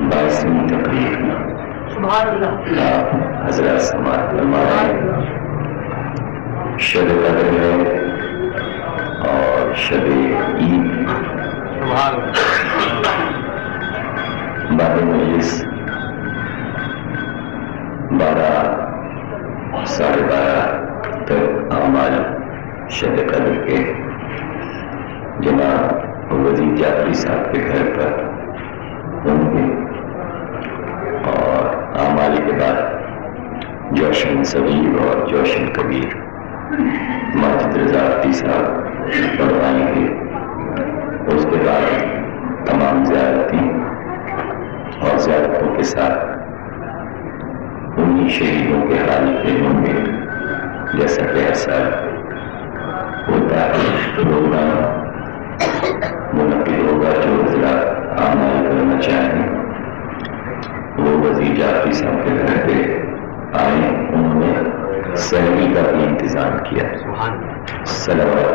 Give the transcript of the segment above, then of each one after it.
22ویں تقریر آپ حضرات سماعت فرمائیں. شب قدر ہے اور شب عید. بعد مجلس 12 ساڑھے 12 تک اعمال شب قدر کے جناب وزیر جعفری صاحب کے گھر پر ہوں گے، اور اعمال کے بعد جوشن صغیر اور جوشن کبیر ماجد رضا عبدی صاحب پڑھوائیں گے. اس کے بعد تمام زیارتیں اور زیارتوں کے ساتھ انہی شہیدوں کے حال ہوں گے جیسا کہ ایسا ہوتا ہے. پروگرام منعقد ہوگا. جو حضرات اعمال کرنا چاہیں وہ وزیر جعفری صاحب کے گھر پہ آئیں. انہوں نے سحری کا بھی انتظام کیا. صلوات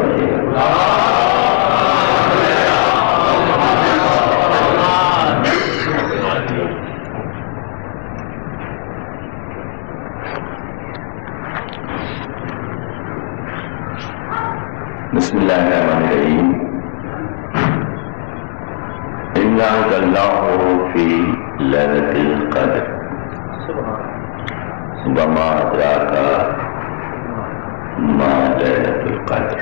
بسم اللہ الرحمن الرحیم. اِنَّا أَنزَلْنَاهُ فِي لَيْلَةِ الْقَدْرِ وَمَا أَدْرَاكَ مَا لَيْلَةُ الْقَدْرِ.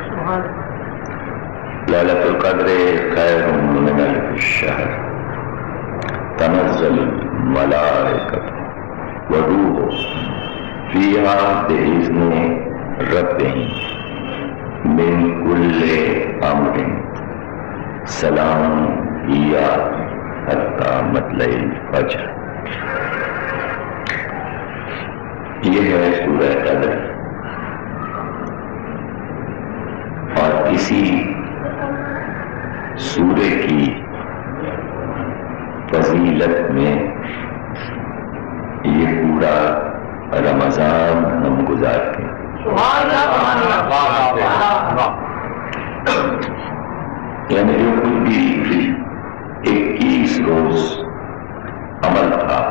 لَيْلَةُ الْقَدْرِ خَيْرٌ مِّنَ أَلْفِ الشَّهْرِ تَنَزَّلُ الْمَلَائِكَةُ وَالرُّوحُ فِيهَا بِإِذْنِ رَبِّهِمْ من كل امر سلام هي حتى مطلع الفجر. یہ ہے سورہ قدر، اور اسی سورہ کی فضیلت میں یہ پورا رمضان ہم گزارتے ہیں. یعنی جو کچھ بھی 21 روز عمل تھا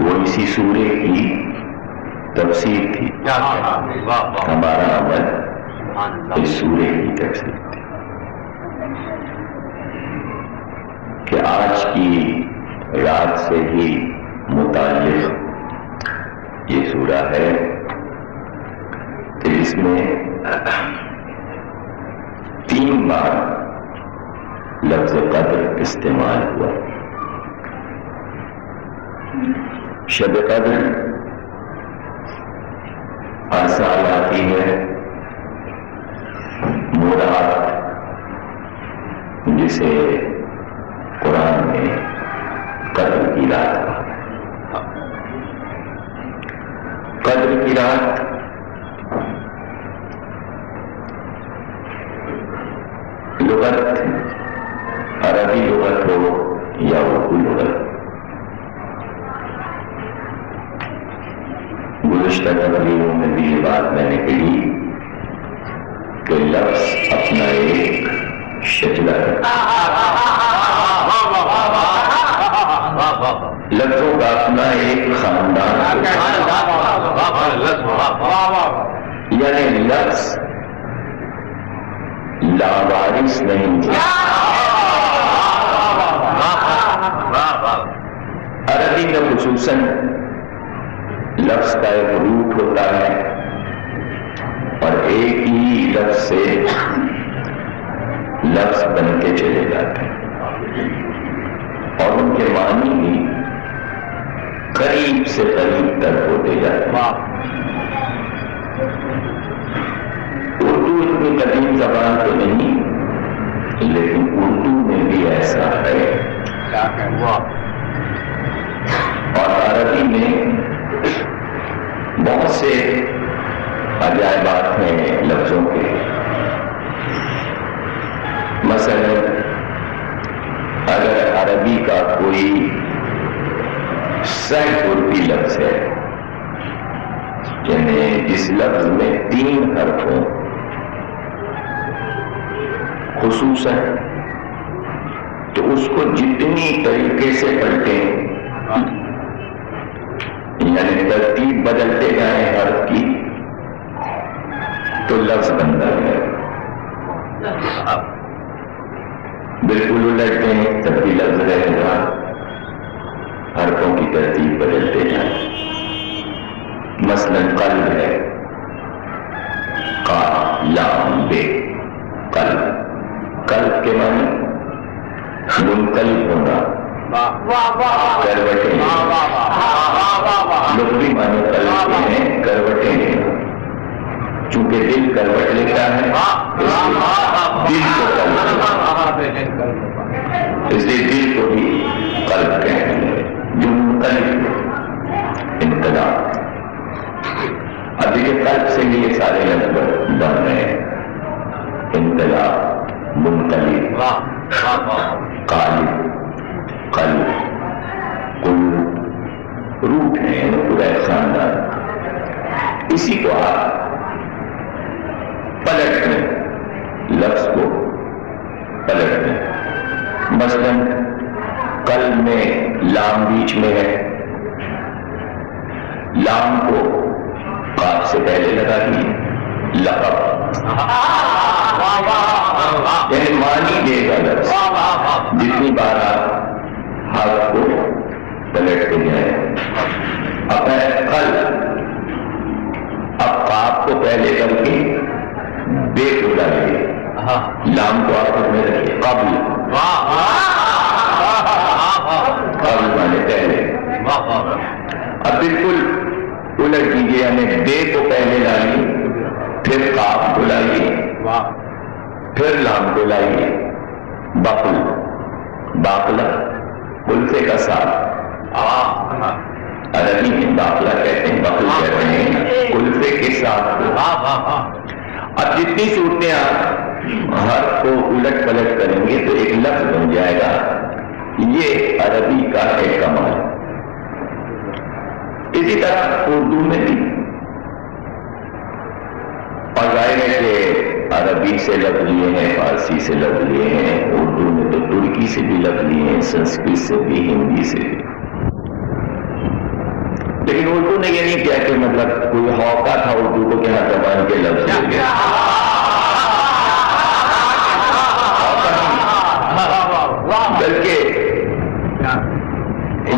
وہ اسی سورے کی تفسیر تھی. ہمارا عمل اس سورے کی تفسیر تھی کہ آج کی رات سے ہی متعلق یہ سورہ ہے کہ اس میں 3 بار لفظ قدر استعمال ہوا. شب قدر ہر سال آتی ہے. مراد جسے قرآن میں قدر کی رات کہا ہے. قدر کی رات لغت عربی لغت ہو یا اردو لغت. گزشتہ تقریروں میں بھی یہ بات میں نے کہی کہ لفظ اپنا ایک شجرہ ہے. لفظوں کا اپنا ایک خاندان ہے. یعنی لفظ لاوارث نہیں. عربی میں خصوصاً لفظ کا ایک روٹ ہوتا ہے اور ایک ہی لفظ سے لفظ بن کے چلے جاتے ہیں اور ان کے معنی بھی قریب سے قریب تک ہوتے جاتے ہیں. اردو اتنی قدیم زبان تو نہیں، لیکن اردو میں بھی ایسا ہے. اور عربی میں بہت سے عجائبات ہیں لفظوں کے. مثلا اگر عربی کا کوئی سہ عربی لفظ ہے، یعنی جس لفظ میں 3 حرف ہوں، خصوصاً تو اس کو جتنی طریقے سے پلٹیں، یعنی ترتیب بدلتے جائیں حرف کی، تو لفظ بنتا ہے. بالکل الٹ دیں تب بھی لفظ رہے گا. حرفوں کی ترتیب بدلتے جائیں. مثلا قلب ہے، قاف لام بے، قلب. قلب کے معنی منقلب ہونا، کروٹیں. لغوی معنی قلب کے ہیں کروٹیں لینا. چونکہ دل کروٹ لیتا ہے دل کو قلب، اس لیے دل کو بھی قلب کہتے ہیں جو منقلب انقلاب. اب دیکھیے قلب سے بھی یہ سارے لفظ بن رہے ہیں. انقلاب، منقلب، قالب، قلب، قلوب، روٹ ہیں پورا خاندان. اسی کو آپ پلٹ دیں، لفظ کو پلٹ دیں. مثلا قلب میں لام بیچ میں ہے، لام کو قاف سے پہلے لگا دیے، لقب یعنی معنی دے گا لفظ. جتنی بار آپ حرف کو پلٹتے جائیں. اب ہے قلب، اب قاف کو پہلے کر کے بے کو ڈالیے، لام کو آپ میں رکھیے، قبل. قبل مانے پہلے. اب بالکل الٹ کیجیے، یعنی بے کو پہلے ڈالیے، پھر قاف کو لائیے، پھر لام کو لائیے. بقل، باقلہ، کلفے کا ساتھ. عربی میں باقلہ کہتے ہیں، بقل کہتے ہیں کلفے کے ساتھ. اب جتنی صورتیں آپ حرف کو الٹ پلٹ کریں گے تو ایک لفظ بن جائے گا. یہ عربی کا ایک کمال. اسی طرح اردو میں بھی، اور ظاہر ہے کہ عربی سے لفظ لیے ہیں، فارسی سے لفظ لیے ہیں، اردو میں تو ترکی سے بھی لفظ لیے ہیں، سنسکرت سے بھی، ہندی سے بھی. لیکن اردو نے یہ نہیں کیا کہ مطلب کوئی ہوکا تھا اردو کو کہ ہر زبان کے لفظ لے گئے. بلکہ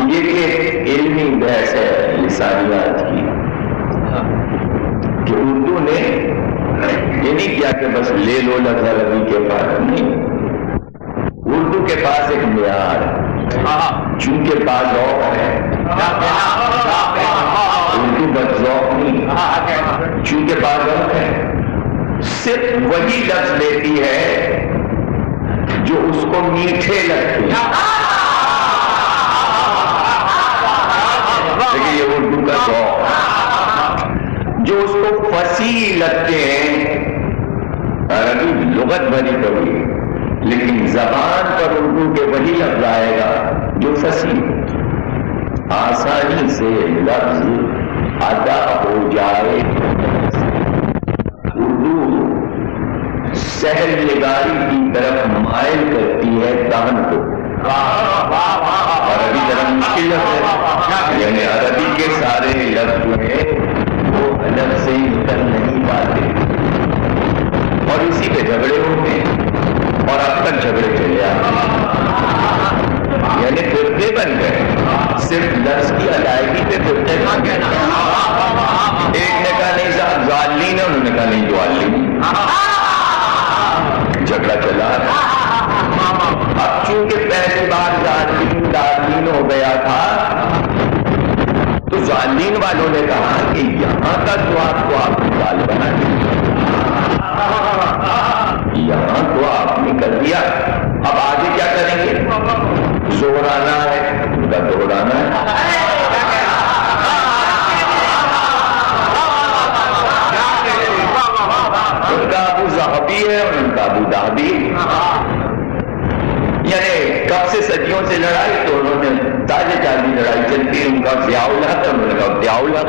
یہ ایک علمی بحث ہے لسانیات کی کہ اردو نے یہ نہیں کیا کہ بس لے لو لفظ عربی کے پاس. نہیں، اردو کے پاس ایک معیار، چونکہ باذوق ہے. اردو بدذوق نہیں، چونکہ باذوق ہے. صرف وہی لفظ لیتی ہے جو اس کو میٹھے لگتے ہیں. لیکن یہ اردو کا ذوق، جو اس کو فصیح لگتے ہیں. عربی لغت بھری پڑی، لیکن زبان پر اردو کے وہی لفظ آئے گا جو فصیح. آسانی سے لفظ ادا ہو جائے. اردو سہل نگاری کی طرف مائل کرتی ہے دہن کو. عربی ذرا مشکل لفظ ہے، یعنی عربی کے سارے لفظ جو ہیں وہ الگ سے نکل نہیں پاتے، اور اسی پہ جھگڑے ہوتے ہیں، اور اب تک جھگڑے چلے آتے ہیں. یعنی فرقے بن گئے، صرف لفظ کی ادائیگی پہ فرقے بن گئے. ایک نے کہا نہیں صاحب ضالین ہے، انہوں نے کہا نہیں ضالین. جھگڑا چلا. اب چونکہ پہلی بار ضالین ہو گیا تھا تو ضالین والوں نے کہا کہ یہاں تک تو آپ کو آپ ضال بنا دیا، یہاں تو آپ نے کر دیا، اب آگے کیا کریں گے؟ زہرانا ہے، ان کا دوہرانا ہے. ان کا ابو ظہبی ہے اور ان کا ابو دہبی. یعنی کب سے صدیوں سے لڑائی، تو انہوں نے تازہ تازی لڑائی چلتی ہے. ان کا ضیاء اللہ تھا، انہوں نے کہا ضیاء اللہ.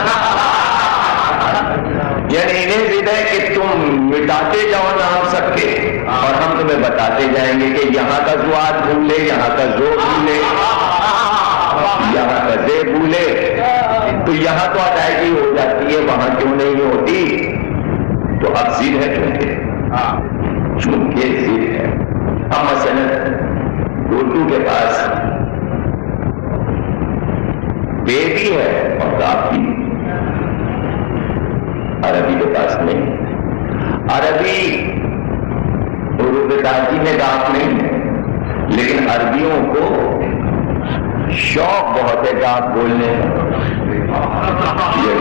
یعنی انہیں ضد ہے کہ تم مٹاتے جاؤ نام سب کے، اور ہم تمہیں بتاتے جائیں گے کہ یہاں کا زواد بھولے، یہاں کا زو بھولے، یہاں کا زے بھولے، تو یہاں تو ادائیگی ہو جاتی ہے، وہاں کیوں نہیں ہوتی؟ تو اب ضد ہے چونکہ ضد ہے۔ اب مثلا اردو کے پاس بے بھی ہے اور کاف بھی، عربی کے پاس نہیں۔ عربی اردو کے تاجی میں کاف نہیں ہے، لیکن عربیوں کو شوق بہت ہے کاف بولنے کا، یہ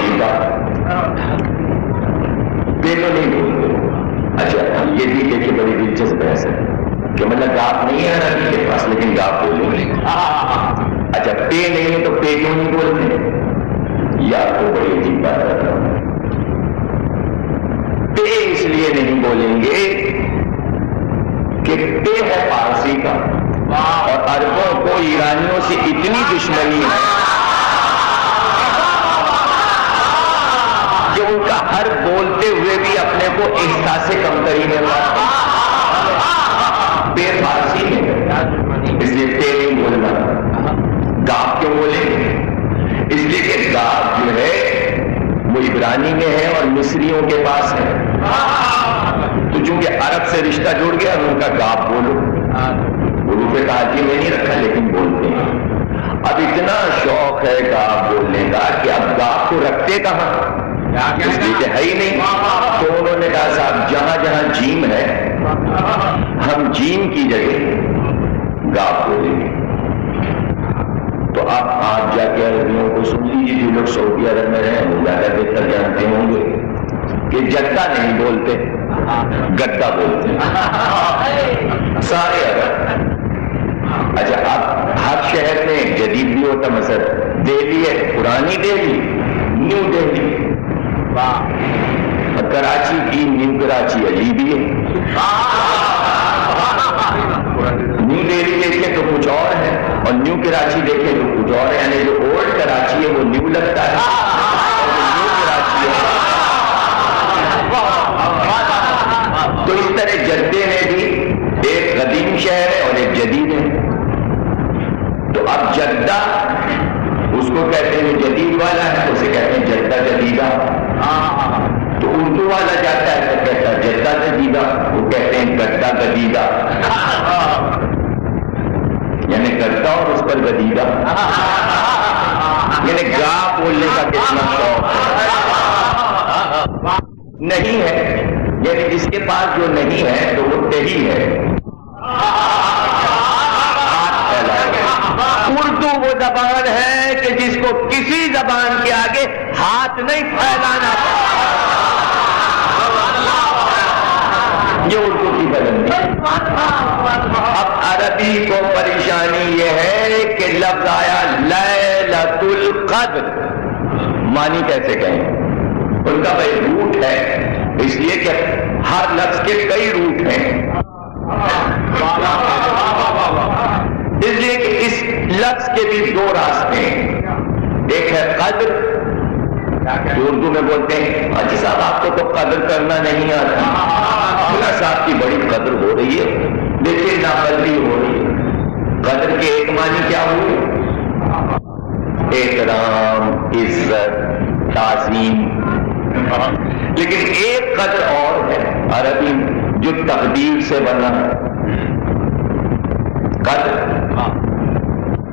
بے تو نہیں بولتے۔ اچھا یہ بھی دیکھیے بڑی دلچسپ بحث ہے کہ مطلب گاپ نہیں ہے عربی کے پاس لیکن گاپ بولیں گے۔ اچھا پے نہیں ہے تو پے کیوں نہیں بولتے؟ یا تو بڑی عجیب بات کرتا ہوں، پے اس لیے نہیں بولیں گے کہ پے ہے فارسی کا، اور عربوں کو ایرانیوں سے اتنی دشمنی ہے کہ ان کا ہر بولتے ہوئے بھی اپنے کو احساس کمتری میں بے فارسی ہے، اس لیے پے نہیں بولنا۔ گاپ کیوں بولیں گے؟ اس لیے کہ گاپ جو ہے وہ عبرانی میں ہے اور مصریوں کے پاس ہے، تو چونکہ عرب سے رشتہ جڑ گیا ان کا گاپ بولو، اردو پہ تاجی میں نہیں رکھا لیکن بولتے ہیں۔ اب اتنا شوق ہے گاپ بولنے کا کہ اب گاپ کو رکھتے کہاں؟ اس لیے کہ ہے ہی نہیں، تو انہوں نے کہا صاحب جہاں جہاں جیم ہے ہم جیم کی جگہ گاپ بولیں گے۔ تو آپ جا کے عربیوں کو سن لیجیے، جو لوگ سعودی عرب میں رہے وہ زیادہ بہتر جانتے ہوں گے کہ جدہ نہیں بولتے، گدہ بولتے سارے عرب۔ اچھا اب ہر شہر میں ایک جدید بھی ہوتا، مثلا دہلی ہے پرانی دہلی، نیو دہلی، کراچی کی نیو کراچی عجیب ہی ہے، نیو دہلی دیکھیں تو کچھ اور ہے اور نیو کراچی دیکھیں تو کچھ اور ہے، یعنی جو اولڈ کراچی ہے وہ نیو لگتا ہے اور جو نیو کراچی ہے۔ تو اس طرح جدے میں بھی ایک قدیم شہر ہے اور ایک جدید ہے، تو اب جدہ اس کو کہتے ہیں جدید والا ہے، اسے کہتے ہیں جدہ جدیدہ، تو اردو والا جاتا ہے تو کہتا ہے جدہ جدیدہ، وہ کہتے ہیں گدہ گدیدہ، یعنی گدہ اور اس پر گدیدہ، یعنی گاپ بولنے کا کتنا شوق ہے۔ نہیں ہے یعنی جس کے پاس جو نہیں ہے تو وہ تہی ہے۔ اردو وہ زبان ہے کہ جس کو کسی زبان کے آگے ہاتھ نہیں پھیلانا، یہ اردو کی بلندی۔ اب عربی کو پریشانی یہ ہے کہ لفظ آیا لیلۃ القدر، معنی کیسے کہیں؟ ان کا بھائی روٹ ہے، اس لیے کہ ہر لفظ کے کئی روٹ ہیں، اس لیے کہ اس لفظ کے بھی دو راستے ہیں، ایک ہے قدر، جو اردو میں بولتے ہیں حاجی صاحب آپ کو تو قدر کرنا نہیں آتا، خدا صاحب کی بڑی قدر ہو رہی ہے، لیکن ناقدری ہو رہی ہے۔ قدر کے ایک معنی کیا ہوئی؟ احترام، عزت، تعظیم، لیکن ایک قدر اور ہے عربی جو تقدیر سے بنا ہے، قدر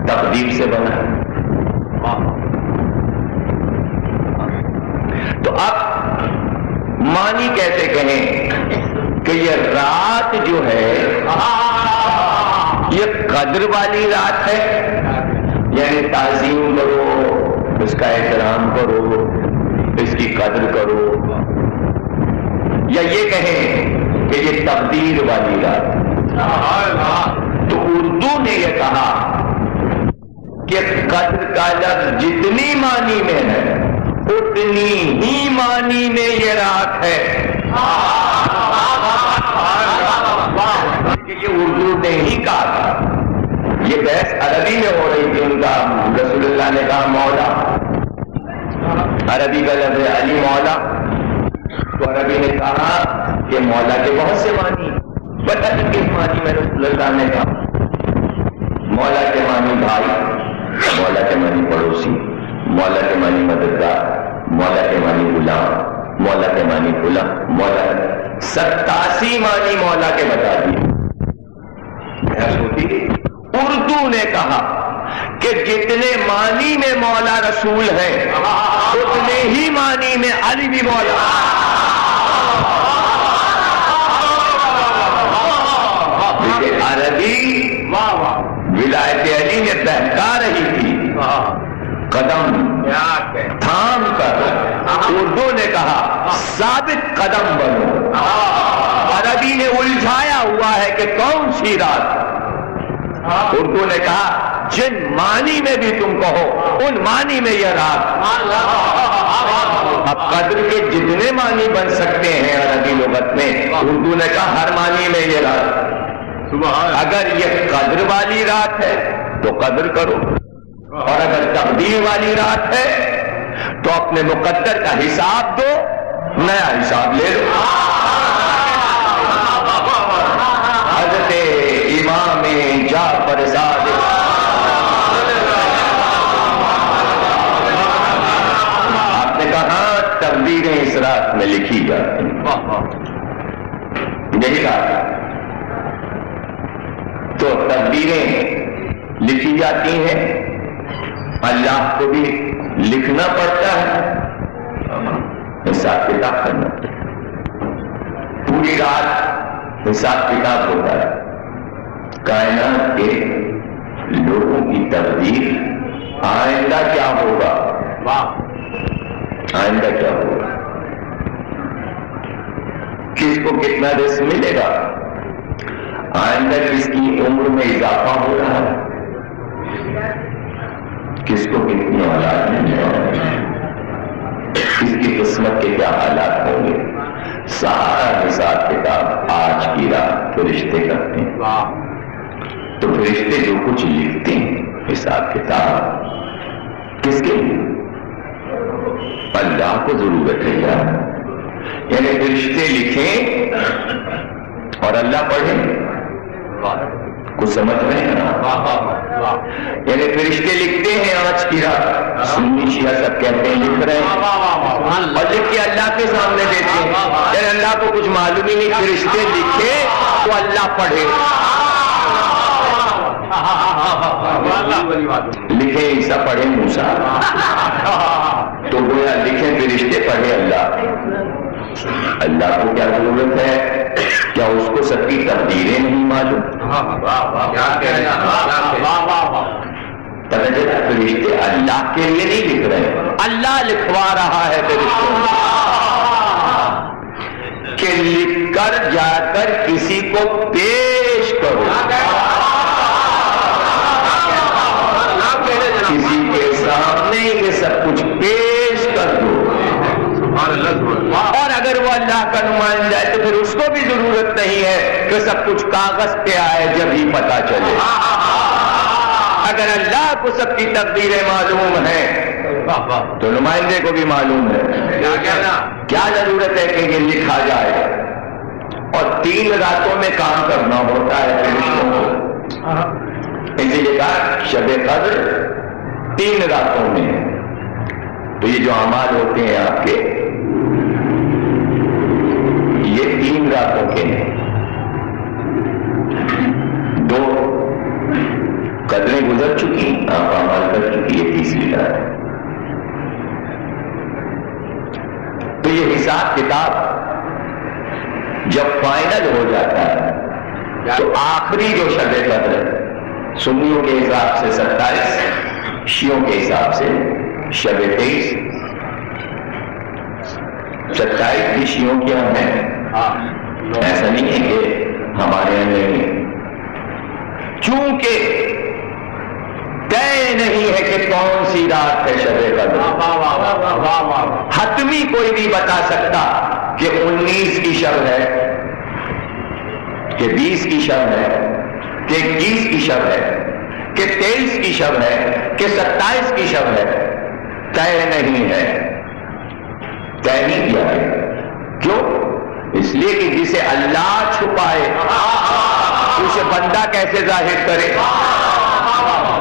تقدیر سے بنا ہے۔ تو اب معنی کیسے کہیں کہ یہ رات جو ہے یہ قدر والی رات ہے، یعنی تعظیم کرو، اس کا احترام کرو، اس کی قدر کرو، یا یہ کہیں کہ یہ تقدیر والی رات۔ تو اردو نے یہ کہا کہ قدر کا لفظ جتنی معنی میں ہے اتنی ہی معنی میں یہ رات ہے، کہ یہ اردو نے ہی کہا تھا۔ یہ بحث عربی میں ہو رہی تھی، ان کا رسول اللہ نے کہا مولا، عربی کا لفظ علی مولا، تو عربی نے کہا کہ مولا کے بہت سے معنی، پتہ نہیں کس معنی میں رسول اللہ نے کہا۔ مولا کے معنی بھائی، مولا کے معنی پڑوسی، مولا کے معنی مددگار، مولا کے معنی غلام، مولا کے معنی غلام، مولا 87 معنی مولا کے بتا دیے۔ اردو نے کہا کہ جتنے معنی میں مولا رسول ہے اتنے ہی معنی میں علی بھی مولا۔ عربی ولایت علی میں بہکا رہی تھی، قدم تھام کر اردو نے کہا ثابت قدم بنو۔ عربی نے الجھایا ہوا ہے کہ کون سی رات، اردو نے کہا جن معنی میں بھی تم کہو ان معنی میں یہ رات۔ اب قدر کے جتنے معنی بن سکتے ہیں عربی لغت میں، اردو نے کہا ہر معنی میں یہ رات۔ اگر یہ قدر والی رات ہے تو قدر کرو، اور اگر تقدیر والی رات ہے تو اپنے مقدر کا حساب دو، نیا حساب لے لو۔ حضرت امام جعفر صادق آپ نے کہا تقدیریں اس رات میں لکھی جاتی ہیں، یہی رات تو تقدیریں لکھی جاتی ہیں، اللہ کو بھی لکھنا پڑتا ہے، حساب کتاب کرنا پڑتا ہے، پوری رات حساب کتاب ہوتا ہے۔ کائنات کے لوگوں کی تقدیر آئندہ کیا ہوگا، آئندہ کیا ہوگا، کس کو کتنا رزق ملے گا، آئندہ کس کی عمر میں اضافہ ہو رہا ہے، کس کو کتنی اولاد ملنے والی ہے، کس کی قسمت کے کیا حالات ہوں گے، سارا حساب کتاب آج کی رات فرشتے کرتے ہیں۔ تو فرشتے جو کچھ لکھتے ہیں حساب کتاب کس کے لیے، اللہ کو ضرورت ہے کیا، یعنی فرشتے لکھیں اور اللہ پڑھیں، کچھ سمجھ رہے ہیں نا، یعنی فرشتے لکھتے ہیں آج کی رات، سنی شیعہ سب کہتے ہیں لکھ رہے ہیں، اور لکھ کے اللہ کے سامنے دیتے ہیں، یعنی اللہ کو کچھ معلوم ہی نہیں، فرشتے لکھے تو اللہ پڑھے، لکھے عیسیٰ پڑھے موسیٰ، تو گویا لکھے فرشتے پڑھے اللہ۔ اللہ کو کیا ضرورت ہے، کیا اس کو سب کی تقدیریں نہیں معلوم؟ فرشتے اللہ کے لیے نہیں لکھ رہے، اللہ لکھوا رہا ہے فرشتوں کہ لکھ کر جا کر کسی کو پیش کرو، کسی کے سامنے یہ سب کچھ پیش کر دو، اور اگر وہ اللہ کا نمائندہ ہے تو پھر اس کو بھی ضرورت نہیں ہے کہ سب کچھ کاغذ پہ آئے جب ہی پتا چلے۔ اگر اللہ کو سب کی تقدیریں معلوم ہیں تو نمائندے کو بھی معلوم ہے، کیا ضرورت ہے کہ یہ لکھا جائے، اور 3 راتوں میں کام کرنا ہوتا ہے فرشتوں کو، اسی لیے کہا شب قدر 3 راتوں میں۔ تو یہ جو اعمال ہوتے ہیں آپ کے، یہ 3 راتوں کے ہیں، 2 قدریں گزر چکی، آپ اعمال کر چکی، یہ 3 رات ہے۔ تو یہ حساب کتاب جب فائنل ہو جاتا ہے تو آخری جو شب قدر ہے، سنیوں کے حساب سے 27، شیعوں کے حساب سے شب 23، 27 بھی شیعوں کے ہم ہیں، ایسا نہیں ہے کہ ہمارے یہاں نہیں، چونکہ طے نہیں ہے کہ کون سی رات ہے شب قدر، حتمی کوئی نہیں بتا سکتا کہ 19 کی شب ہے، کہ 20 کی شب ہے، کہ 21 کی شب ہے، کہ 23 کی شب ہے، کہ 27 کی شب ہے، طے نہیں ہے، طے نہیں کیا ہے، کیوں؟ اس لیے کہ جسے اللہ چھپائے اسے بندہ کیسے ظاہر کرے؟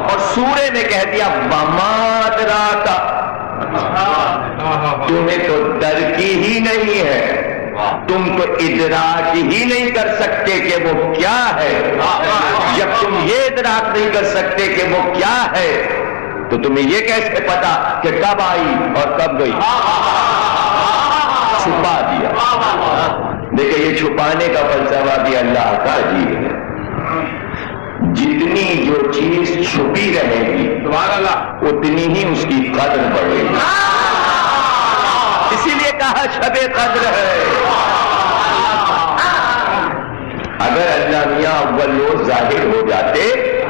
اور سورے نے کہہ دیا وما ادراک، تمہیں تو درکی ہی نہیں ہے، تم تو ادراک ہی نہیں کر سکتے کہ وہ کیا ہے۔ جب تم یہ ادراک نہیں کر سکتے کہ وہ کیا ہے تو تمہیں یہ کیسے پتا کہ کب آئی اور کب گئی؟ چھپا دیا۔ دیکھیں یہ چھپانے کا فلسفہ بھی اللہ کا عجیب ہے۔ جتنی جو چیز چھپی رہے گی اتنی ہی اس کی قدر بڑھے گی۔ اسی لیے کہا شب قدر ہے۔ اگر اللہ میاں اول روز ظاہر ہو جاتے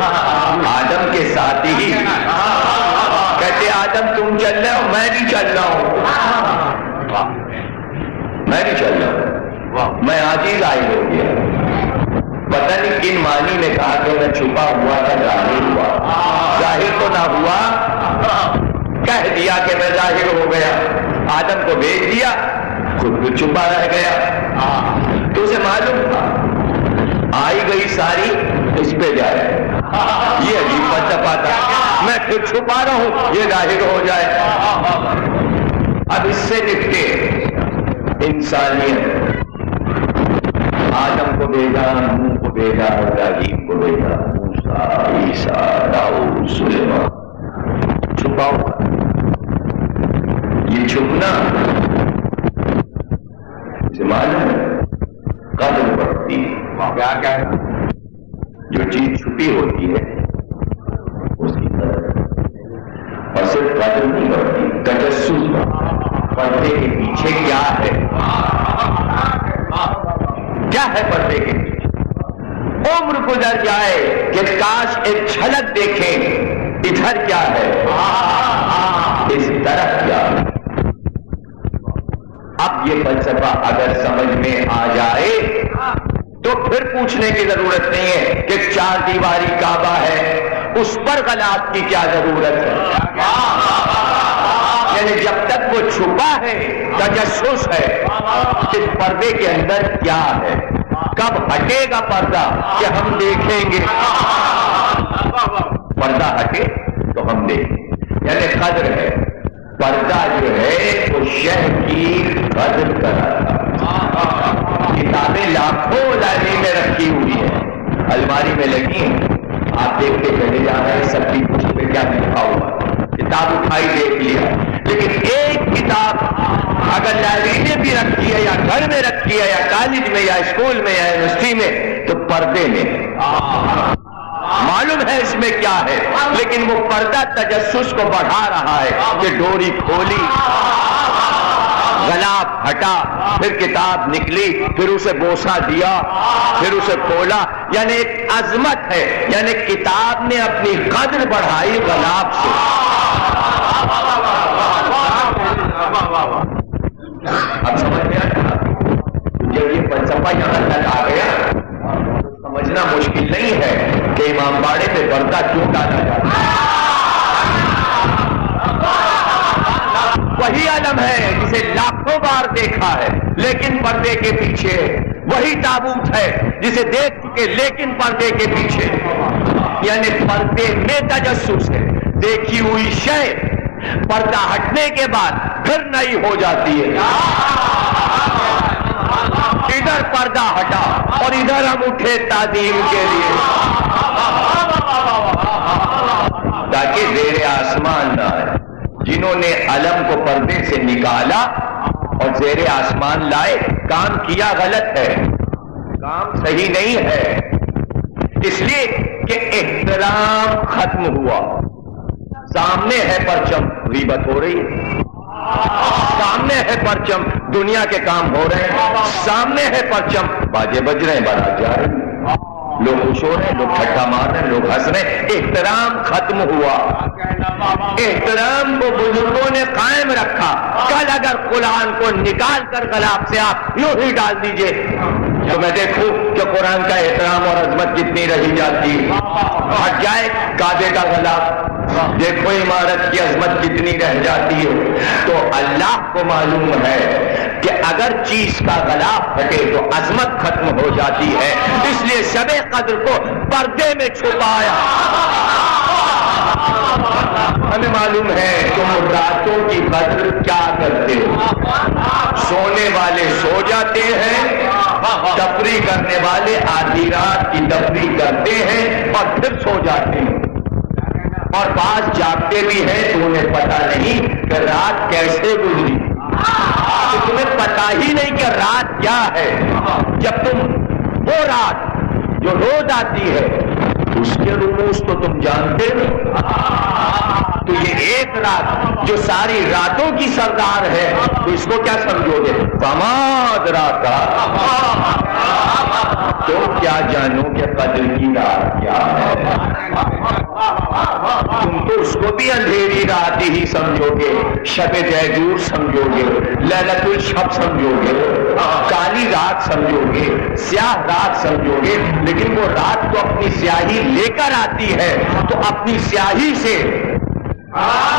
آدم کے ساتھ ہی کہتے آدم تم چل رہے ہو، میں بھی چل رہا ہوں، میں بھی چل رہا ہوں، میں آج ہی ظاہر ہو گیا۔ پتہ نہیں کن معنی میں کہا کہ میں چھپا ہوا تھا ظاہر ہوا، ظاہر تو نہ ہوا، کہہ دیا کہ میں ظاہر ہو گیا، آدم کو بھیج دیا، خود کو چھپا رہ گیا۔ تو اسے معلوم تھا آئی گئی ساری اس پہ جائے، یہ عجیب فلسفہ تھا، میں پھر چھپا رہا ہوں یہ ظاہر ہو جائے۔ اب اس سے نپٹے انسانیت، آدم کو بھیجا، نوح کو بھیجا، ابراہیم کو بھیجا، موسیٰ، عیسیٰ، داؤد، سلیمان، چھپاؤ۔ یہ چھپنا اسے معلوم ہے قدر بڑھتی ہے۔ کیا جو چیز چھپی ہوتی ہے اس کی قدر، اور صرف قدر نہیں بڑھتی، تجسس پردے کے پیچھے کیا ہے، کیا ہے پردے کے پیچھے۔ عمر گزر جائے کہ کاش ایک جھلک دیکھیں ادھر کیا ہے، اس طرف کیا ہے۔ اب یہ فلسفہ اگر سمجھ میں آ جائے تو پھر پوچھنے کی ضرورت نہیں ہے کہ چار دیواری کعبہ ہے اس پر غلاف کی کیا ضرورت ہے۔ یعنی جب تک وہ چھپا ہے، تجسس ہے کہ پردے کے اندر کیا ہے، کب ہٹے گا پردہ کہ ہم دیکھیں گے، پردہ ہٹے تو ہم دیکھیں گے، یعنی قدر ہے۔ پردہ جو ہے وہ شہ کی قدر کراتا۔ کتابیں لاکھوں لائبریری میں رکھی ہوئی ہیں، الماری میں لگی ہیں، آپ دیکھتے چلے جا رہے ہیں، سب کی کچھ پہ کیا لکھا ہوا، کتاب اٹھائی دیکھ لیا، لیکن ایک کتاب اگر لائبریری میں بھی رکھی ہے یا گھر میں رکھی ہے یا کالج میں یا اسکول میں یا یونیورسٹی میں تو پردے میں معلوم ہے اس میں کیا ہے، لیکن وہ پردہ تجسس کو بڑھا رہا ہے کہ ڈوری کھولی، غلاف ہٹا، پھر کتاب نکلی، پھر اسے بوسہ دیا، پھر اسے کھولا، یعنی ایک عظمت ہے، یعنی کتاب نے اپنی قدر بڑھائی غلاف سے۔ اب سمجھ میں آیا؟ جب یہ فلسفہ یہاں تک آ گیا سمجھنا مشکل نہیں ہے کہ امام باڑے پہ پردہ کیوں ڈالا جاتا ہے۔ وہی عالم ہے جسے لاکھوں بار دیکھا ہے لیکن پردے کے پیچھے، وہی تابوت ہے جسے دیکھ چکے لیکن پردے کے پیچھے، یعنی پردے میں تجسس ہے، دیکھی ہوئی شے پردہ ہٹنے کے بعد پھر نئی ہو جاتی ہے۔ ادھر پردہ ہٹا اور ادھر ہم اٹھے تعظیم کے لیے تاکہ زیر آسمان نہ آئے۔ جنہوں نے علم کو پردے سے نکالا اور زیر آسمان لائے، کام کیا غلط ہے، کام صحیح نہیں ہے، اس لیے کہ احترام ختم ہوا۔ سامنے ہے پرچم، غیبت ہو رہی ہے، سامنے ہے پرچم، دنیا کے کام ہو رہے ہیں، سامنے ہے پرچم، باجے بج رہے ہیں، بارات جا رہے ہیں، لوگ خوش ہو رہے ہیں، لوگ ٹھٹا مار رہے ہیں، لوگ ہنس رہے ہیں، احترام ختم ہوا۔ احترام کو بزرگوں نے قائم رکھا۔ کل اگر قرآن کو نکال کر غلاف سے آپ یوں ہی ڈال دیجئے تو میں دیکھوں کہ قرآن کا احترام اور عظمت کتنی رہی جاتی ہے۔ ہٹ جائے کعبے کا غلاف، دیکھو عمارت کی عظمت کتنی رہ جاتی ہے۔ تو اللہ کو معلوم ہے کہ اگر چیز کا غلاف پھٹے تو عظمت ختم ہو جاتی ہے، اس لیے شب قدر کو پردے میں چھپایا۔ ہمیں معلوم ہے تم راتوں کی قدر کیا کرتے ہو، سونے والے سو جاتے ہیں، تفریح کرنے والے آدھی رات کی تفریح کرتے ہیں اور پھر سو جاتے ہیں، اور بعض جاگتے بھی ہیں تو انہیں پتہ نہیں کہ رات کیسے گزری، کہ تمہیں پتہ ہی نہیں کہ رات کیا ہے۔ جب تم وہ رات جو روز آتی ہے اس کے رموز تو تم جانتے نہیں، تو یہ ایک رات جو ساری راتوں کی سردار ہے تو اس کو کیا سمجھو گے؟ فماد راتا، تو کیا جانو کہ قدر کی رات کیا ہے؟ تم تو اس کو بھی اندھیری رات ہی سمجھو گے، شب جیجور سمجھو گے، لیلۃ الشب سمجھو گے، کالی رات سمجھو گے، سیاہ رات سمجھو گے، لیکن وہ رات تو اپنی سیاہی لے کر آتی ہے، تو اپنی سیاہی سے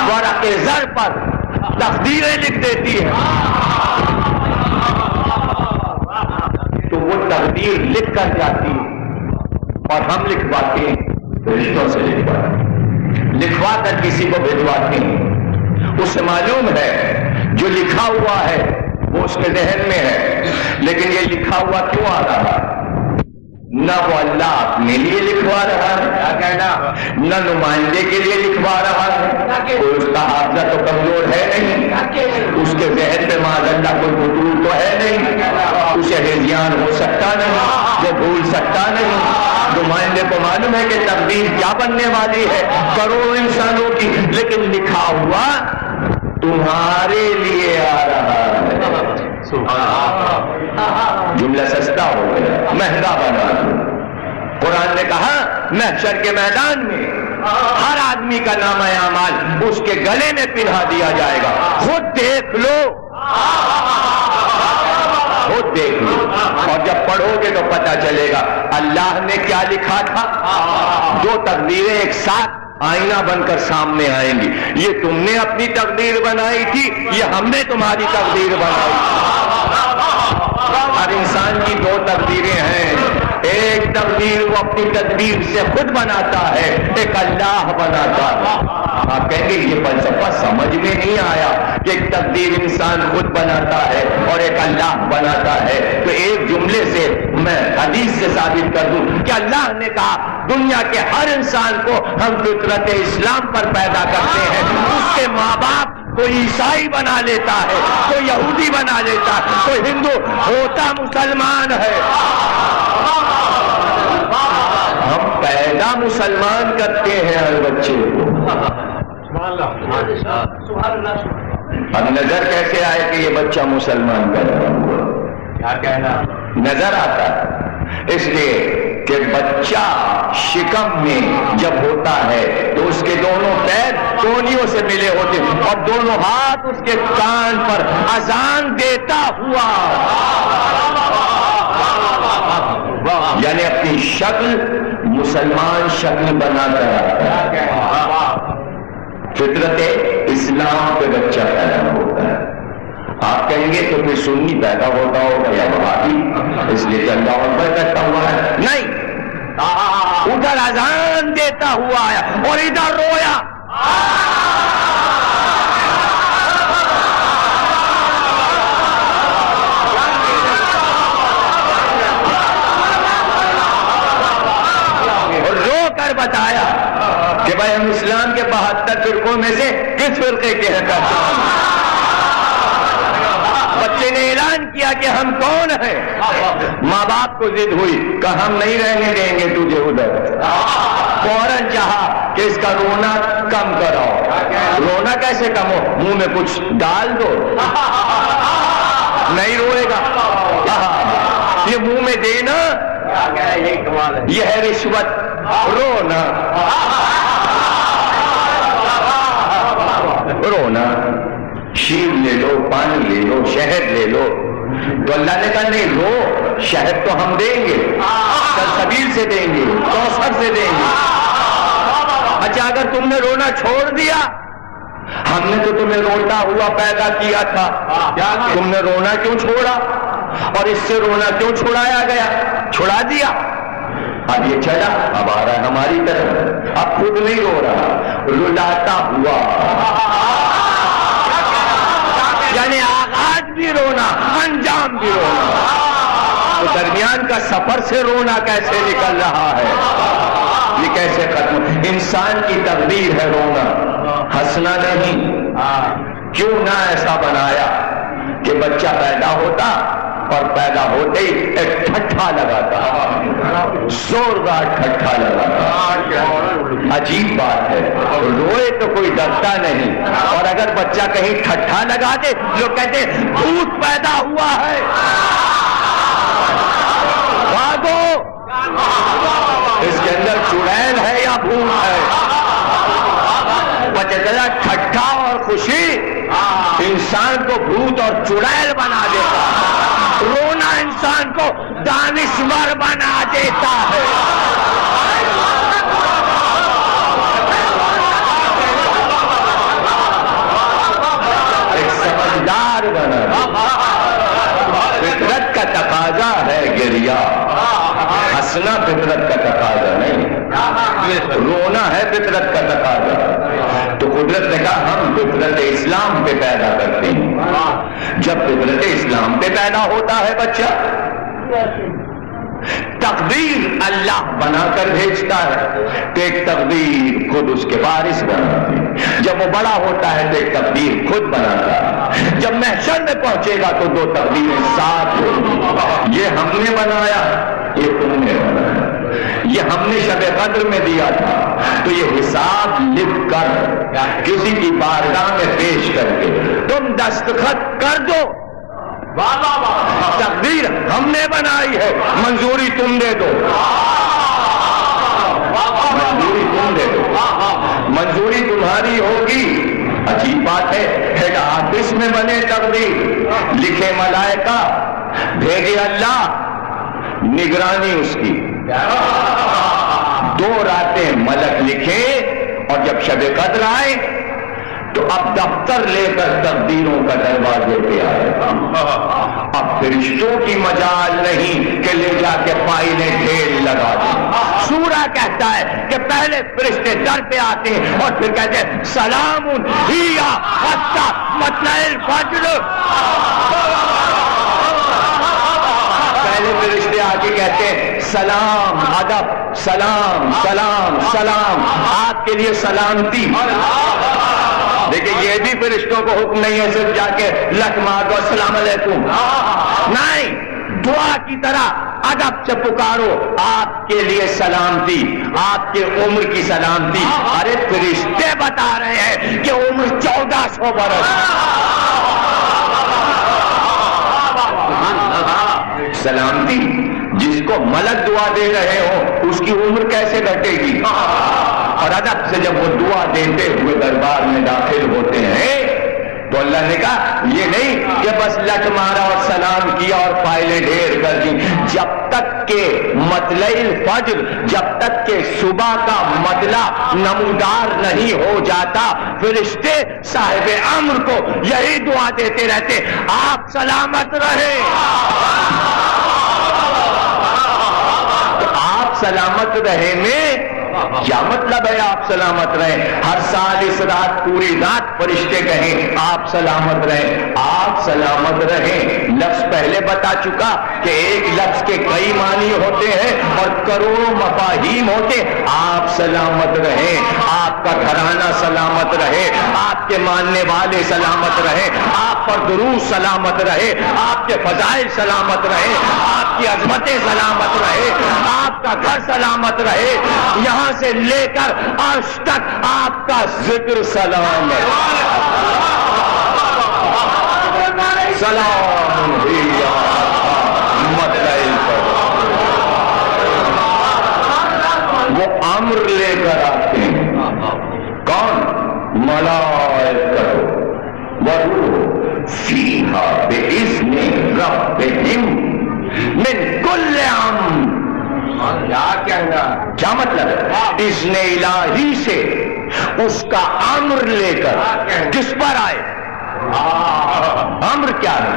ورق زر پر تقدیریں لکھ دیتی ہے، تو وہ تقدیر لکھ کر جاتی ہے اور ہم لکھواتے ہیں، رشتوں سے لکھواتے ہیں، لکھوا کر کسی کو بھجواتے ہیں، اسے معلوم ہے جو لکھا ہوا ہے وہ اس کے ذہن میں ہے، لیکن یہ لکھا ہوا کیوں آ رہا ہے؟ نہ وہ اللہ اپنے لیے لکھوا رہا ہے، نہ نمائندے کے لیے لکھوا رہا ہے، کوئی اس کا حافظہ تو کمزور ہے نہیں، اس کے ذہن پہ معاذ اللہ کوئی بطول تو ہے نہیں، اسے ہذیان ہو سکتا نہیں، وہ بھول سکتا نہیں۔ نمائندے کو معلوم ہے کہ تقدیر کیا بننے والی ہے کروڑوں انسانوں کی، لیکن لکھا ہوا تمہارے لیے آ رہا ہے۔ جملہ سستا ہو گیا، مہنگا بنا دو۔ قرآن نے کہا محشر کے میدان میں ہر آدمی کا نامہ اعمال اس کے گلے میں پہنا دیا جائے گا، خود دیکھ لو، خود دیکھ لو، اور جب پڑھو گے تو پتہ چلے گا اللہ نے کیا لکھا تھا۔ دو تقدیریں ایک ساتھ آئینہ بن کر سامنے آئیں گی، یہ تم نے اپنی تقدیر بنائی تھی، یہ ہم نے تمہاری تقدیر بنائی تھی۔ ہر انسان کی دو تقدیریں ہیں، ایک تقدیر وہ اپنی تدبیر سے خود بناتا ہے، ایک اللہ بناتا ہے۔ آپ کہیں گے یہ فلسفہ سمجھ میں نہیں آیا کہ ایک تقدیر انسان خود بناتا ہے اور ایک اللہ بناتا ہے، تو ایک جملے سے میں حدیث سے ثابت کر دوں کہ اللہ نے کہا دنیا کے ہر انسان کو ہم فطرت اسلام پر پیدا کرتے ہیں، اس کے ماں باپ کوئی عیسائی بنا لیتا ہے، کوئی یہودی بنا لیتا ہے، کوئی ہندو، ہوتا مسلمان ہے۔ ہم پیدا مسلمان کرتے ہیں ہر بچے کو، اب نظر کیسے آئے کہ یہ بچہ مسلمان پیدا ہوا؟ کیا کہنا؟ نظر آتا ہے، اس لیے کہ بچہ شکم میں جب ہوتا ہے تو اس کے دونوں پیر کونیوں سے ملے ہوتے ہیں اور دونوں ہاتھ اس کے کان پر اذان دیتا ہوا، یعنی اپنی شکل مسلمان شکل بنا کر آتا ہے۔ فطرت اسلام پہ بچہ پیدا ہوتا ہے۔ آپ کہیں گے تو پھر سنی پیدا ہوتا ہوگا یا وہابی، اس لیے کہ اللہ اکبر کرتا ہوا ہے؟ نہیں، ادھر اذان دیتا ہوا آیا اور ادھر رویا۔ اور رو کر بتایا کہ بھائی ہم اسلام کے 72 فرقوں میں سے کس فرقے کے ہیں؟ بچے نے اعلان کیا کہ ہم کون ہیں۔ ماں باپ کو ضد ہوئی کہ ہم نہیں رہنے دیں گے تجھے ادھر، فوراً چاہا کہ اس کا رونا کم کراؤ۔ رونا کیسے کم ہو؟ منہ میں کچھ ڈال دو، نہیں روئے گا۔ یہ منہ میں دینا یہ ہے رشوت، رونا رونا شیر لے لو، پانی لے لو، شہد لے لو، تو اللہ نے کہا نہیں رو، شہد تو ہم دیں گے، سلسبیل سے دیں گے، کوثر سے دیں گے۔ اچھا اگر تم نے رونا چھوڑ دیا، ہم نے تو تمہیں روتا ہوا پیدا کیا تھا، تم نے رونا کیوں چھوڑا؟ اور اس سے رونا کیوں چھڑایا گیا؟ چھڑا دیا، اب یہ چلا، اب آ رہا ہے ہماری طرف، اب خود نہیں رو رہا، رلاتا ہوا، یعنی آغاز بھی رونا، انجام بھی رونا، تو درمیان کا سفر سے رونا کیسے نکل رہا ہے؟ یہ کیسے ختم؟ انسان کی تقدیر ہے رونا، ہنسنا نہیں۔ کیوں نہ ایسا بنایا کہ بچہ پیدا ہوتا اور پیدا ہوتے ہی ایک ٹھٹھا لگاتا، زوردار ٹھٹھا لگاتا۔ عجیب بات ہے، روئے تو کوئی ڈرتا نہیں، اور اگر بچہ کہیں ٹھٹھا لگا دے لوگ کہتے ہیں بھوت پیدا ہوا ہے، بھاگو، اس کے اندر چڑیل ہے یا بھوت ہے؟ بچہ ٹھٹھا اور خوشی انسان کو بھوت اور چڑیل بنا دیتا، رونا انسان کو دانشور بنا دیتا ہے۔ ایک سمجھدار بنا، فطرت کا تقاضا ہے گریا، ہنسنا فطرت کا تقاضا نہیں، رونا ہے فطرت کا تقاضا۔ تو قدرت نے کہا ہم فطرت اسلام پہ پیدا کرتے ہیں۔ جب فطرت اسلام پہ پیدا ہوتا ہے بچہ، تقدیر اللہ بنا کر بھیجتا ہے، تو ایک تقدیر خود اس کے وارث بناتی ہے۔ جب وہ بڑا ہوتا ہے تو ایک تقدیر خود بناتا ہے۔ جب محشر میں پہنچے گا تو دو تقدیریں ساتھ ہوگی، یہ ہم نے بنایا، یہ تم نے بنایا، یہ ہم نے شب قدر میں دیا تھا، تو یہ حساب لکھ کر کسی کی بارگاہ میں پیش کر کے تم دستخط کر دو، تقدیر ہم نے بنائی ہے، منظوری تم دے دو، منظوری تم دے دو، منظوری تمہاری ہوگی۔ عجیب بات ہے، ہیڈ آفس میں بنے تقدیر، لکھے ملائکہ، بھیجے اللہ، نگرانی اس کی، 2 راتیں ملک لکھے، اور جب شب قدر آئے تو اب دفتر لے کر تقدیروں کا دروازے پہ آئے، اب فرشتوں کی مجال نہیں کہ لے جا کے فائلیں ڈھیر لگا دیں۔ سورہ کہتا ہے کہ پہلے فرشتے در پہ آتے ہیں اور پھر کہتے ہیں سلام ہی حتی مطلع الفجر، پہلے فرشتے آ کے کہتے ہیں سلام، ادب، سلام، سلام، سلام، آپ کے لیے سلامتی۔ دیکھیں یہ بھی فرشتوں کو حکم نہیں ہے صرف جا کے لٹ مار دو السلام علیکم، نہیں، دعا کی طرح ادب سے پکارو آپ کے لیے سلامتی، آپ کے عمر کی سلامتی۔ ارے فرشتے بتا رہے ہیں کہ عمر 1400 برس، سلامتی، جس کو ملک دعا دے رہے ہو اس کی عمر کیسے گھٹے گی؟ اور ادب سے جب وہ دعا دیتے ہوئے دربار میں داخل ہوتے ہیں تو اللہ نے کہا یہ نہیں کہ بس لٹ مارا اور سلام کیا اور فائلیں ڈھیر کر دی، جب تک کہ مطلع الفجر، جب تک کہ صبح کا مطلع نمودار نہیں ہو جاتا، فرشتے صاحب امر کو یہی دعا دیتے رہتے آپ سلامت رہے۔ تو آپ سلامت رہے میں کیا مطلب ہے آپ سلامت رہیں؟ ہر سال اس رات پوری رات فرشتے کہیں آپ سلامت رہیں، آپ سلامت رہیں۔ لفظ پہلے بتا چکا کہ ایک لفظ کے کئی معنی ہوتے ہیں اور کروڑوں مفاہیم ہوتے ہیں۔ آپ سلامت رہیں، آپ کا گھرانہ سلامت رہے، آپ کے ماننے والے سلامت رہے، آپ پر درود سلامت رہے، آپ کے فضائل سلامت رہے، آپ کی عظمتیں سلامت رہے، آپ کا گھر سلامت رہے، یہاں سے لے کر عرش تک آپ کا ذکر سلام ہے۔ سلام مطلع الفجر، وہ امر لے کر آتے ہیں، کون؟ ملائکہ والروح فیہا بإذن ربہم من کل امر، کیا مطلب ہے؟ اذن الہی سے اس کا امر لے کر کس پر آئے؟ امر کیا ہے؟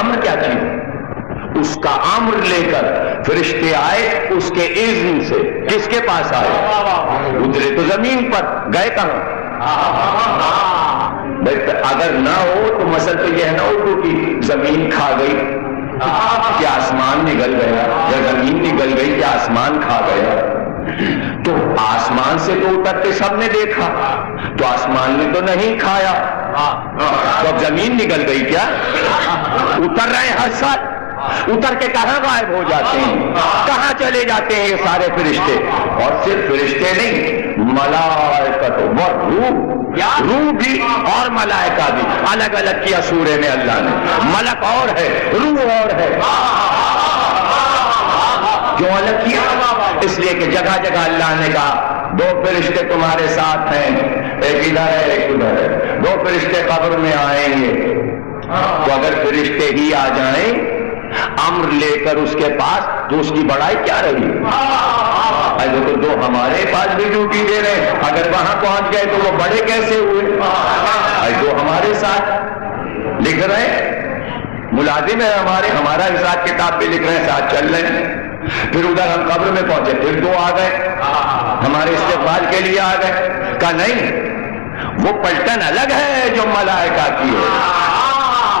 امر کیا چیز؟ اس کا امر لے کر فرشتے آئے اس کے اذن سے. کس کے پاس آئے؟ اترے تو زمین پر، گئے کہاں؟ اگر نہ ہو تو مسئلہ تو یہ نہ ہو کہ زمین کھا گئی کہ آسمان نگل گیا، یا زمین نگل گئی کہ آسمان کھا گیا. تو آسمان سے تو اترتے سب نے دیکھا، تو آسمان نے تو نہیں کھایا، تو اب زمین نگل گئی کیا؟ اتر رہے ہیں ہر سال، اتر کے کہاں غائب ہو جاتے ہیں؟ کہاں چلے جاتے ہیں یہ سارے فرشتے؟ اور صرف فرشتے نہیں، ملائکۃ و روح بھی اور ملائکہ بھی الگ الگ کیا سورے میں اللہ نے. ملک اور ہے، روح اور ہے. کیوں الگ کیا؟ اس لیے کہ جگہ جگہ اللہ نے کہا 2 فرشتے تمہارے ساتھ ہیں، ایک ادھر ہے ایک ادھر ہے. 2 فرشتے قبر میں آئیں گے، تو اگر فرشتے ہی آ جائیں امر لے کر اس کے پاس تو اس کی بڑائی کیا رہی؟ ایسے تو 2 ہمارے پاس بھی ڈیوٹی دے رہے ہیں، اگر وہاں پہنچ گئے تو وہ بڑے کیسے ہوئے؟ 2 ہمارے ساتھ لکھ رہے ہیں، ملازم ہے ہمارا حساب کتاب بھی لکھ رہے ہیں، ساتھ چل رہے ہیں. پھر ادھر ہم قبر میں پہنچے، پھر 2 آ گئے ہمارے استقبال کے لیے آ گئے. کہا نہیں، وہ پلٹن الگ ہے جو ملائکہ کی ہے،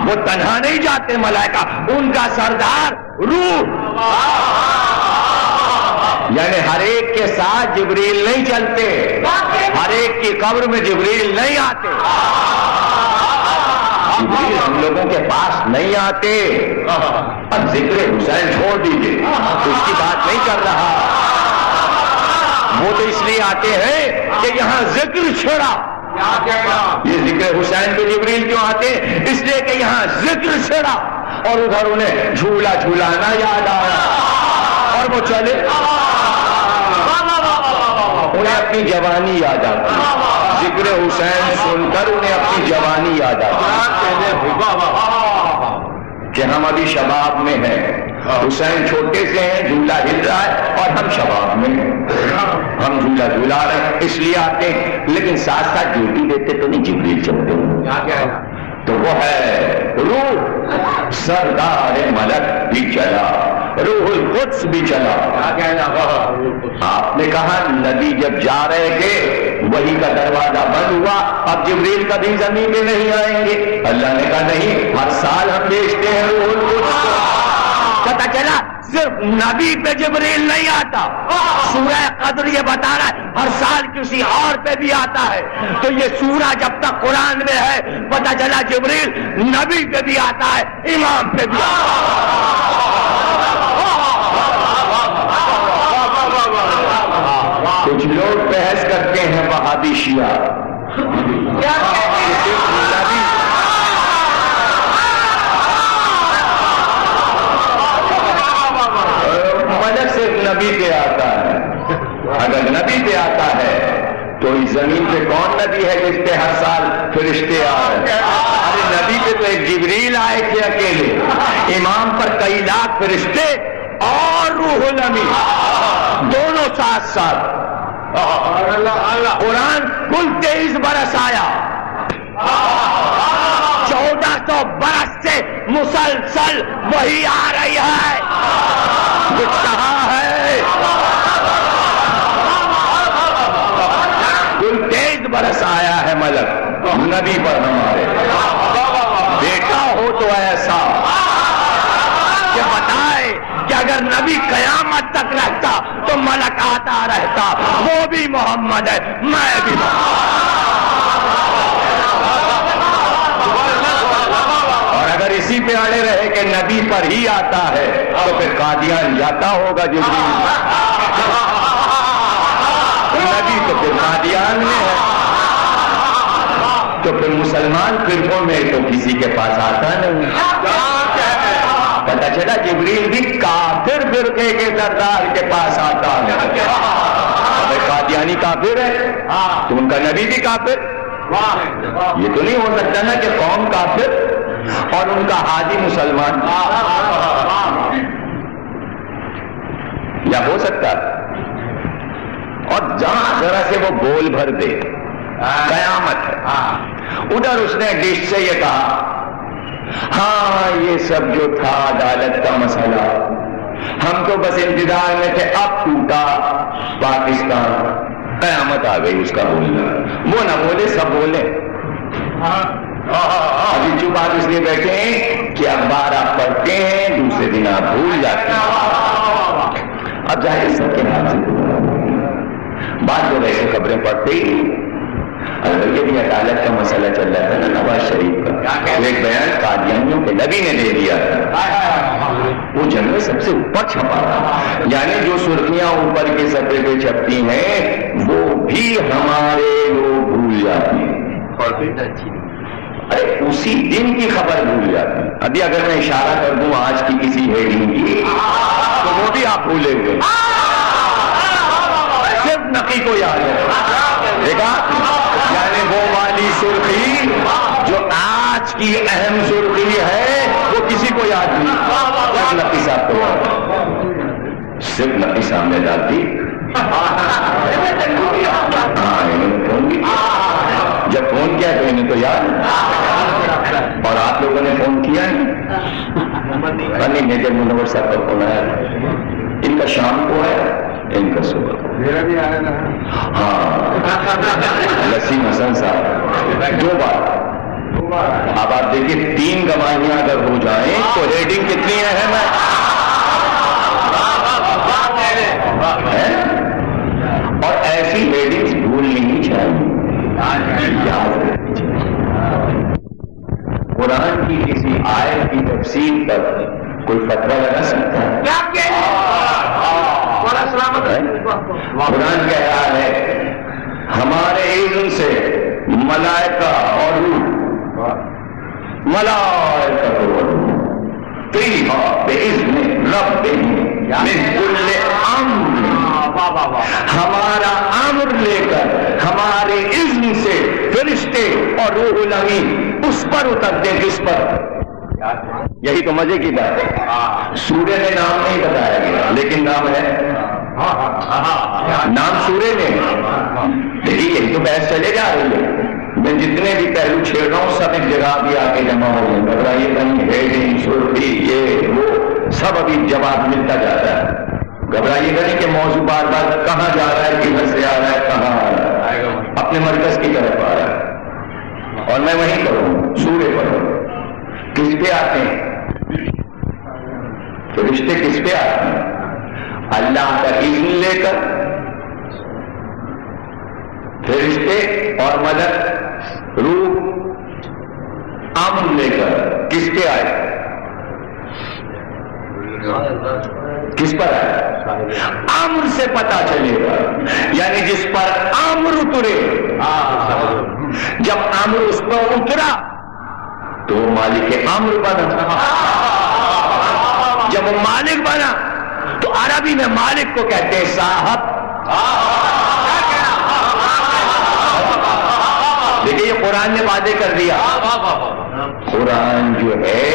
وہ تنہا نہیں جاتے ملائکہ، ان کا سردار روح، یعنی ہر ایک کے ساتھ جبریل نہیں چلتے، ہر ایک کی قبر میں جبریل نہیں آتے، جبریل ہم لوگوں کے پاس نہیں آتے. اب ذکر حسین چھوڑ دیجئے، تو اس کی بات نہیں کر رہا. وہ تو اس لیے آتے ہیں کہ یہاں ذکر چھڑا. یہ ذکر حسین پہ جبریل کیوں آتے؟ اس لیے کہ یہاں ذکر چھڑا، اور ادھر انہیں جھولا جھولانا یاد آیا اور وہ چلے. انہیں اپنی جوانی یاد آتی، ذکر حسین سن کر انہیں اپنی جوانی یاد آتی کہ ہم ابھی شباب میں ہیں. حسین چھوٹے سے ہیں، جھولا ہل رہا ہے، اور ہم شباب میں ہیں، ہم جھولا جھولا رہے ہیں، اس لیے آتے ہیں. لیکن ساتھ ساتھ ڈیوٹی دیتے تو نہیں، جبریل چلتے ہیں. تو وہ ہے روح، سردار ملک بھی چلا، روح القدس بھی چلا. آپ نے کہا نبی جب جا رہے تھے وہی کا دروازہ بند ہوا، اب جبریل کبھی زمین میں نہیں آئیں گے. اللہ نے کہا نہیں، ہر سال ہم بھیجتے ہیں روح القدس کو. پتہ چلا صرف نبی پہ جبریل نہیں آتا، سورہ قدر یہ بتا رہا ہے ہر سال کسی اور پہ بھی آتا ہے. تو یہ سورہ جب تک قرآن میں ہے پتہ چلا جبریل نبی پہ بھی آتا ہے، امام پہ بھی آتا ہے. کچھ لوگ بحث کرتے ہیں وہابی شیعہ، ملک صرف نبی پہ آتا ہے. اگر نبی پہ آتا ہے تو اس زمین پہ کون نبی ہے جس پہ ہر سال فرشتے آ رہے ہیں؟ ارے نبی پہ تو ایک جبریل آئے تھے اکیلے، امام پر کئی لاکھ فرشتے اور روح الامین دونوں ساتھ ساتھ. قرآن کل 23 برس آیا، 1400 برس سے مسلسل وہی آ رہی ہے. کچھ کہا ہے؟ کل 23 برس آیا ہے ملک نبی پر ہمارے. بیٹا ہو تو ایسا کہ بتائے کہ اگر نبی قیامت تک رہتا تو ملک آتا رہتا. وہ بھی محمد ہے، میں بھی محمد. اور اگر اسی پہ اڑے رہے کہ نبی پر ہی آتا ہے تو پھر قادیان جاتا ہوگا جبریل. نبی تو پھر قادیان میں ہے، تو پھر مسلمان فرقوں میں تو کسی کے پاس آتا نہیں. پتہ چلا جبریل بھی کافر فرقے کے سردار کے پاس آتا ہے. اگر قادیانی کافر ہے تو ان کا نبی بھی کافر. یہ تو نہیں ہو سکتا نا کہ قوم کافر اور ان کا ہادی مسلمان. کیا ہو سکتا ہے؟ اور جہاں ذرا سے وہ بول بھر دے قیامت ہے. ادھر اس نے ڈش سے یہ کہا ہاں یہ سب جو تھا عدالت کا مسئلہ ہم تو بس انتظار میں تھے، اب ٹوٹا پاکستان، قیامت آ گئی اس کا بولنا. وہ نہ بولے سب بولے. ابھی جو بات اس لیے بیٹھے ہیں کہ اخبار آپ پڑھتے ہیں دوسرے دن آپ بھول جاتے ہیں. اب ظاہر سب کے ہاتھ سے بعد لوگ ایسے خبریں پڑھتے ہی. یہ بھی عدالت کا مسئلہ چل رہا تھا نا نواز شریف کا، ایک بیان قادیانیوں کے نبی نے دے دیا تھا، وہ جنگ میں سب سے اوپر چھپا تھا. یعنی جو سرخیاں اوپر کے صفحے پہ چھپتی ہیں وہ بھی ہمارے لوگ بھول جاتے ہیں. ارے اسی دن کی خبر بھول جاتی. ابھی اگر میں اشارہ کر دوں آج کی کسی ہیڈنگ کی تو وہ بھی آپ بھولیں گے. صرف نقی کو یاد ہے، دیکھا؟ یعنی وہ والی سرخی جو آج کی اہم سرخی ہے وہ کسی کو یاد نہیں، صرف نقی صاحب کو یاد. صرف نقی صاحب نے ڈالتی. ہاں انہوں نے فون بھی کیا، جب فون کیا تو انہیں تو یاد. اور آپ لوگوں نے فون کیا نہیں. میجر منور صاحب کا فون آیا، ان کا شام کو ہے، ان کا صبح. میرا بھی آیا نا. ہاں لسیم حسن صاحب 2 بار. اب آپ دیکھیے 3 گواہیاں اگر ہو جائیں تو ریڈنگ کتنی اہم ہے. اور ایسی ریڈنگز بھولنی نہیں چاہیے، یاد رکھنی چاہیے. قرآن کی کسی آیت کی تفسیر پر کوئی فتویٰ لگا سکتا ہے؟ قرآن کہہ رہا ہے ہمارے علم سے ملائکہ اور روح، ملائکہ اور روح فیہا بإذن ربہم من کل امر. ہمارا امر لے کر ہمارے اذن سے فرشتے اور روح الامین اس پر اترتے. کس پر؟ یہی تو مزے کی بات ہے. سورہ میں نام نہیں بتایا گیا لیکن نام ہے، نام سورہ میں. دیکھیے یہی تو بحث چلے جا رہی ہے. میں جتنے بھی پہلو چھیڑ رہا ہوں سب ایک جگہ بھی آ کے جمع ہو گئے. گھبرائیے نہیں، ہیڈنگ سرخی یہ وہ سب ابھی جواب ملتا جاتا ہے. گھبرائیے گا نہیں کہ موضوع بار بار کہاں جا رہا ہے، کدھر سے آ رہا ہے، کہاں آ رہا ہے، اپنے مرکز کی طرف آ رہا ہے. اور میں وہیں کروں سورہ پر. کس پہ آتے ہیں فرشتے؟ کس پہ آتے ہیں؟ اللہ کا اذن لے کر فرشتے اور مدد روح امر لے کر کس پہ آئے؟ کس پر آئے؟ امر سے پتا چلے گا. یعنی جس پر امر اترے، جب امر اس پر اترا تو وہ مالک امر بنا. جب وہ مالک بنا تو عربی میں مالک کو کہتے ہیں صاحب. دیکھیے یہ قرآن نے واضح کر دیا. قرآن جو ہے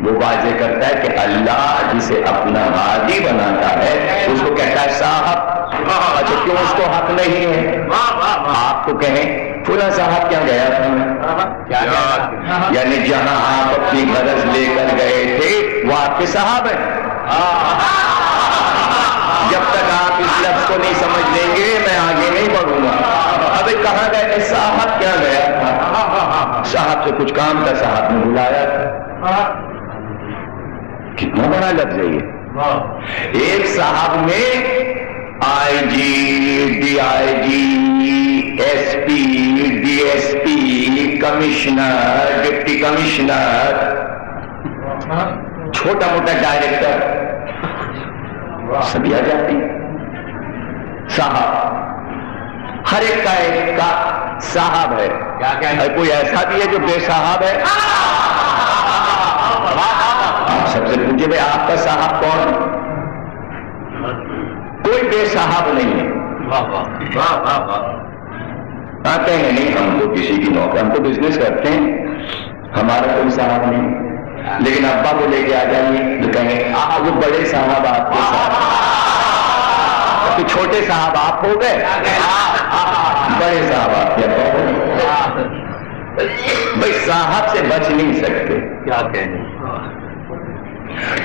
وہ واضح کرتا ہے کہ اللہ جسے اپنا ہادی بناتا ہے اس کو کہتا ہے صاحب. اچھا کیوں اس کو حق نہیں ہے؟ آپ تو کہیں فلاں صاحب کیا گیا تھا، یعنی جہاں آپ اپنی غرض لے کر گئے تھے وہ آپ کے صاحب ہیں. جب تک آپ اس لفظ کو نہیں سمجھ لیں گے میں آگے نہیں بڑھوں گا. ابھی کہاں گئے؟ صاحب کیا گیا تھا، صاحب سے کچھ کام تھا، صاحب نے بلایا تھا. کتنا بڑا لفظ ہے یہ. ایک صاحب میں I G, D I G, S P, D S P, commissioner, deputy commissioner, چھوٹا موٹا ڈائریکٹر سبھی آ جاتی. صاحب ہر ایک کا صاحب ہے. کوئی ایسا بھی ہے جو بے صاحب ہے؟ آپ سب سے پوچھے بھائی آپ کا صاحب کون؟ کوئی بے صاحب نہیں ہے. کہیں گے نہیں ہم تو کسی کی نوکری، ہم تو بزنس کرتے ہیں، ہمارا کوئی صاحب نہیں. لیکن ابا کو لے کے آ جائیے تو کہیں گے وہ بڑے صاحب آپ کے ساتھ، تو چھوٹے صاحب آپ ہو گئے، بڑے صاحب آپ کے ابا ہو گئے۔ بھائی صاحب سے بچ نہیں سکتے، کیا کہیں؟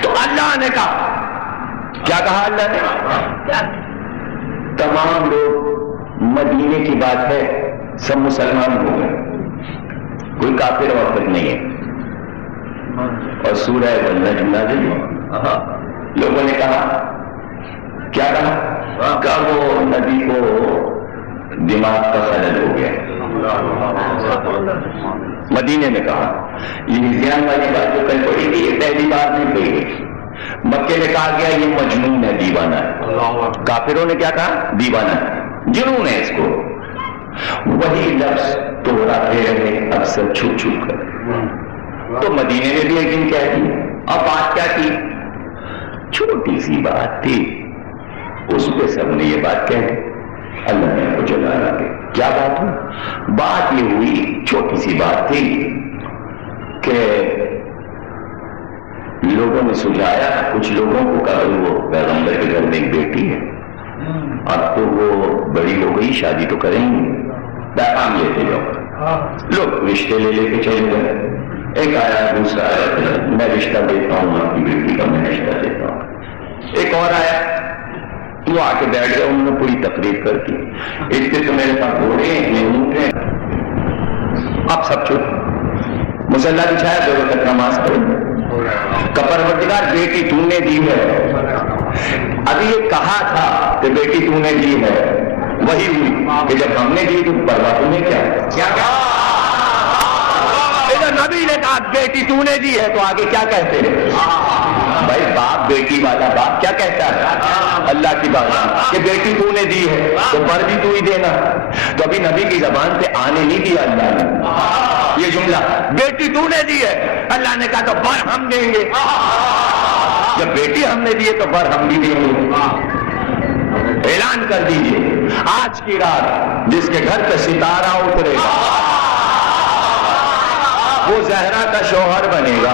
تو اللہ نے کہا، کیا کہا اللہ نے؟ تمام لوگ، مدینے کی بات ہے، سب مسلمان ہو گئے، کوئی کافر وقت نہیں ہے، اور سورہ والنجم نازل ہوا۔ لوگوں نے کہا، کیا کہا؟ کہ وہ نبی کو دماغ کا خلل ہو گیا۔ مدینے نے کہا، یہ نسیان والی بات جو کل پڑھی تھی یہ پہلی بار نہیں پڑھی گئی۔ مکے نے کہا گیا یہ مجنون ہے، دیوانہ ہے۔ کافروں نے کیا کہا؟ دیوانہ ہے، جنون ہے اس کو۔ وہی لفظ دوہراتے رہے اکثر چھپ چھپ کر۔ تو مدینے نے بھی ایک دن کہہ دی، اب بات کیا تھی؟ چھوٹی سی بات تھی، اس پہ سب نے یہ بات کہہ دی۔ اللہ نے کو جلا رہا، کیا بات ہوئی؟ بات یہ ہوئی، چھوٹی سی بات تھی کہ لوگوں نے سجایا، کچھ لوگوں کو کہا وہ پیغمبر کے گھر میں ایک بیٹی ہے، اب تو وہ بڑی ہو گئی، شادی تو کریں گی، پیغام لیتے لوگ رشتے لے کے چلے گئے۔ ایک آیا، دوسرا آیا، میں رشتہ دیتا ہوں، آپ کی بیٹی کا میں رشتہ دیتا ہوں۔ ایک اور آیا، وہ آ کے بیٹھ گیا، انہوں نے پوری تقریر کر دی، ایک تو میرے پاس گھوڑے ہیں، اونٹ ہیں۔ اب سب چپ، مصلی بچھایا، دو رکعت نماز پڑھی۔ پروردگار بیٹی تو نے دی ہے، ابھی یہ کہا تھا کہ بیٹی تو نے دی ہے، وہی ہوئی کہ جب ہم نے دی تو پرواہ تمہیں کیا کہا؟ نبی نے کہا بیٹی تو نے دی ہے تو آگے کیا کہتے ہیں؟ بھائی باپ بیٹی والا باپ کیا کہتا ہے؟ اللہ کی بات کہ بیٹی تو نے دی ہے تو بر بھی تو ہی دینا۔ تو ابھی نبی کی زبان پہ آنے نہیں دیا اللہ نے یہ جملہ، بیٹی تو نے دی ہے، اللہ نے کہا تو بر ہم دیں گے۔ جب بیٹی ہم نے دی ہے تو بر ہم بھی دیں گے۔ اعلان کر دیجئے آج کی رات جس کے گھر پہ ستارہ اترے گا وہ زہرا کا شوہر بنے گا۔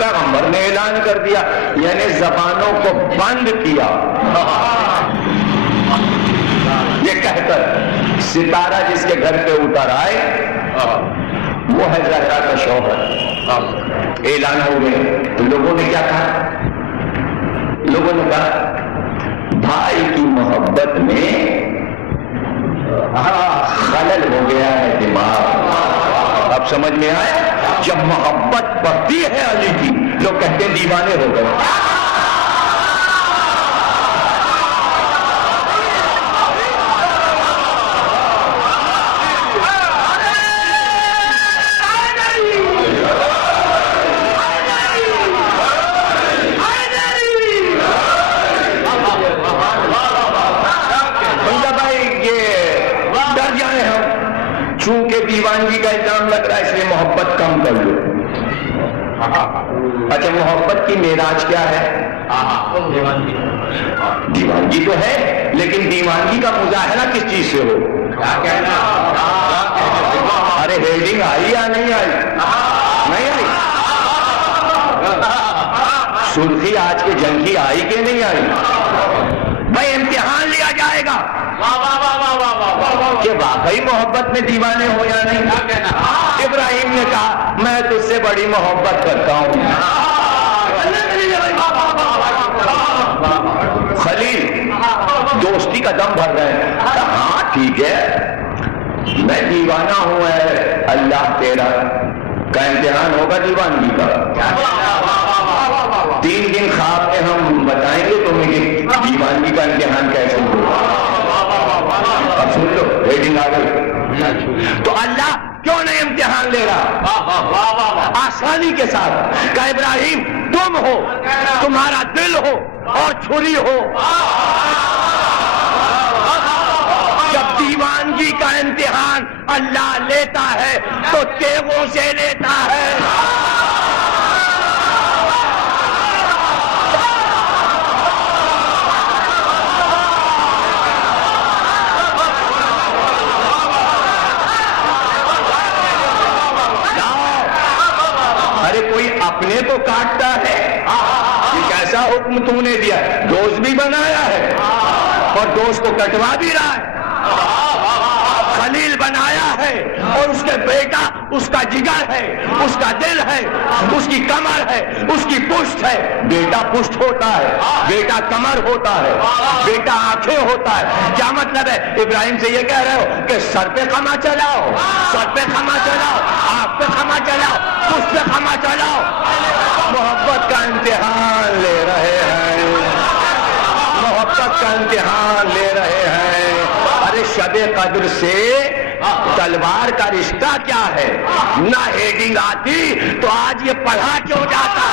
پیغمبر نے اعلان کر دیا، یعنی زبانوں کو بند کیا یہ کہہ کر ستارہ جس کے گھر پہ اتر آئے وہ ہے زہرا کا شوہر۔ اعلان ہو گئے تو لوگوں نے کیا کہا؟ لوگوں نے کہا بھائی کی محبت میں خلل ہو گیا ہے دماغ۔ اب سمجھ میں آئے؟ جب محبت بڑھتی ہے علی کی لوگ کہتے ہیں دیوانے ہو گئے۔ چونکہ دیوانگی کا الزام لگ رہا ہے اس لیے محبت کم کر لو۔ اچھا محبت کی معراج کیا ہے؟ دیوانگی تو ہے لیکن دیوانگی کا مظاہرہ کس چیز سے ہو؟ ارے ہیڈنگ آئی یا نہیں آئی؟ نہیں آئی؟ سرخی آج کے جنگ کی آئی کہ نہیں آئی؟ بھائی امتحان لیا جائے گا کہ واقعی محبت میں دیوانے ہو یا نہیں۔ ابراہیم نے کہا میں تجھ سے بڑی محبت کرتا ہوں۔ خلیل دوستی کا دم بھر رہے ہیں، ہاں ٹھیک ہے میں دیوانہ ہوں، ہے اللہ تیرا کا امتحان ہوگا دیوانگی کا۔ 3 دن خواب میں ہم بتائیں گے تمہیں کہ دیوانگی کا امتحان کیسے ہوگا۔ اب سن لو ریڈنگ آ گئی تو اللہ کیوں نہیں امتحان لے رہا؟ آسانی کے ساتھ کہ ابراہیم تم ہو، تمہارا دل ہو اور چھری ہو۔ جب دیوانگی کا امتحان اللہ لیتا ہے تو تیغوں سے لیتا ہے۔ ارے کوئی کھانے کو کاٹتا ہے؟ یہ کیسا حکم تو نے دیا؟ دوست بھی بنایا ہے اور دوست کو کٹوا بھی رہا ہے، خلیل بنایا ہے اور اس کے بیٹا اس کا جگر ہے، اس کا دل ہے، اس کی کمر ہے، اس کی پشت ہے۔ بیٹا پشت ہوتا ہے، بیٹا کمر ہوتا ہے، بیٹا آنکھیں ہوتا ہے۔ کیا مطلب ہے؟ ابراہیم سے یہ کہہ رہے ہو کہ سر پہ خما چلاؤ، سر پہ خما چلاؤ، آنکھ پہ خما چلاؤ، پشت پہ خما چلاؤ۔ محبت کا امتحان لے رہے ہیں، محبت کا امتحان لے رہے ہیں۔ ارے شب قدر سے تلوار کا رشتہ کیا ہے؟ نہ ہیڈنگ آتی تو آج یہ پڑھا کیوں جاتا؟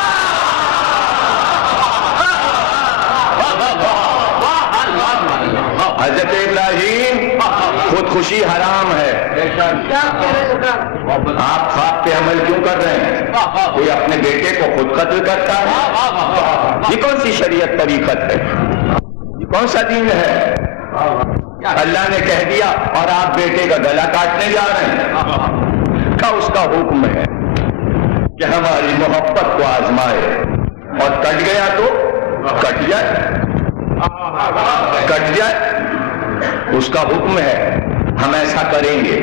حضرت ابراہیم خودکشی حرام ہے۔ آپ خواب پہ عمل کیوں کر رہے ہیں؟ کوئی اپنے بیٹے کو خود قتل کرتا ہے؟ یہ کون سی شریعت طریقت ہے؟ یہ کون سا دین ہے؟ اللہ نے کہہ دیا اور آپ بیٹے کا گلا کاٹنے جا رہے ہیں؟ کا اس کا حکم ہے کہ ہماری محبت کو آزمائے اور کٹ گیا تو کٹ جائے، کٹ جائے، اس کا حکم ہے، ہم ایسا کریں گے۔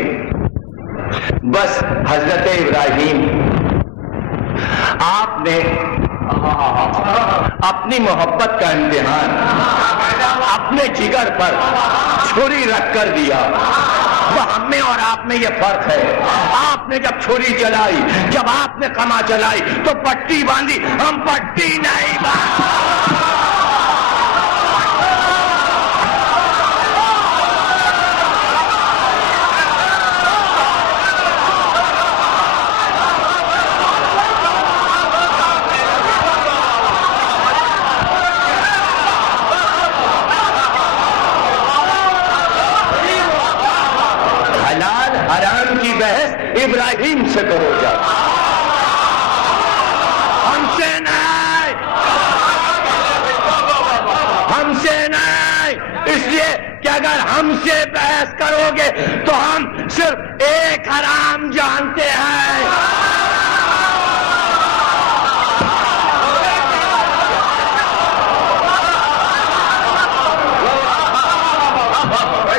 بس حضرت ابراہیم آپ نے اپنی محبت کا امتحان اپنے جگر پر چھری رکھ کر دیا۔ وہ ہم میں اور آپ میں یہ فرق ہے، آپ نے جب چھری چلائی، جب آپ نے کما چلائی تو پٹی باندھی، ہم پٹی نہیں باندھی۔ ابراہیم سے کرو جا، ہم سے نہیں، ہم سے نہیں۔ اس لیے کہ اگر ہم سے بحث کرو گے تو ہم صرف ایک حرام جانتے ہیں۔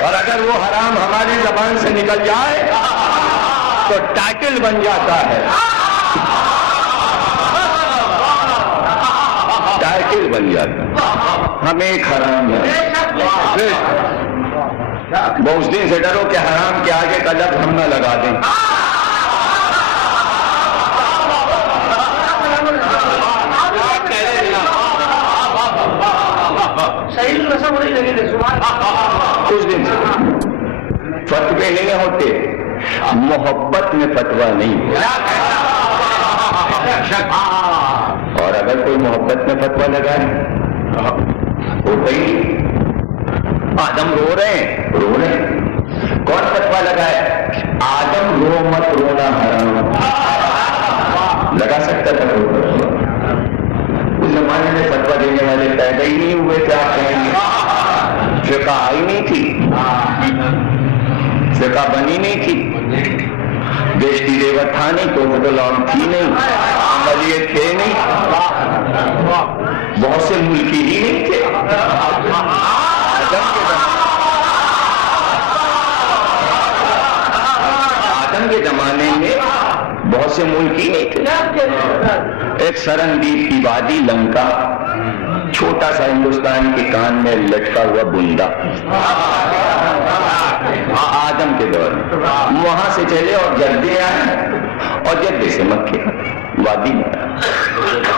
اور اگر وہ حرام ہماری زبان سے نکل جائے تو ٹائٹل بن جاتا ہے، ٹائٹل بن جاتا ہے، ہم ایک حرام ہے۔ وہ اس دن سے ڈرو کہ حرام کے آگے کا لفظ ہم نہ لگا دیں۔ اس دن سے فتوے نہیں ہوتے، محبت میں فتویٰ نہیں ہوتا۔ اور اگر کوئی محبت میں فتویٰ لگائے وہ بھائی آدم رو رہے ہیں، رو رہے ہیں، کون فتویٰ لگائے؟ آدم رو مت رونا حرام، لگا سکتا تھا کوئی فتویٰ؟ اس زمانے میں فتویٰ دینے والے پیدا ہی نہیں ہوئے تھے، آپ کہیں گے فقہ آئی نہیں تھی، فقہ بنی نہیں تھی، بیشتی دیوت تھا نہیں، توفت العام تھی نہیں، عملیت تھے نہیں، بہت سے ملکی ہی نہیں تھے۔ آدم کے زمانے میں بہت سے ملکی نہیں تھے۔ ایک سرندیپ کی وادی لنکا، چھوٹا سا ہندوستان کے کان میں لٹکا ہوا بندہ، آدم کے دور میں وہاں سے چلے اور جدے آئے اور جدے سے مکے وادی میں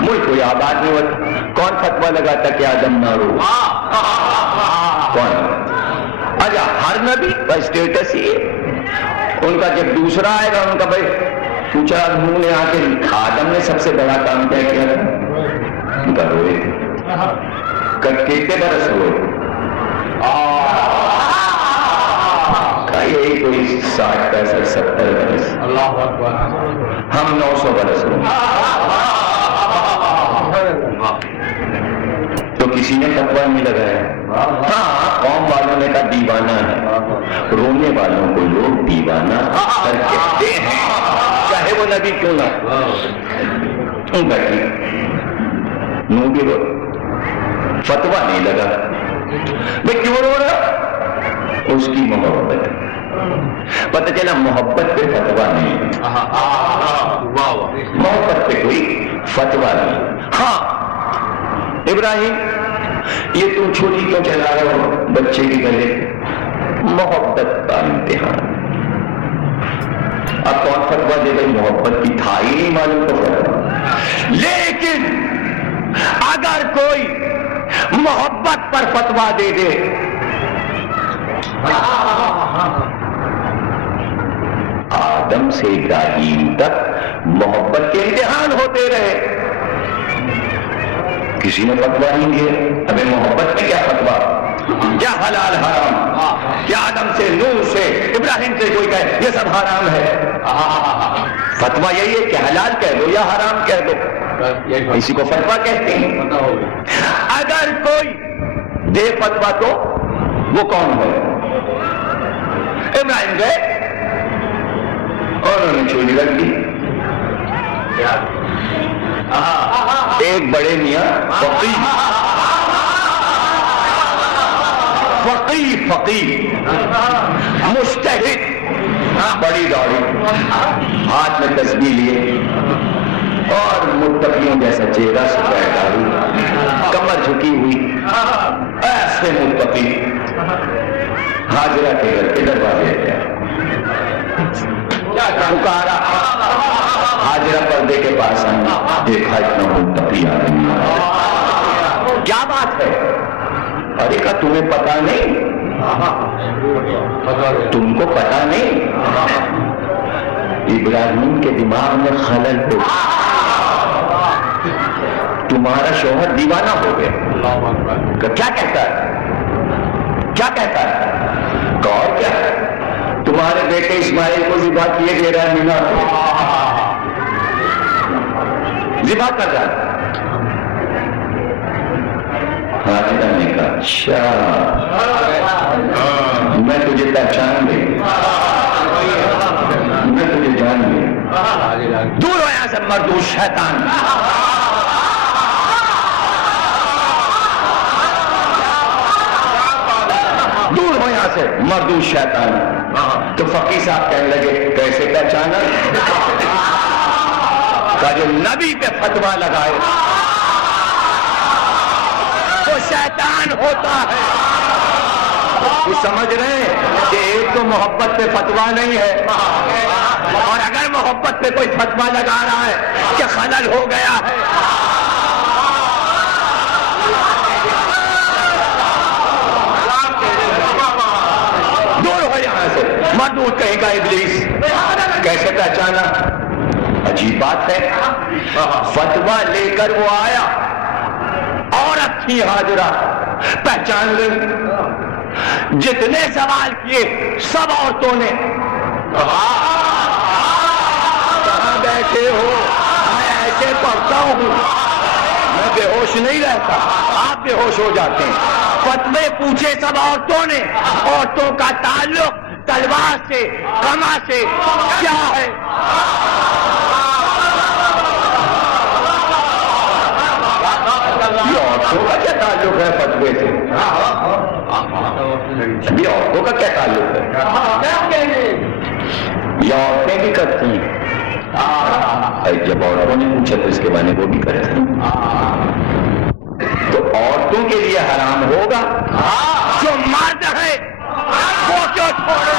ملک کوئی آباد نہیں ہوتا۔ کون فتویٰ لگاتا کہ آدم نہ رو؟ کون؟ اچھا ہر نبی کا اسٹیٹس ہی ہے ان کا، جب دوسرا آئے گا ان کا بھائی پوچھا انہوں نے آ کے آدم نے سب سے بڑا کام کیا کیا تھا؟ ان کا روئے کتنے برس ہوئے؟ یہی کوئی 60 65 70 برس، ہم 900 برس ہوئے تو کسی نے فتویٰ نہیں لگایا۔ ہاں قوم والوں نے کہا دیوانہ ہے، رونے والوں کو لوگ دیوانہ کہتے ہیں چاہے وہ نبی کیوں نہ۔ بیٹھی نو بھی رو فتویٰ نہیں لگا بھئی کیوں رو رہا؟ اس کی محبت پتہ چلا محبت پہ فتویٰ نہیں محبت پہ کوئی فتویٰ نہیں ہاں ابراہیم یہ تم چھری کیوں چلا رہے ہو بچے کی گلے محبت کا امتحان اب کون فتویٰ دے گئی محبت کی تھا ہی نہیں معلوم تو فتویٰ لیکن اگر کوئی محبت پر فتویٰ دے دے آدم سے ابراہیم تک محبت کے امتحان ہوتے رہے کسی نے فتویٰ نہیں دیا ابھی محبت میں کیا فتویٰ کیا حلال حرام کیا آدم سے نوح سے ابراہیم سے کوئی کہے یہ سب حرام ہے فتویٰ یہی ہے کہ حلال کہہ دو یا حرام کہہ دو اسی کو فتویٰ کہتے ہیں اگر کوئی دے فتویٰ تو وہ کون ہے ابراہیم گئے اور انہوں نے چولی رکھ دی ایک بڑے میاں فقیہ مجتہد بڑی داڑھی ہاتھ میں تسبیح لیے اور متقیوں جیسا چہرہ سفید داڑھی کمر جھکی ہوئی ایسے متقی حاجرہ کے گھر کے دروازے پہ پکارا حاجرہ پردے کے پاس دیکھا اتنا متقی آدمی کیا بات ہے ارے کہا تمہیں پتا نہیں تم کو پتا نہیں ابراہیم کے دماغ میں خلل ہو تمہارا شوہر دیوانہ ہو گیا کیا کہتا ہے کیا کہتا ہے اور کیا تمہارے بیٹے اسماعیل کو ذبح کیے دے رہا ہے مینا ذبح کر رہا ہے حاجرہ نے کہا اچھا میں تجھے پہچان گئی میں تجھے جان گئی دور ہو یہاں سے مردود شیطان دور ہو یہاں سے مردود شیطان تو فقیر صاحب کہنے لگے کیسے پہچانا کا جو نبی پہ فتویٰ لگائے وہ شیطان ہوتا ہے وہ سمجھ رہے ہیں کہ ایک تو محبت پہ فتویٰ نہیں ہے اور اگر محبت پہ کوئی فتویٰ لگا رہا ہے کہ خلل ہو گیا ہے دور ہو یہاں سے مردود کہیں کا ابلیس کیسے پہچانا عجیب بات ہے فتویٰ لے کر وہ آیا عورت تھی حاجرہ پہچان لیں جتنے سوال کیے سب عورتوں نے کہاں بیٹھے ہو میں ایسے پڑھتا ہوں میں بے ہوش نہیں رہتا آپ بے ہوش ہو جاتے ہیں فتوے پوچھے سب عورتوں نے عورتوں کا تعلق تلوار سے قمع سے کیا ہے عورتوں کا کیا تعلق ہے فتوے سے ابھی عورتوں کا کیا تعلق ہے یہ عورتیں بھی کرتی ہیں جب عورتوں نے پوچھا تو اس کے بارے وہ بھی کرے تو عورتوں کے لیے حرام ہوگا جو مرد ہے وہ کیوں چھوڑے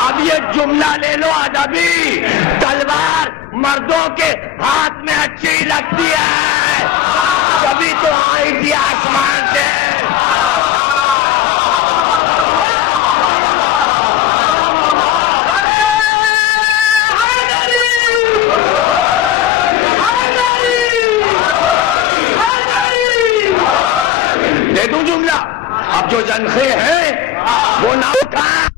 اب یہ جملہ لے لو ادبی تلوار مردوں کے ہاتھ میں اچھی لگتی ہے کبھی تو آئی تھی آسمان سے دے دوں جملہ اب جو جنخے ہیں وہ نہ اٹھائیں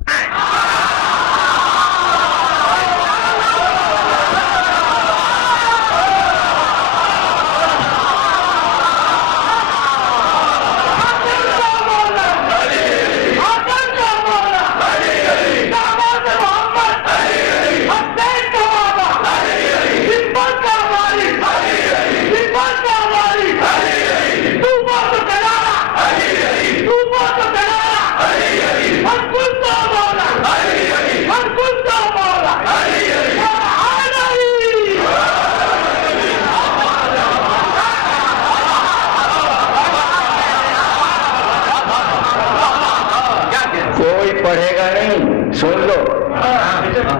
پڑھے گا نہیں. سن لو,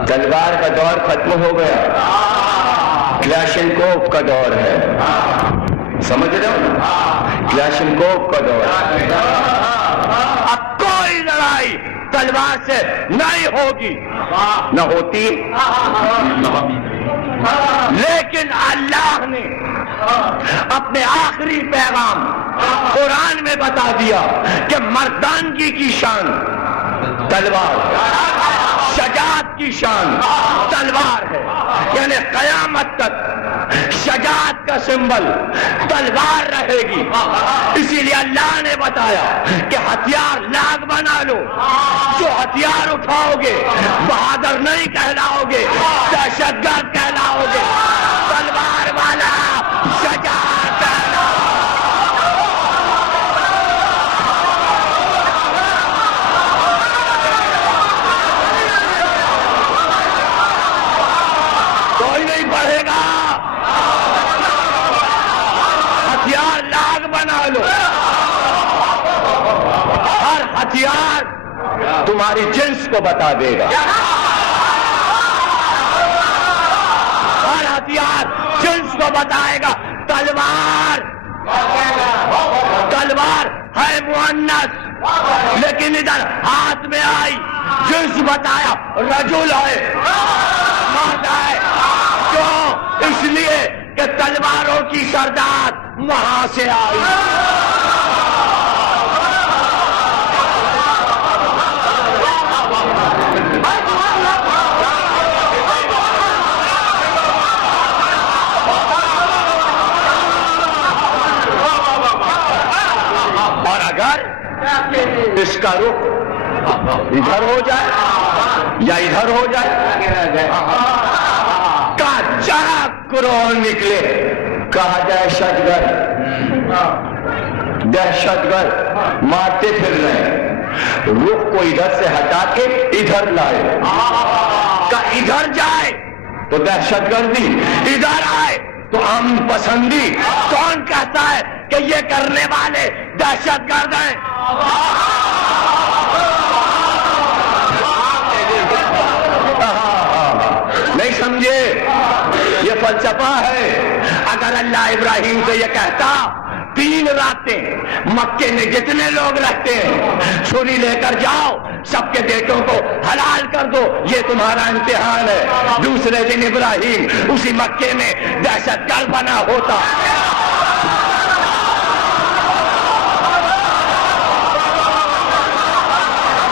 تلوار کا دور ختم ہو گیا, کلاشنکوف کا دور ہے. سمجھ رہے ہو, کلاشنکوف کا دور ہے. اب کوئی لڑائی تلوار سے نہیں ہوگی, نہ ہوتی, لیکن اللہ نے اپنے آخری پیغام قرآن میں بتا دیا کہ مردانگی کی شان تلوار, شجاعت کی شان تلوار ہے. یعنی قیامت تک شجاعت کا سمبل تلوار رہے گی. اسی لیے اللہ نے بتایا کہ ہتھیار لاغ بنا لو. جو ہتھیار اٹھاؤ گے بہادر نہیں کہلاؤ گے, دہشت گرد کہلاؤ گے. تلوار والا شجاعت کہلاؤ. کوئی نہیں پڑھے گا, ہتھیار لاغ بنا لو. ہر ہتھیار تمہاری جنس کو بتا دے گا. ہر ہتھیار جنس کو بتائے گا. تلوار ہے مؤنث, لیکن ادھر ہاتھ میں آئی جنس بتایا رجل ہے, مرد ہے. کیوں؟ اس لیے کہ تلواروں کی سردار وہاں سے آئی. اور اگر اس کا رخ ادھر ہو جائے یا ادھر ہو جائے, کا چاک کرو نکلے, کہا دہشت گرد مارتے پھر رہے ہیں. رخ کو ادھر سے ہٹا کے ادھر لائے, کا ادھر جائے تو دہشت گردی, ادھر آئے تو امن پسندی. کون کہتا ہے کہ یہ کرنے والے دہشت گرد ہیں؟ نہیں سمجھے, یہ فلسفہ ہے. اگر اللہ ابراہیم سے یہ کہتا 3 راتیں مکے میں جتنے لوگ رہتے ہیں چھری لے کر جاؤ, سب کے بیٹوں کو حلال کر دو, یہ تمہارا امتحان ہے. دوسرے دن ابراہیم اسی مکے میں دہشت گرد بنا ہوتا.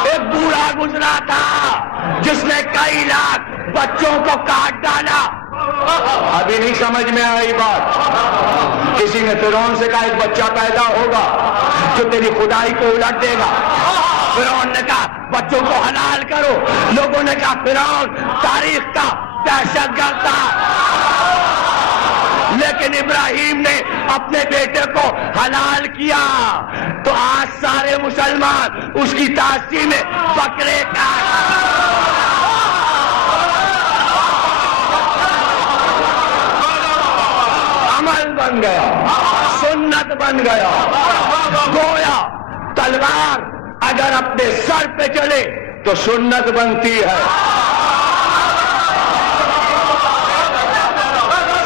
ایک بوڑھا گزرا تھا جس نے کئی لاکھ بچوں کو کاٹ ڈالا. ابھی نہیں سمجھ میں آئی بات. کسی نے فرعون سے کہا ایک بچہ پیدا ہوگا جو تیری خدائی کو الٹ دے گا. فرعون نے کہا بچوں کو حلال کرو. لوگوں نے کہا فرعون تاریخ کا دہشت گرد تھا. لیکن ابراہیم نے اپنے بیٹے کو حلال کیا تو آج سارے مسلمان اس کی تعظیم میں بکرے عمل بن گیا, سنت بن گیا. گویا تلوار اگر اپنے سر پہ چلے تو سنت بنتی ہے.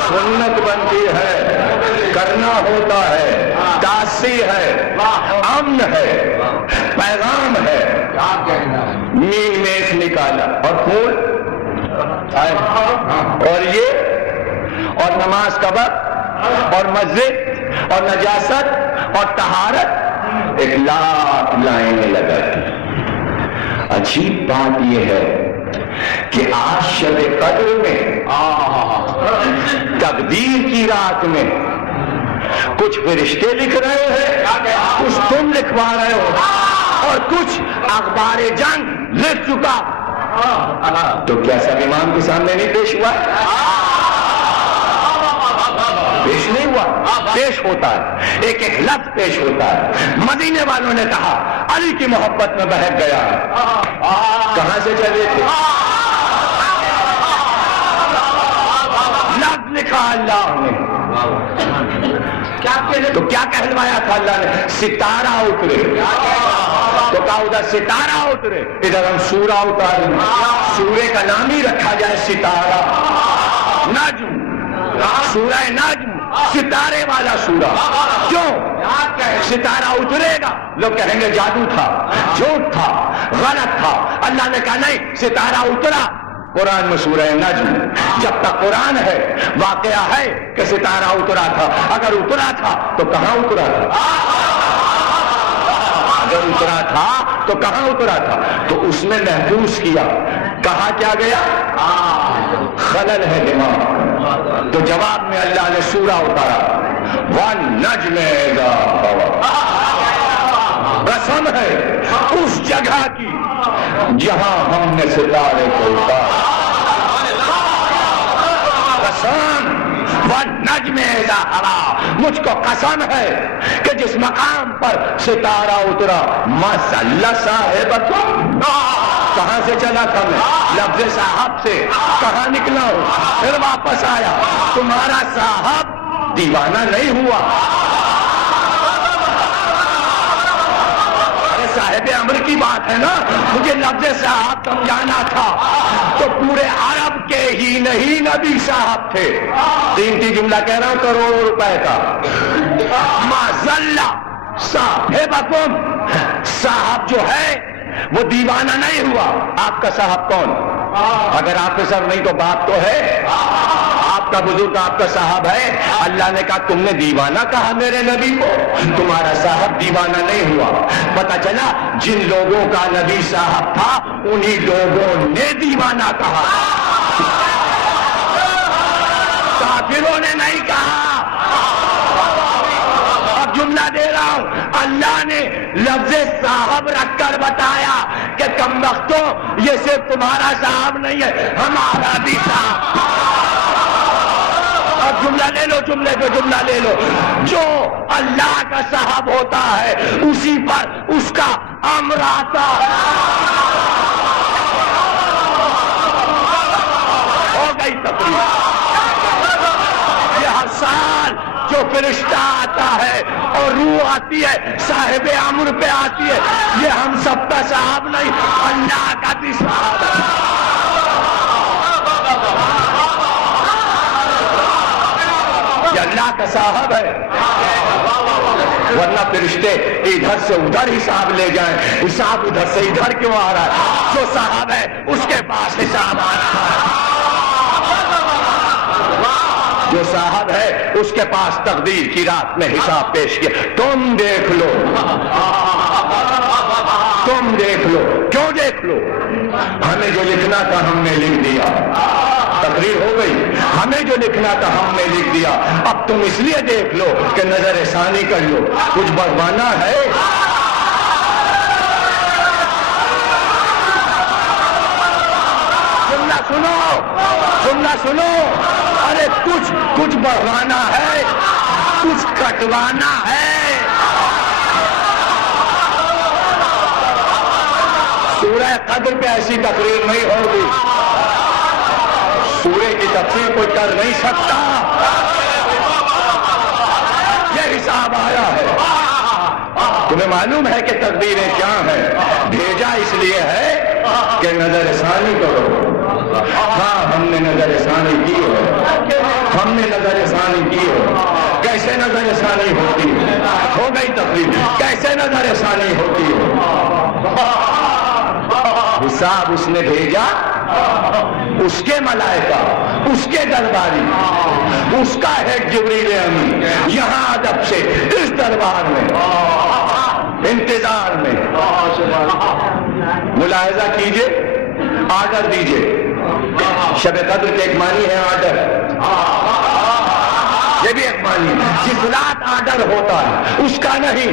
سنت بنتی ہے, کرنا ہوتا ہے, تاثیر ہے, امن ہے, پیغام ہے. مین میخ نکالا اور پھول اور یہ اور نماز کا وقت اور مسجد اور نجاست اور طہارت 1,00,000 لائنیں لگا دی. عجیب بات یہ ہے کہ آج شب قدر میں تقدیر کی رات میں کچھ فرشتے لکھ رہے ہیں, کچھ تم لکھوا رہے ہو اور کچھ اخبار جنگ لکھ چکا. تو کیا سب امام کے سامنے نہیں پیش ہوا؟ پیش نہیں ہوا, پیش ہوتا ہے, ایک ایک لفظ پیش ہوتا ہے. مدینے والوں نے کہا علی کی محبت میں بہک گیا. کہاں سے چلے تھے؟ لفظ لکھا اللہ نے, تو کیا کہلوایا تھا اللہ نے؟ ستارہ اترے، تو کہا ادھر ستارہ اترے، ادھر ہم سورہ اتاریں، سورے کا نام ہی رکھا جائے ستارہ، نجم، سورہ نجم، ستارے والا سورہ۔ کیوں؟ ستارہ اترے گا، لوگ کہیں گے جادو تھا، جھوٹ تھا، غلط تھا۔ اللہ نے کہا نہیں، ستارہ اترا قرآن میں سورہ نجم۔ جب تک قرآن ہے واقعہ ہے کہ ستارہ اترا تھا، اگر اترا تھا تو کہاں اترا تھا؟ اگر اترا تھا تو کہاں اترا تھا؟ تو اس میں محفوظ کیا، کہا کیا گیا؟ خلل ہے دماغ۔ تو جواب میں اللہ نے سورہ اتارا، وَالنَّجْمِ إِذَا هَوَىٰ، قسم ہے اس جگہ کی جہاں ہم نے ستارے کو اتارا، قسم وَالنَّجْمِ إِذَا هَوَىٰ، مجھ کو قسم ہے کہ جس مقام پر ستارہ اترا، مَا ضَلَّ صَاحِبُكُمْ، کہاں سے چلا تھا میں؟ لفظ صاحب سے، کہاں نکلا ہوں، پھر واپس آیا، تمہارا صاحب دیوانہ نہیں ہوا۔ ارے صاحب امر کی بات ہے نا، مجھے لفظ صاحب سمجھانا تھا، تو پورے عرب کے ہی نہیں نبی صاحب تھے۔ قیمتی جملہ کہہ رہا ہوں، کروڑوں روپے کا۔ ما ضل صاحبکم، صاحب جو ہے وہ دیوانہ نہیں ہوا۔ آپ کا صاحب کون؟ اگر آفیسر نہیں تو باپ تو ہے، آپ کا بزرگ آپ کا صاحب ہے۔ اللہ نے کہا تم نے دیوانہ کہا میرے نبی کو، تمہارا صاحب دیوانہ نہیں ہوا۔ پتہ چلا جن لوگوں کا نبی صاحب تھا انہی لوگوں نے دیوانہ کہا، کافروں نے نہیں کہا۔ اب جملہ دے رہا ہوں، اللہ نے لفظ صاحب رکھ کر بتایا کہ کم وقتوں یہ صرف تمہارا صاحب نہیں ہے، ہمارا بھی صاحب۔ اب جملہ لے لو، جملے پہ جملہ لے لو، جو اللہ کا صاحب ہوتا ہے اسی پر اس کا امر آتا ہے۔ ہو گئی تقریر۔ یہ ہر سال جو فرشتہ آتا ہے اور روح آتی ہے صاحب امر پہ آتی ہے، یہ ہم سب کا صاحب نہیں، اللہ کا بھی صاحب ہے۔ یہ اللہ کا صاحب ہے، ورنہ فرشتے ادھر سے ادھر حساب لے جائیں، حساب ادھر سے ادھر کیوں آ رہا ہے؟ جو صاحب ہے اس کے پاس حساب آ رہا ہے، جو صاحب ہے اس کے پاس تقدیر کی رات میں حساب پیش کیا۔ تم دیکھ لو، تم دیکھ لو، کیوں دیکھ لو؟ ہمیں جو لکھنا تھا ہم نے لکھ دیا، تقریر ہو گئی، ہمیں جو لکھنا تھا ہم نے لکھ دیا۔ اب تم اس لیے دیکھ لو کہ نظر ثانی کر لو، کچھ بڑھوانا ہے؟ جملہ سنو، جملہ سنو، ارے کچھ بڑھوانا ہے، کچھ کٹوانا ہے۔ سورہ قدر پہ ایسی تقریر نہیں ہوگی، سورہ کی تفسیر کوئی کر نہیں سکتا، یہ حساب آیا ہے۔ تمہیں معلوم ہے کہ تقدیریں کیا ہیں؟ بھیجا اس لیے ہے کہ نظر ثانی کرو۔ ہاں ہم نے نظر ثانی کی ہے، ہم نے نظر ثانی کی ہے۔ کیسے نظر ثانی ہوتی ہے؟ ہو گئی تقریر، کیسے نظر ثانی ہوتی ہے؟ حساب اس نے بھیجا، اس کے ملائکہ، اس کے درباری، اس کا ہے جبریل امین، یہاں ادب سے اس دربار میں انتظار میں ملاحظہ کیجئے، آرڈر دیجئے۔ شب قدر کے ایک معنی ہے آرڈر، یہ بھی ایک معنی ہے، جس رات آرڈر ہوتا ہے اس کا نہیں،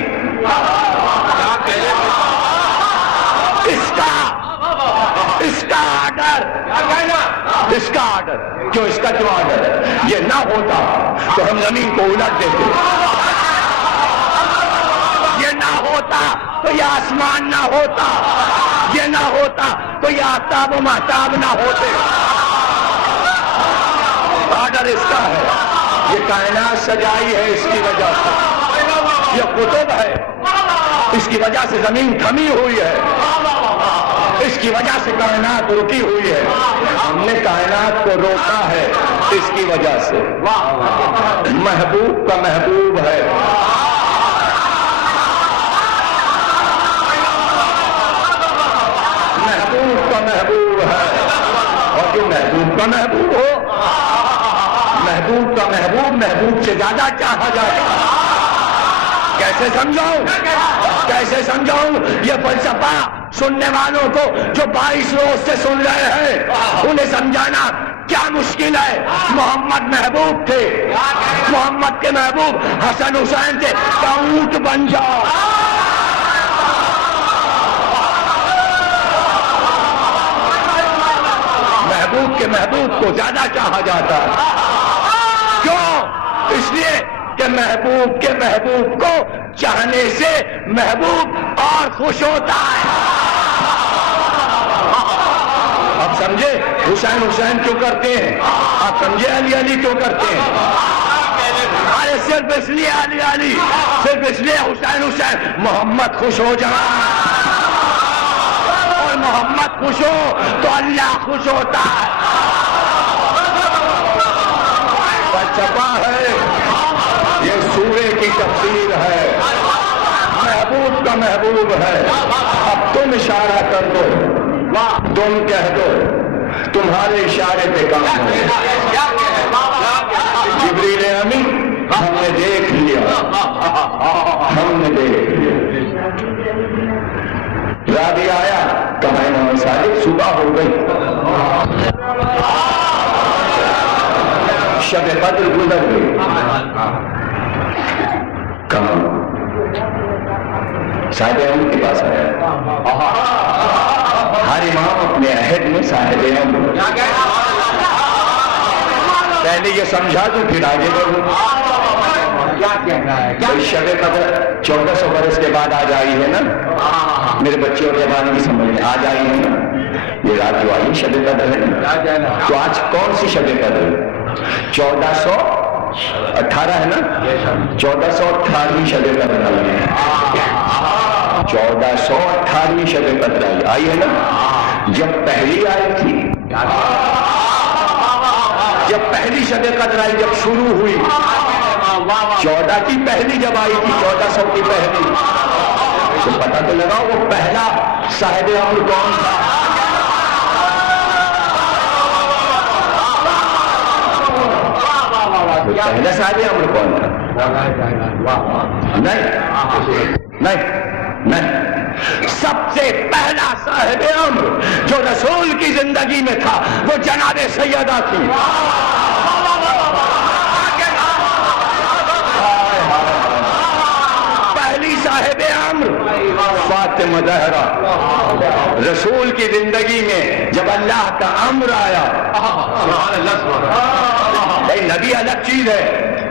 اس کا آرڈر، اس کا آرڈر۔ کیوں اس کا کیوں آرڈر؟ یہ نہ ہوتا تو ہم زمین کو الٹ دیتے، یہ نہ ہوتا تو یہ آسمان نہ ہوتا، یہ نہ ہوتا تو یہ آفتاب و مہتاب نہ ہوتے۔ آرڈر اس کا ہے، یہ کائنات سجائی ہے اس کی وجہ سے، یہ قطب ہے اس کی وجہ سے زمین تھمی ہوئی ہے، اس کی وجہ سے کائنات رکی ہوئی ہے، ہم نے کائنات کو روکا ہے اس کی وجہ سے۔ محبوب کا محبوب ہے، محبوب کا محبوب ہے، اور جو محبوب کا محبوب ہو، محبوب کا محبوب محبوب سے زیادہ چاہا جاتا ہے۔ کیسے سمجھاؤں، کیسے سمجھاؤں یہ فلسفہ سننے والوں کو جو 22 روز سے سن رہے ہیں، انہیں سمجھانا کیا مشکل ہے۔ محمد محبوب تھے، محمد کے محبوب حسن حسین تھے، کیا اونٹ بن جاؤ۔ محبوب کے محبوب کو زیادہ چاہا جاتا ہے، کیوں؟ اس لیے کہ محبوب کے محبوب کو چاہنے سے محبوب اور خوش ہوتا ہے۔ آپ سمجھے حسین حسین کیوں کرتے ہیں؟ آپ سمجھے علی علی کیوں کرتے ہیں؟ ارے صرف اس لیے علی علی، صرف اس لیے حسین حسین، محمد خوش ہو جائے، اور محمد خوش ہو تو اللہ خوش ہوتا ہے۔ فلسفہ ہے، یہ سورے کی تفسیر ہے، محبوب کا محبوب ہے۔ اب تم اشارہ کر دو، تم کہہ دو، تمہارے اشارے پہ کام ہے۔ جبریل امین ہم نے دیکھ لیا، ہم نے دیکھ لیا۔ رابی آیا کہا امام صادق صبح ہو گئی، شب قدر گزر گئی۔ کہاں؟ صاحب امر کے پاس آیا۔ ہر امام اپنے عہد میں صاحب امر، پہلے یہ سمجھا دوں پھر آگے بڑھوں۔ شب قدر 1400 برس کے بعد آج آئی ہے نا، میرے بچے اور جوان کی سمجھ میں آج آئی ہے نا، یہ رات جو آئی شب قدر ہے نا۔ تو آج کون سی شب قدر ہے؟ 1418 ہے نا، 1418ویں شب قدر آئی ہے، 1418ویں شب قدر آئی ہے نا۔ جب پہلی آئی تھی، جب پہلی شب قدر آئی، جب شروع ہوئی 14 کی پہلی جب آئی تھی، 1400 کی پہلی، تو پتہ تو لگا وہ پہلا صاحب امر کون تھا۔ پہلا صاحب امر کون تھا؟ نہیں، سب سے پہلا صاحب امر جو رسول کی زندگی میں تھا وہ جناب سیدہ تھی۔ پہلی صاحب امر فاطمہ زہرا، رسول کی زندگی میں جب اللہ کا امر آیا، بھائی نبی الگ چیز ہے،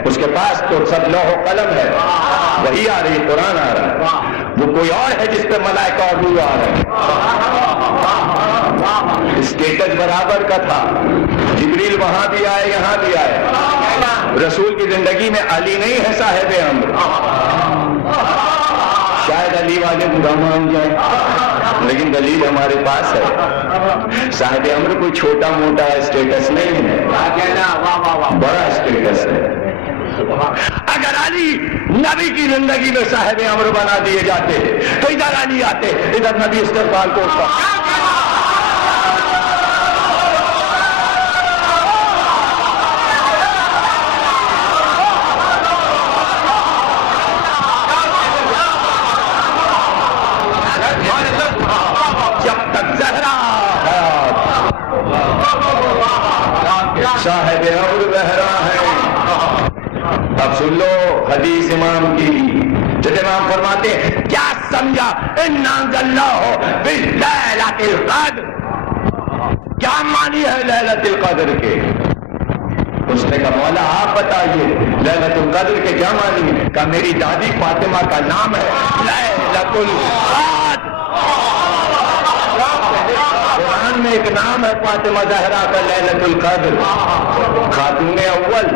اس کے پاس تو سب لوح و قلم ہے، وہی آ رہی، قرآن آ رہا ہے، وہ کوئی اور ہے جس پہ ملائکہ اور روح آ رہے ہیں۔ اسٹیٹس برابر کا تھا، جبریل وہاں بھی آئے یہاں بھی آئے۔ رسول کی زندگی میں علی نہیں ہے صاحب امر، شاید علی والے برا مان جائیں، لیکن دلیل ہمارے پاس ہے۔ صاحب امر کوئی چھوٹا موٹا اسٹیٹس نہیں ہے، بڑا اسٹیٹس ہے۔ اگر علی نبی کی زندگی میں صاحب امر بنا دیے جاتے تو ادھر علی آتے، ادھر نبی استقبال کو جب تک زہرا صاحب امر زہرا ہے۔ اب سن لو حدیث امام کی، جب امام فرماتے ہیں کیا سمجھا اِنَّا أَنزَلْنَاهُ فِي لَيْلَةِ الْقَدْرِ، کیا معنی ہے لیلۃ القدر کے؟ اس نے کہا مولا آپ بتائیے لیلۃ القدر کے کیا معنی ہے؟ کہا میری دادی فاطمہ کا نام ہے لیلۃ القدر، قرآن میں ایک نام ہے فاطمہ زہرا کا لیلۃ القدر، خاتون اول،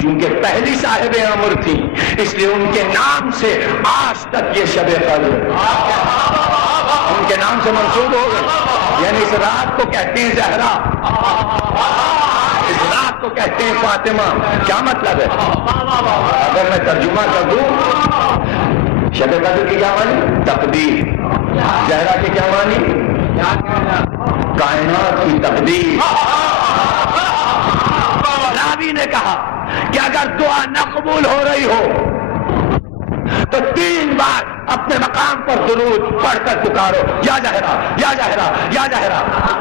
کیونکہ پہلی صاحب امر تھی، اس لیے ان کے نام سے آج تک یہ شب قدر ان کے نام سے منسوب ہو گئی. یعنی اس رات کو کہتے ہیں زہرا، اس رات کو کہتے ہیں فاطمہ. کیا مطلب ہے؟ اگر میں ترجمہ کر دوں، شب قدر کی کیا معنی؟ تقدیر. زہرا کے کیا معنی؟ کائنات کی تقدیر. راوی نے کہا کہ اگر دعا نہ قبول ہو رہی ہو تو 3 بار اپنے مقام پر درود پڑھ کر پکارو، یا زہرا یا زہرا یا زہرا.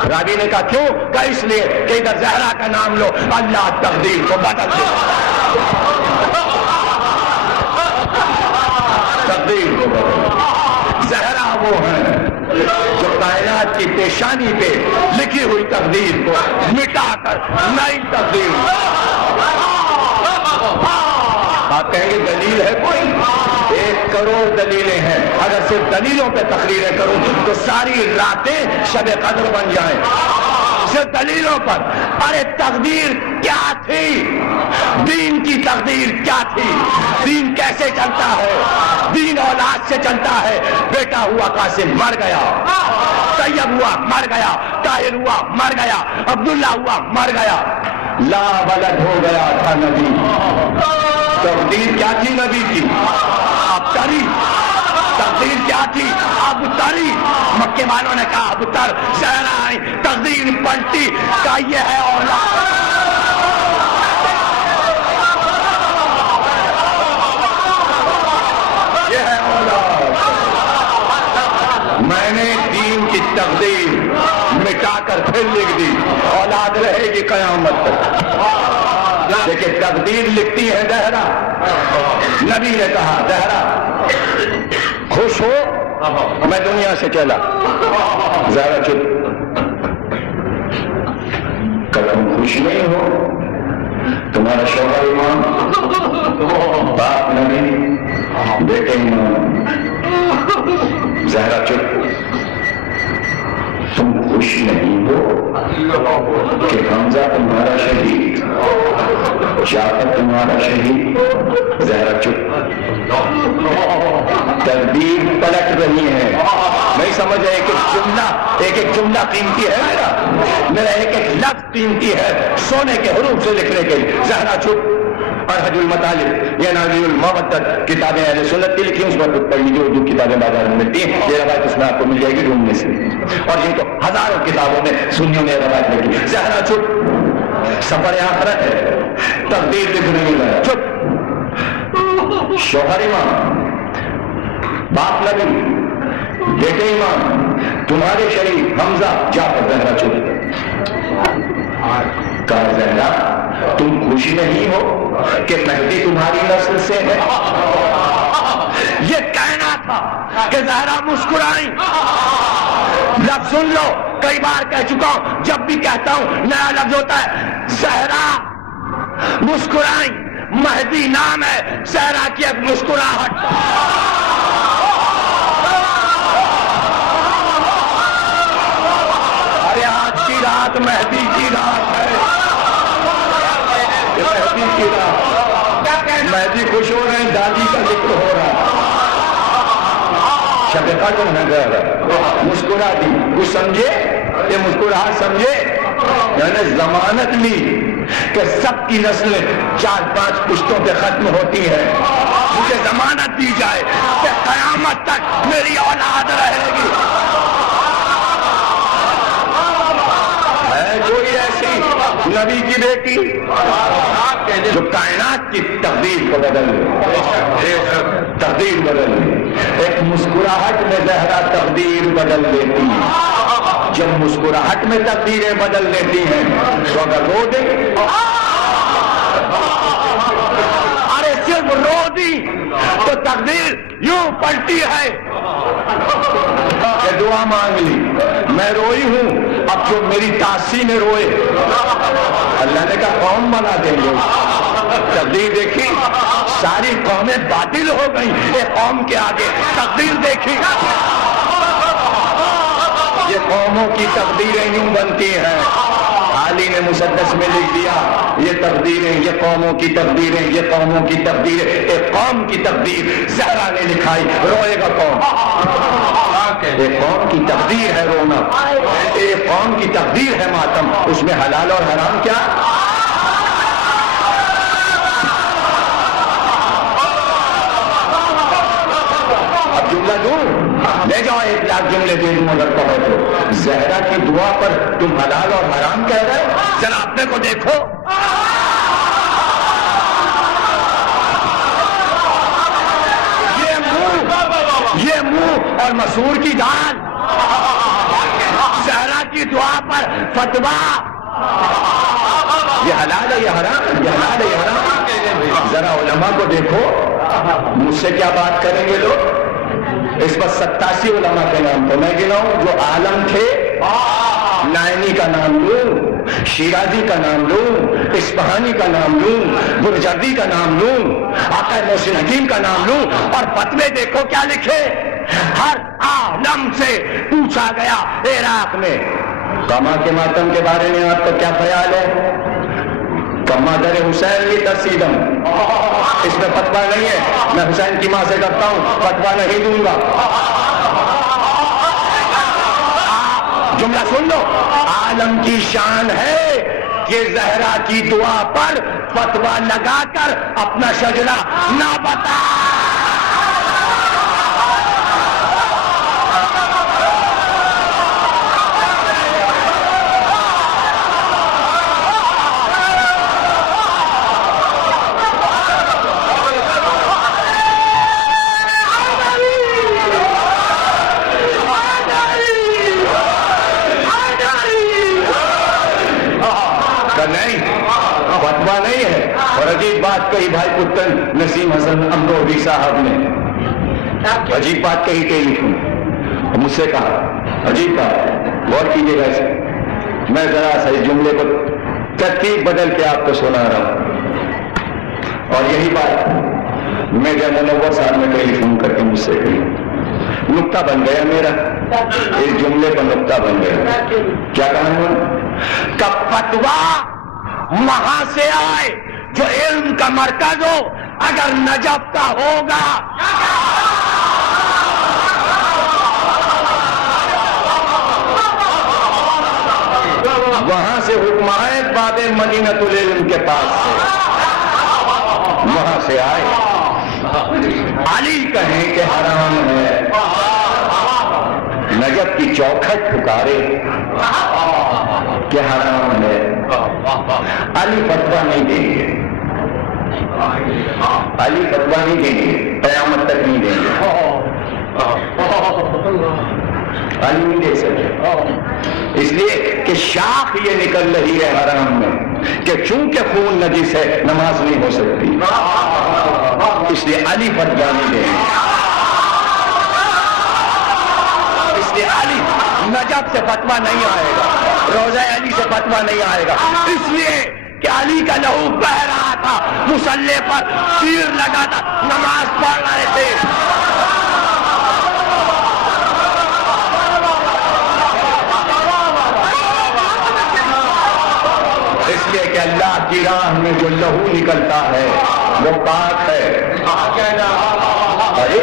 راوی نے کہا کیوں؟ کہ اس لیے کہ ادھر زہرا کا نام لو، اللہ تقدیر کو بدل دے. تقدیر کو بدل دے. زہرا وہ ہے جو کائنات کی پیشانی پہ لکھی ہوئی تقدیر کو مٹا کر نئی تقدیر. آپ کہیں گے دلیل ہے کوئی؟ 1 کروڑ دلیلیں ہیں. اگر صرف دلیلوں پہ تقریریں کروں تو ساری راتیں شب قدر بن جائیں، صرف دلیلوں پر. ارے تقدیر کیا تھی؟ دین کی تقدیر کیا تھی؟ دین کیسے چلتا ہے؟ دین اولاد سے چلتا ہے. بیٹا ہوا قاسم مر گیا، طیب ہوا مر گیا، طاہر ہوا مر گیا، عبداللہ ہوا مر گیا، لا ولد ہو گیا تھا نبی. تقدیر کیا تھی نبی کی؟ ابتری. تقدیر کیا تھی؟ ابتری. مکے والوں نے کہا ابتر، زہرا آئی، تقدیر پلٹی، کہا یہ ہے اولاد. یہ ہے اولاد. میں نے دین کی تقدیر مٹا کر پھر لکھ دی، اولاد رہے گی قیامت تک. لیکن تقدیر لکھتی ہے زہرا. نبی نے کہا زہرا خوش ہو میں دنیا سے چلا. زہرا چپ. کل تم خوش نہیں ہو؟ تمہارا شوہر ایمان، باپ نبی، بیٹے ایمان. زہرا چپ. تم خوش نہیں ہو کہ حمزہ تمہارا شہید، جعفر تمہارا شہید. زہرا چپ. تقدیر پلٹ رہی ہے. نہیں سمجھ رہے؟ ایک ایک جملہ قیمتی ہے میرا ایک ایک لفظ قیمتی ہے سونے کے حروف سے لکھنے کے. زہرا چپ. اور حج المطالب یہ ناظر المودت کتابیں اہل سنت کی لکھی، اس پر پڑھ لیجیے. اردو کتابیں بازار میں ملتی ہیں، یہ روایت اس میں آپ کو مل جائے گی ڈھونڈنے سے. اور یہ تو ہزاروں کتابوں میں سنیوں نے روایت لکھی. زہرا چپ. سفر آخرت ہے، تقدیر لکھ رہی ہے. چپ. شوہر ایمان، باپ نبی، بیٹے ایمان، تمہارے شریف حمزہ جعفر. زہرا چپ. کہا زہرا تم خوش نہیں ہو کہ مہدی تمہاری نسل سے ہے؟ یہ کہنا تھا کہ زہرا مسکرائیں. لفظ سن لو، کئی بار کہہ چکا ہوں، جب بھی کہتا ہوں نیا لفظ ہوتا ہے. زہرا مسکرائیں. مہدی نام ہے، زہرا کی ایک مسکراہٹ. ارے آج کی رات مہدی کی رات ہے. مہدی کی رات. مہدی خوش ہو رہے ہیں، دادی کا ذکر ہو رہا ہے. شب قدر ہے. مسکرا دی. کچھ سمجھے؟ یہ مسکراہٹ سمجھے؟ یعنی ضمانت لی کہ سب کی نسلیں 4-5 پشتوں پہ ختم ہوتی ہے. مجھے ضمانت دی جائے کہ قیامت تک میری اولاد رہے گی. ہے کوئی ایسی نبی کی بیٹی جو کائنات کی تقدیر کو بدل دے؟ تقدیر بدل دے. ایک مسکراہٹ میں زہرا تقدیر بدل دیتی. جب مسکراہٹ میں تقدیریں بدل دیتی ہیں تو اگر رو دے، ارے صرف رو دی تو تقدیر یوں پلٹی ہے کہ دعا مانگ لی. میں روئی ہوں، اب جو میری تاسی میں روئے اللہ نے کہا قوم بنا دیں گے. تقدیر دیکھی، ساری قومیں باطل ہو گئی ایک قوم کے آگے. تقدیر دیکھی. یہ قوموں کی تقدیریں یوں بنتی ہیں علی نے مسدس میں لکھ دیا یہ تقدیریں، یہ قوموں کی تقدیریں، یہ قوموں کی تقدیریں، ایک قوم کی تقدیر زہرا نے لکھائی، روئے گا کون؟ ایک قوم کی تقدیر ہے رونا، ایک قوم کی تقدیر ہے ماتم، اس میں حلال اور حرام کیا؟ اب جملہ دوں، لے جاؤ 1 لاکھ جملے دے دوں اگر کہو تو، زہرا کی دعا پر تم حلال اور حرام کہہ رہے ہو؟ ذرا اپنے کو دیکھو، یہ منہ اور مسور کی دال، زہرا کی دعا پر فتوا، یہ حلال ہے یہ حرام، یہ حلال ہے یہ حرام؟ ذرا علماء کو دیکھو، مجھ سے کیا بات کریں گے لوگ؟ اس پر 87 علماء کے نام تو میں گناؤں جو عالم تھے، نائنی کا نام لوں، شیرازی کا نام لوں، اصفہانی کا نام لوں، برجردی کا نام لوں، آقا محسن حکیم کا نام لوں، اور فتوے دیکھو کیا لکھے۔ ہر عالم سے پوچھا گیا عراق میں قما کے ماتم کے بارے میں آپ کا کیا خیال ہے؟ کما در حسین لی ترسیدم، اس میں فتوا نہیں ہے، میں حسین کی ماں سے کرتا ہوں، فتوا نہیں دوں گا۔ جملہ سن لو، عالم کی شان ہے کہ زہرا کی دعا پر فتوا لگا کر اپنا شجرہ نہ بتا۔ فتوا نہیں ہے، اور عجیب بات کہی بھائی پتن نسیم حسن امروہی صاحب نے، عجیب بات کہی کہ لکھوں، مجھ سے کہا عجیب بات، غور کیجیے گا اسے، میں ذرا سا اس جملے کو ترتیب بدل کے آپ کو سنا رہا ہوں، اور یہی بات میں جب منور صاحب نے کہیں فون کر کے مجھ سے کہی، نقطہ بن گیا میرا، اس جملے کا نقطہ بن گیا۔ کیا کہا؟ کہ فتوا وہاں سے آئے جو علم کا مرکز ہو، اگر نجف کا ہوگا وہاں سے حکم آئے باب مدینۃ العلم کے پاس سے، وہاں سے آئے علی کہیں کہ حرام ہے، نجف کی چوکھٹ پکارے کہ حرام ہے، علی فتوا نہیں دیں گے، علی فتوا نہیں دیں گے، قیامت تک نہیں دیں گے، علی نہیں دے سکے، اس لیے کہ شاخ یہ نکل رہی ہے حرام میں کہ چونکہ خون نجس ہے نماز نہیں ہو سکتی، اس لیے علی فتوا نہیں دیں گے، اس لیے علی نجف سے فتوا نہیں آئے گا، روضہ علی سے فتوا نہیں آئے گا، اس لیے کہ علی کا لہو بہ رہا تھا، مصلی پر تیر لگا تھا، نماز پڑھ رہے تھے، اس لیے کہ اللہ کی راہ میں جو لہو نکلتا ہے وہ پاک ہے۔ ارے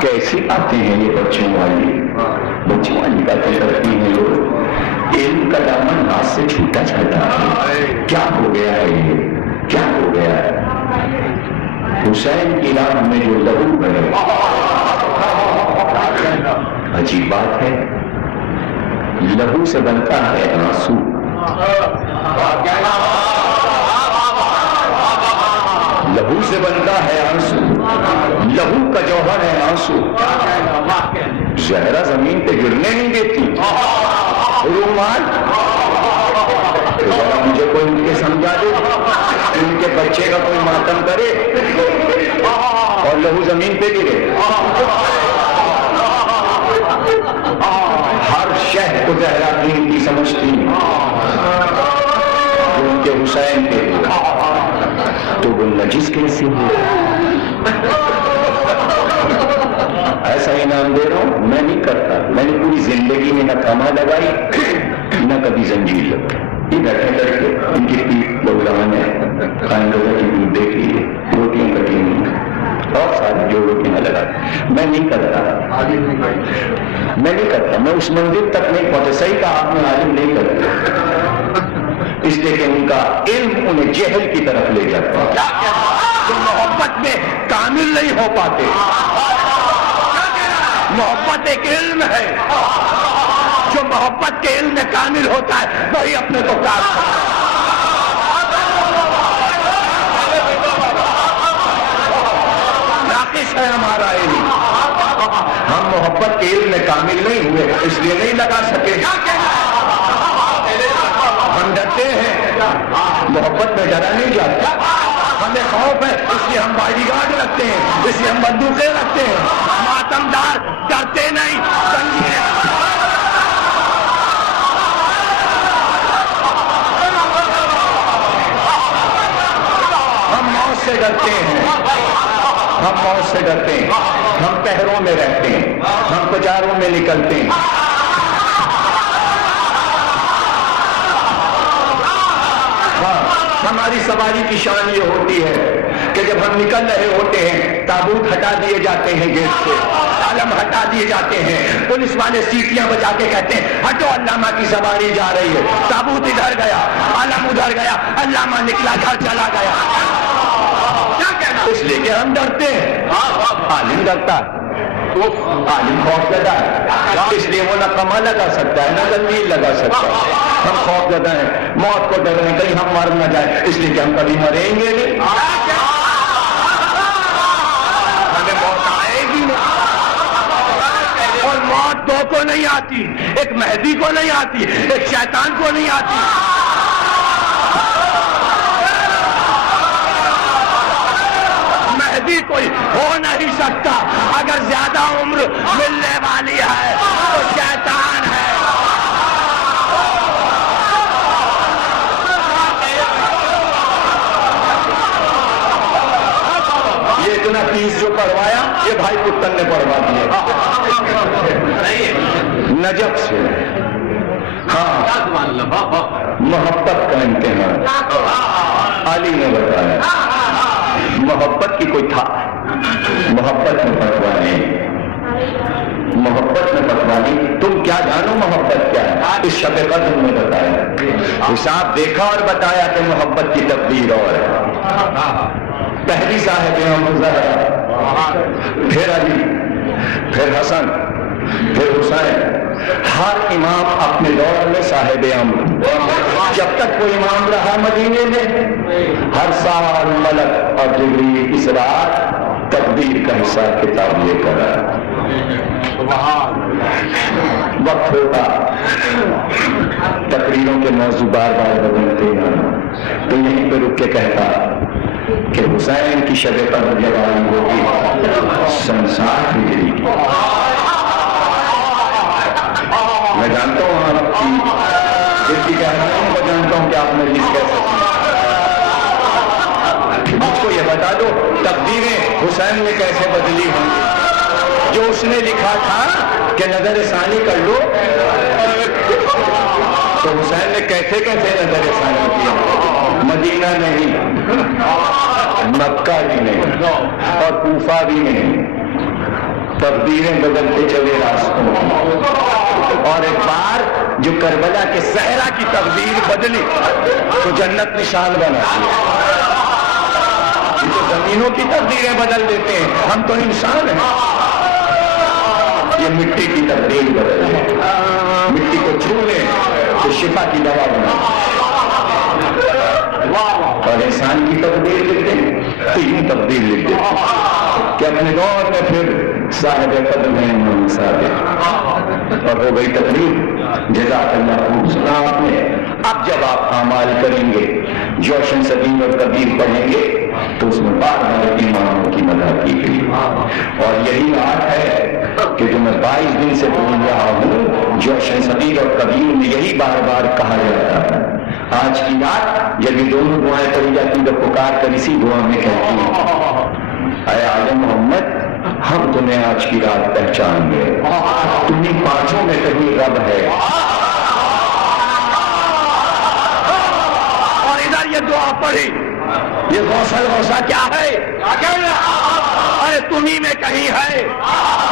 کیسی باتیں ہیں یہ بچوں والی باتیں کرتی ہیں لوگ، علم کا دامن ہاتھ سے چھوٹا جاتا ہے، کیا ہو گیا ہے یہ، کیا ہو گیا ہے؟ حسین کی راہ میں جو لہو ہے، عجیب بات ہے، لہو سے بنتا ہے آنسو، لہو سے بنتا ہے آنسو، لہو کا جوہر ہے آنسو، زہرا زمین پہ گرنے نہیں دیتی، رومال مجھے کوئی ان کے سمجھا دے، ان کے بچے کا کوئی ماتم کرے اور لہو زمین پہ گرے، ہر شہر کو زہرا دین کی سمجھتی جو ان کے حسین کے تو وہ نجس کیسے ہو؟ ایسا انعام دے رہا ہوں، میں نہیں کرتا. میں نے پوری زندگی میں نہ کما لگائی نہ کبھی زنجیر لگائی. یہ بیٹھے لڑکے ان کی پیٹ بلوان ہے، خان رضا کی پیٹ دیکھ لیے، روٹیاں کٹی ہوئی اور ساری جو روٹیاں لگا. میں نہیں کرتا، میں نہیں کرتا. میں اس منزل تک نہیں پہنچا. صحیح کہا آپ نے، عالم نہیں کرتے، اس لیے کہ ان کا علم انہیں جہل کی طرف لے جاتا ہے. تو محبت میں کامل نہیں ہو پاتے. محبت ایک علم ہے، جو محبت کے علم میں کامل ہوتا ہے وہی اپنے کو کام کرتا ہے. ناقص ہے ہمارا علم. ہم محبت کے علم میں کامل نہیں ہوئے، اس لیے نہیں لگا سکے. ہم ڈرتے ہیں، محبت میں ڈرا نہیں جاتا. ہمیں خوف ہے، اس لیے ہم باڈی گارڈ رکھتے ہیں، اس لیے ہم بندوقیں رکھتے ہیں. ماتم دار ڈرتے نہیں، ہم موت سے ڈرتے ہیں. ہم موت سے ڈرتے ہیں. ہم پہروں میں رہتے ہیں، ہم بازاروں میں نکلتے ہیں. ہماری سواری کی شان یہ ہوتی ہے کہ جب ہم نکل رہے ہوتے ہیں تابوت ہٹا دیے جاتے ہیں، گیٹ سے عالم ہٹا دیے جاتے ہیں، پولیس والے سیٹیاں بجا کے کہتے ہیں ہٹو، علامہ کی سواری جا رہی ہے. تابوت ادھر گیا، عالم ادھر گیا، علامہ نکلا گھر چلا گیا. اس لیے کہ ہم ڈرتے ہیں. عالم ڈرتا ہے، عالم خوف زدہ ہے، اس لیے وہ نہ کما لگا سکتا ہے نہ زنجیر لگا سکتا ہے. ہم خوف زدہ ہیں، موت کو ڈر رہے ہیں کہیں ہم مر نہ جائیں، اس لیے کہ ہم کبھی مریں گے نہیں. ہمیں موت آئے گی نہیں. اور موت دو کو نہیں آتی، ایک مہدی کو نہیں آتی، ایک شیطان کو نہیں آتی. مہدی کوئی ہو نہیں سکتا. اگر زیادہ عمر ملنے والی ہے تو شیطان ہے. یہ اتنا فیس جو پڑھوایا یہ بھائی پتن نے پڑھوا دیا نجف سے. ہاں، محبت کا امتحان علی نے بتایا. محبت کی کوئی تھا، محبت میں پٹوانی، محبت میں پٹوانی. تم کیا جانو محبت کیا ہے؟ اس شب قدر میں بتایا. حساب دیکھا اور بتایا کہ محبت کی تقدیر اور ہے. پہلی صاحب حمزہ ہے، پھر علی، پھر حسن، پھر حسین. ہر امام اپنے دور میں صاحب امر. جب تک کوئی امام رہا مدینے میں، ہر سال ملک اور جبریل اس رات تقدیر کا حساب کتاب لے کر آیا. وقت ہوتا تقریروں کے موضوع بار بار بدلتے ہیں تو یہیں پہ رک کے کہتا کہ حسین کی شب قدر جب آئی ہوگی سن 60 ہجری کی. میں جانتا ہوں آپ کی دل کی گہرائی میں، میں جانتا ہوں کہ آپ مجلس کیسے کی. مجھ کو یہ بتا دو تقدیریں حسین نے کیسے بدلی ہوں گی. جو اس نے لکھا تھا کہ نظر ثانی کر لو، تو حسین نے کیسے کیسے نظر ثانی کیا. مدینہ نہیں، مکہ بھی نہیں اور کوفہ بھی نہیں. تقدیریں بدلتے چلے راستوں کی. اور ایک بار جو کربلا کے صحرا کی تقدیر بدلی تو جنت نشان بنا. جو زمینوں کی تقدیریں بدل دیتے ہیں، ہم تو انسان ہیں. یہ مٹی کی تقدیر بدل دیں، مٹی کو چھو لیں تو شفا کی دوا بنا. اور انسان کی تقدیر لکھ دیں تو یوں تقدیر لکھ دیں کہ اپنے دور میں پھر صاحب قدر ہیں امام صادق. اور ہو گئی تقریر. جزاک اللہ خوب سنا آپ نے. اب جب آپ اعمال کریں گے، جوشن صدیم اور کبیر پڑھیں گے تو اس میں بار بار اماموں کی مدد کی گئی. اور یہی بات ہے کہ جو میں 22 دن سے بول رہا ہوں، جوشن صدیم اور کبیر میں یہی بار بار کہا جاتا ہے. آج کی رات جب یہ دونوں دعائیں پڑھی جاتی تو پکار کر اسی دعا میں کہتی ہیں، اے عالم محمد ہم تمہیں آج کی رات پہچان گئے، تمہیں پانچوں میں کہیں رب ہے۔ اور ادھر یہ دعا پڑھی، یہ غوثل غوثہ کیا ہے؟ ارے تمہیں میں کہیں ہے،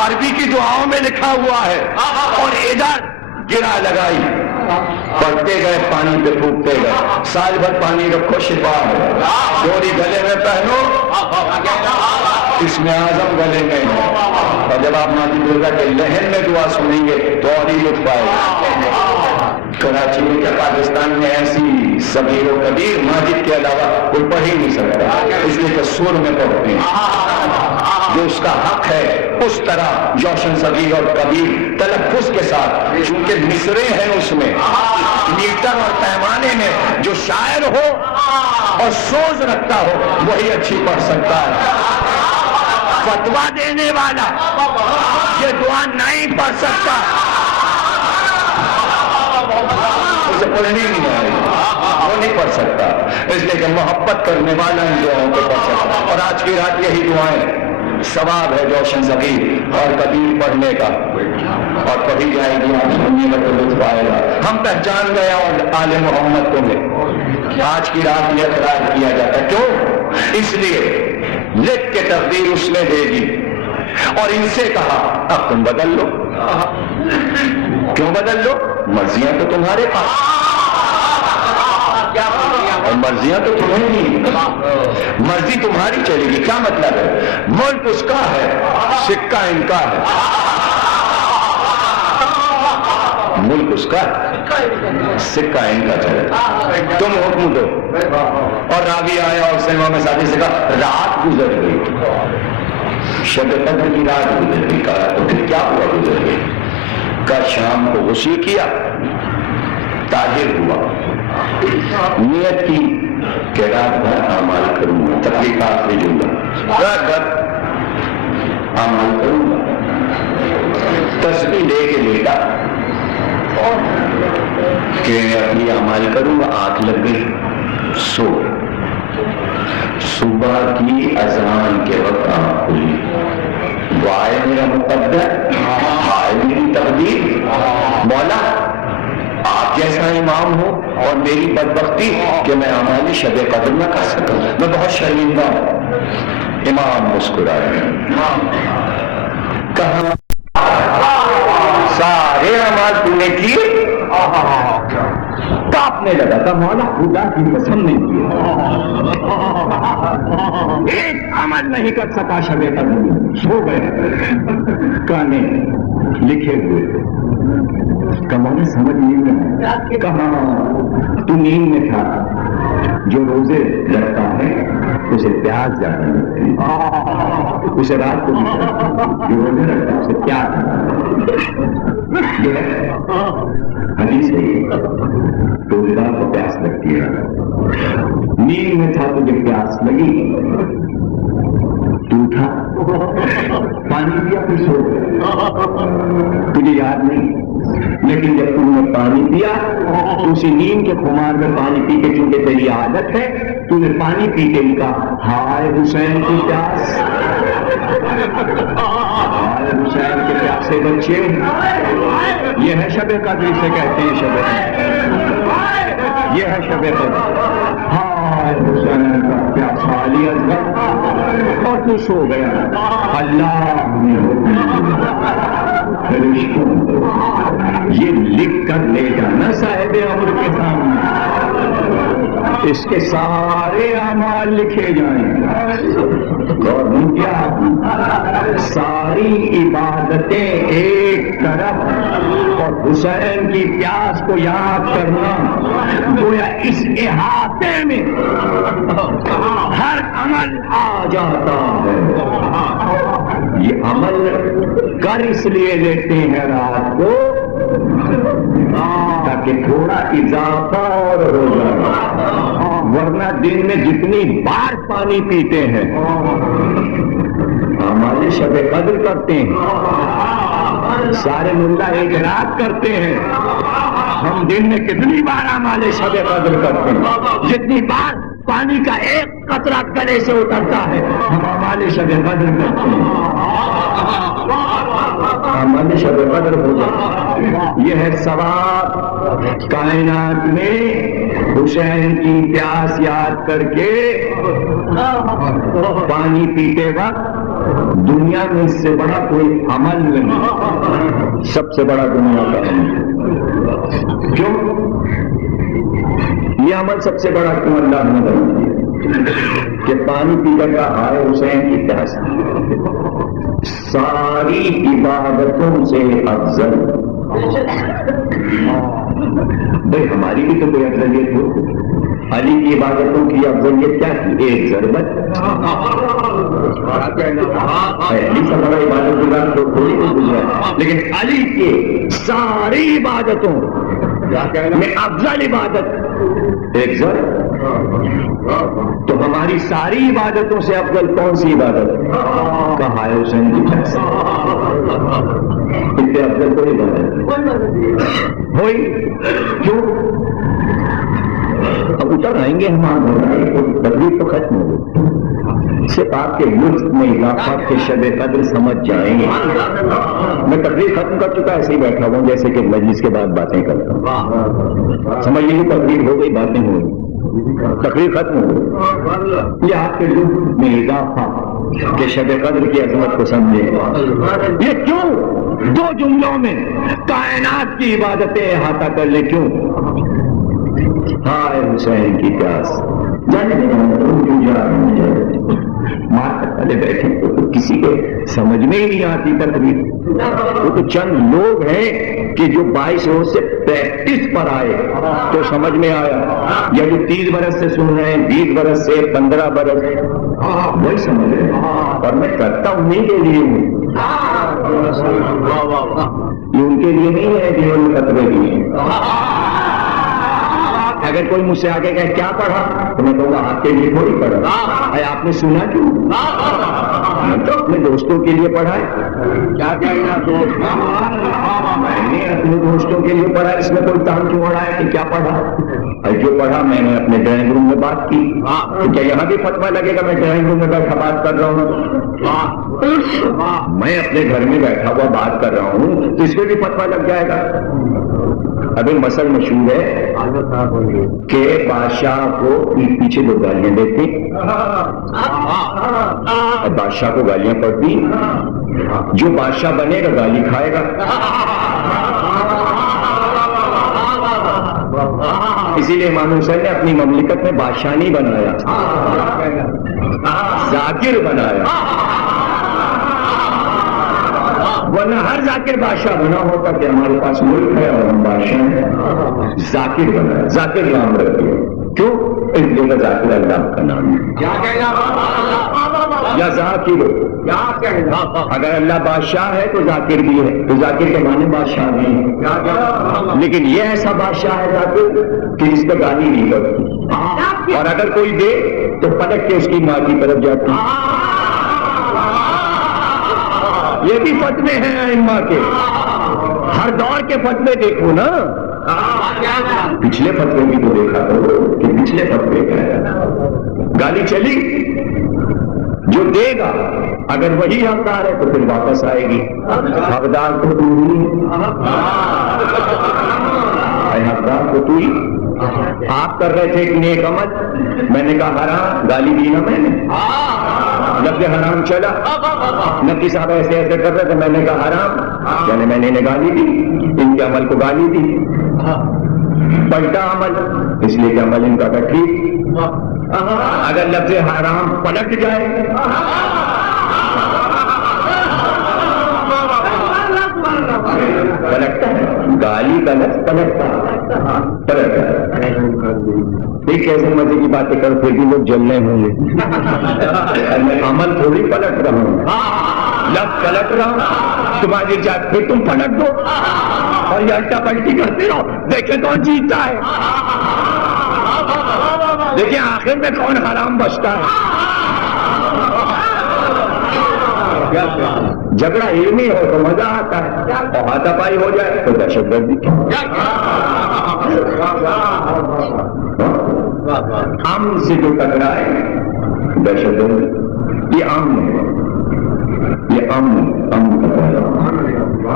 عربی کی دعاؤں میں لکھا ہوا ہے۔ اور ادھر گرا لگائی، پڑھتے گئے، پانی پہ پھونکتے گئے، سال بھر پانی رکھو شفا ہے، ڈوری گلے میں پہنو، اسم اعظم گلے میں ہے، اور جب آپ ماتی درگا کے لہن میں دعا سنیں گے تو اور ہی لطف آئے گا۔ کراچی میں کیا پاکستان میں ایسی صغیر و کبیر ماجد کے علاوہ کوئی پڑھ ہی نہیں سکتا، اس لیے کہ سر میں پڑھتے ہیں، جو اس کا حق ہے اس طرح جوشن صغیر اور کبیر تلفظ کے ساتھ، چونکہ مصرے ہیں اس میں، میٹر اور پیمانے میں جو شاعر ہو اور سوز رکھتا ہو وہی اچھی پڑھ سکتا ہے۔ فتویٰ دینے والا یہ دعا نہیں پڑھ سکتا، اسے پڑھنی نہیں آئے، وہ نہیں پڑھ سکتا، اس لیے کہ محبت کرنے والا ان دعاؤں کو پڑھ سکتا۔ اور آج کی رات یہی دعائیں، ثواب ہے جوشن صغیر اور کبیر پڑھنے کا، اور پڑھی جائے گی، آپ سننے کا تو لطف آئے گا۔ ہم پہچان گئے اور آل محمد کو میں آج کی رات یہ اقرار کیا جاتا ہے، کیوں؟ اس لیے لکھ کے تقدیر اس نے دے دی اور ان سے کہا اب تم بدل لو۔ کیوں بدل لو؟ مرضیاں تو تمہارے پاس، اور مرضیاں تو تمہیں نہیں، مرضی تمہاری چلے گی۔ کیا مطلب ہے؟ ملک اس کا ہے، سکہ ان کا ہے، ملک اس کا ہے، سکہ ان کا چلے، تم حکم دو۔ اور راوی آیا اور سلمہ میں ساتھی سے کہا رات گزر گئی، شب قدر کی رات گزر گئی۔ کہا تو پھر کیا ہوا گزر گئی؟ کہا شام کو غسل کیا، طاہر ہوا، نیت کی کہ رات بھر اعمال کروں گا، تکلیفات بھیجوں گا، رات بھر اعمال کروں گا، تسبیح لے کے لیٹا کہ اپنی اعمال کروں گا، آنکھ لگ گئی، سو صبح کی اذان کے وقت آنکھ کھلی، وائے میرا مقدر، ہائے میری تقدیر، مولا آپ جیسا امام ہو اور میری بدبختی کہ میں اعمال شب قدر نہ کر سکا، میں بہت شرمندہ ہوں۔ امام مسکرائے، کہاں سارے اعمال تو نے کیے؟ کاپنے لگا تھا، مولا خدا کی قسم نہیں کیا، ایک عمل نہیں کر سکا شب قدر، سو گئے، کانے لکھے ہوئے تھے، کمانے سمجھ نہیں میں، کہاں تو نیند میں تھا، جو روزے رکھتا ہے اسے پیاس زیادہ لگتی ہے، اسے رات کو جو روزے رکھتا ہے اسے پیاس، یہ حدیث ہے، روزدار کو پیاس لگتی ہے، نیند میں تھا تجھے پیاس لگی، تو اٹھا، پانی پیا، پھر سو گیا، تجھے یاد نہیں، لیکن جب تم نے پانی پیا تو اسی نیند کے خمار میں پانی پی کے، چونکہ تیری عادت ہے، تو نے پانی پی کے کہا ہائے حسین کی پیاس، ہائے حسین کے پیاسے بچے، یہ ہے شب قدر، اسے کہتے ہیں شب قدر، یہ ہے شب قدر، ہائے حسین کا پیاسا علی اکبر، اور تو سو گیا۔ اللہ نے یہ لکھ کر لے جانا صاحب امر کے سامنے، اس کے سارے اعمال لکھے جائیں، اور کیا ساری عبادتیں ایک طرف، اور حسین کی پیاس کو یاد کرنا، گویا اس احاطے میں ہر عمل آ جاتا ہے۔ یہ عمل کر اس لیے لیتے ہیں رات کو تاکہ تھوڑا اضافہ اور ہو جائے، ورنہ دن میں جتنی بار پانی پیتے ہیں، ہمارے شب قدر کرتے ہیں، سارے ملا ایک رات کرتے ہیں، ہم دن میں کتنی بار اعمال شب قدر کرتے ہیں؟ جتنی بار پانی کا ایک قطرہ گلے سے اترتا ہے ہم اعمال شب قدر کرتے ہیں. اعمال شب قدر ہو جائے. یہ ہے ثواب. کائنات میں حسین کی پیاس یاد کر کے پانی پیتے وقت دنیا میں اس سے بڑا کوئی عمل نہیں. سب سے بڑا دنیا کا عمل کیوں؟ یہ عمل سب سے بڑا کیوں اللہ نے بنا دیا کہ پانی پی کر کا ہائے حسین کی پیاس ساری عبادتوں سے افضل. بھائی ہماری بھی تو کوئی افضلیت ہو. علی کی عبادتوں کی افضلیت کیا تھی؟ ایک ضربت. علی سے بڑا عبادت گزار تو کوئی نہیں گزرا، لیکن علی کے ساری عبادتوں میں افضل عبادت ایک ضرب. تو ہماری ساری عبادتوں سے افضل کون سی عبادت؟ کہا ہے حسین کی پیاس. اس سے افضل کوئی عبادت ہوئی کیوں؟ اب اتر آئیں گے ہم تقریب تو ختم ہو گئی. صرف آپ کے لطف میں اضافہ کے شب قدر سمجھ جائیں گے. میں تقریر ختم کر چکا ایسے ہی بیٹھا ہوں جیسے کہ مجلس کے بعد باتیں کرتا ہوں. سمجھ لیجیے تقریر ہو گئی، باتیں ہو گئی، تقریر ختم ہو گئی. یہ آپ کے لطف میں اضافہ کہ شب قدر کی عظمت کو سمجھے. یہ کیوں؟ دو جملوں میں کائنات کی عبادتیں احاطہ کر لے. کیوں؟ ہائے حسین کی پیاس. مار پہلے بیٹھے تو کسی کے سمجھ میں ہی نہیں آتی تقریر. وہ تو چند لوگ ہیں کہ جو 22 روز سے پریکٹس پر آئے تو سمجھ میں آیا، یا جو 30 برس سے سن رہے ہیں، 20 برس سے، 15 برس وہی سمجھ رہے ہیں. اور میں کرتا ہوں انہیں کے لیے ہوں، یہ ان کے لیے نہیں ہے جنہوں نے فتوے دیے. اگر کوئی مجھ سے آگے کہے کیا پڑھا تو میں کہوں گا آپ کے لیے تھوڑی پڑھا. آپ نے سنا کیوں؟ میں تو اپنے دوستوں کے لیے پڑھا ہے. کیا کہنا دوست؟ میں نے اپنے دوستوں کے لیے پڑھا. اس میں کوئی کام کیوں ہو رہا ہے کہ کیا پڑھا؟ اور جو پڑھا میں نے اپنے ڈرائنگ روم میں بات کی. کیا یہاں بھی فتویٰ لگے گا میں ڈرائنگ روم میں بیٹھا بات کر رہا ہوں؟ میں اپنے گھر میں بیٹھا ہوا بات کر رہا ہوں تو اس میں بھی فتویٰ لگ جائے گا. ابھی مسئلہ مشہور ہے کہ بادشاہ کو پیچھے دو گالیاں دیتے اور بادشاہ کو گالیاں پڑتی. جو بادشاہ بنے گا گالی کھائے گا. اسی لیے امام حسین نے اپنی مملکت میں بادشاہ نہیں بنایا، ذاکر بنایا. ورنہ ہر ذاکر بادشاہ بنا ہوتا کہ ہمارے پاس ملک ہے اور ہم بادشاہ ہیں. ذاکر بنا، ذاکر نام رکھ دیا. کیوں؟ اس لیے ذاکر اللہ کا نام ہے. یا ذاکر، اگر اللہ بادشاہ ہے تو ذاکر بھی ہے. تو ذاکر کے معنی بادشاہ بھی ہے، لیکن یہ ایسا بادشاہ ہے ذاکر کہ اس پہ گالی نہیں لگتی، اور اگر کوئی دے تو پلٹ کے اس کی ماں کی طرف جاتی. یہ بھی فتوے ہیں ائمہ کے. ہر دور کے فتوے دیکھو نا. پچھلے فتوے بھی تو دیکھا کرو کہ پچھلے فتوے کیا ہے. گالی چلی، جو دے گا اگر وہی حقدار ہے تو پھر واپس آئے گی. حقدار تو تو ہی، حقدار تو تو ہی. آپ کر رہے تھے کہ نیک عمل، میں نے کہا حرام، گالی دی نا میں نے. لفظ حرام چلا، نبی صاحب ایسے ایسے کر رہے تھے، میں نے کہا حرام، یعنی میں نے گالی دی، ان کے عمل کو گالی دی. پلٹا عمل، اس لیے کہ عمل ان کا تھا ٹھیک. اگر لفظ حرام پلٹ جائے پلٹتا ہے، گالی کا لفظ پلٹتا ہے. ٹھیک کیسے مزے کی باتیں کرو پھر بھی لوگ جلنے ہوں گے. عمل تھوڑی پلٹ رہا ہوں، لفظ پلٹ رہا ہوں. تمہاری جات پھر تم پلٹ دو اور یہ الٹا پلٹی کرتے رہو، دیکھیں کون جیتتا ہے. دیکھیں آخر میں کون حرام بچتا ہے. جھگڑا علمی ہو تو مزہ آتا ہے، اور ہاتھا پائی ہو جائے تو دہشت گردی. امن سے جو ٹکرائے دہشت گرد، یہ امن ہے، یہ امن کا پیغام۔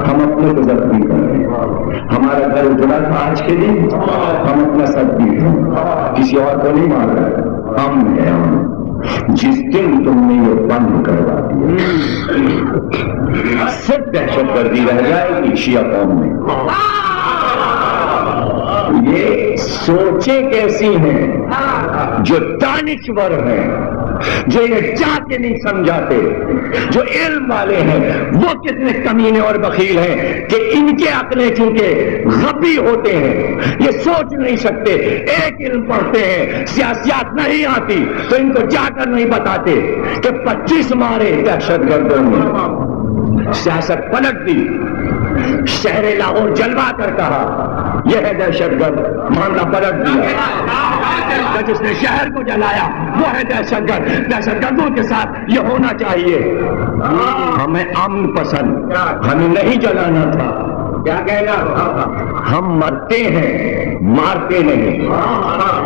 ہم اپنے کو زخمی کر رہے ہیں، ہمارا گھر اجڑا تھا آج کے دن، ہم اپنا سر پیٹ ہیں، کسی اور کو نہیں مار رہے۔ امن ہے امن، جس دن تم نے یہ بند کروا دیا صرف دہشت گردی رہ جائے گی شیعہ قوم میں۔ یہ سوچیں کیسی ہیں جو دانشور ہیں، جو یہ چاہ کے نہیں سمجھاتے، جو علم والے ہیں، وہ کتنے کمینے اور بخیل ہیں کہ ان کے عقلیں چونکہ غبی ہوتے ہیں، یہ سوچ نہیں سکتے، ایک علم پڑھتے ہیں، سیاسیات نہیں آتی تو ان کو جا کر نہیں بتاتے کہ 25 مارے دہشت گردوں نے، سیاست پلٹ دی، شہر لاہور جلوا کر کہا یہ ہے دہشت گرد، معاملہ پلٹ دیا، جس نے شہر کو جلایا وہ ہے دہشت گرد، دہشت گردوں کے ساتھ یہ ہونا چاہیے۔ ہمیں امن پسند، ہمیں نہیں جلانا تھا، کیا کہنا، ہم مرتے ہیں مارتے نہیں۔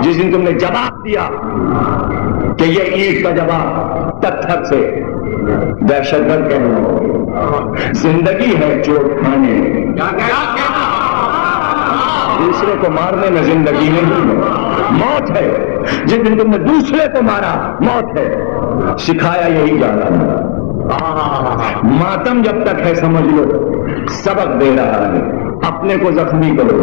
جس دن تم نے جواب دیا کہ یہ اینٹ کا جواب پتھر سے، دہشت گرد کہنا، زندگی ہے چوٹ کھانے، دوسرے کو مارنے میں زندگی نہیں ہے، موت ہے۔ جس دن تم نے دوسرے کو مارا موت ہے، سکھایا یہی جانا۔ ماتم جب تک ہے سمجھ لو سبق دے رہا ہے، اپنے کو زخمی کرو،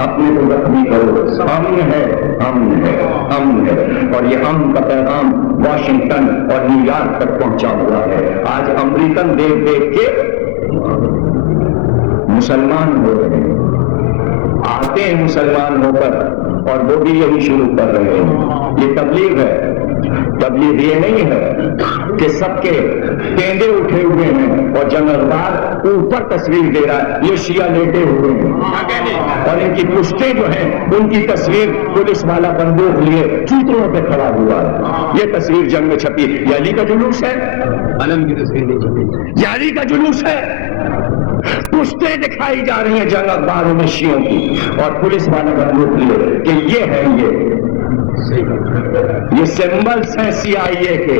اپنے کو زخمی کرو، امن ہے امن ہے امن ہے۔ اور یہ امن کا پیغام واشنگٹن اور نیو یارک تک پہنچا ہوا ہے۔ آج امریکن دیکھ دیکھ کے مسلمان ہو رہے ہیں، آتے ہیں مسلمان ہو کر اور وہ بھی یہی شروع کر رہے ہیں۔ یہ تبلیغ ہے، تبلیغ یہ نہیں ہے کہ سب کے ٹینڈے اٹھے ہوئے ہیں اور جنگ اخبار اوپر تصویر دے رہا ہے یہ شیعہ لیٹے ہوئے ہیں، اور ان کی پشتیں جو ہیں ان کی تصویر پولیس والا بندوق لیے چوتروں پہ کھڑا ہوا ہے۔ یہ تصویر جنگ میں چھپی، یہ علی کا جلوس ہے، علم کی تصویر نہیں چھپی، یہ علی کا جلوس ہے۔ پشتیں دکھائی جا رہی ہیں جنگ اخباروں میں شیعوں کی، اور پولیس والا بندوق لیے کہ یہ ہے یہ سمبلس ہیں سی آئی اے کے۔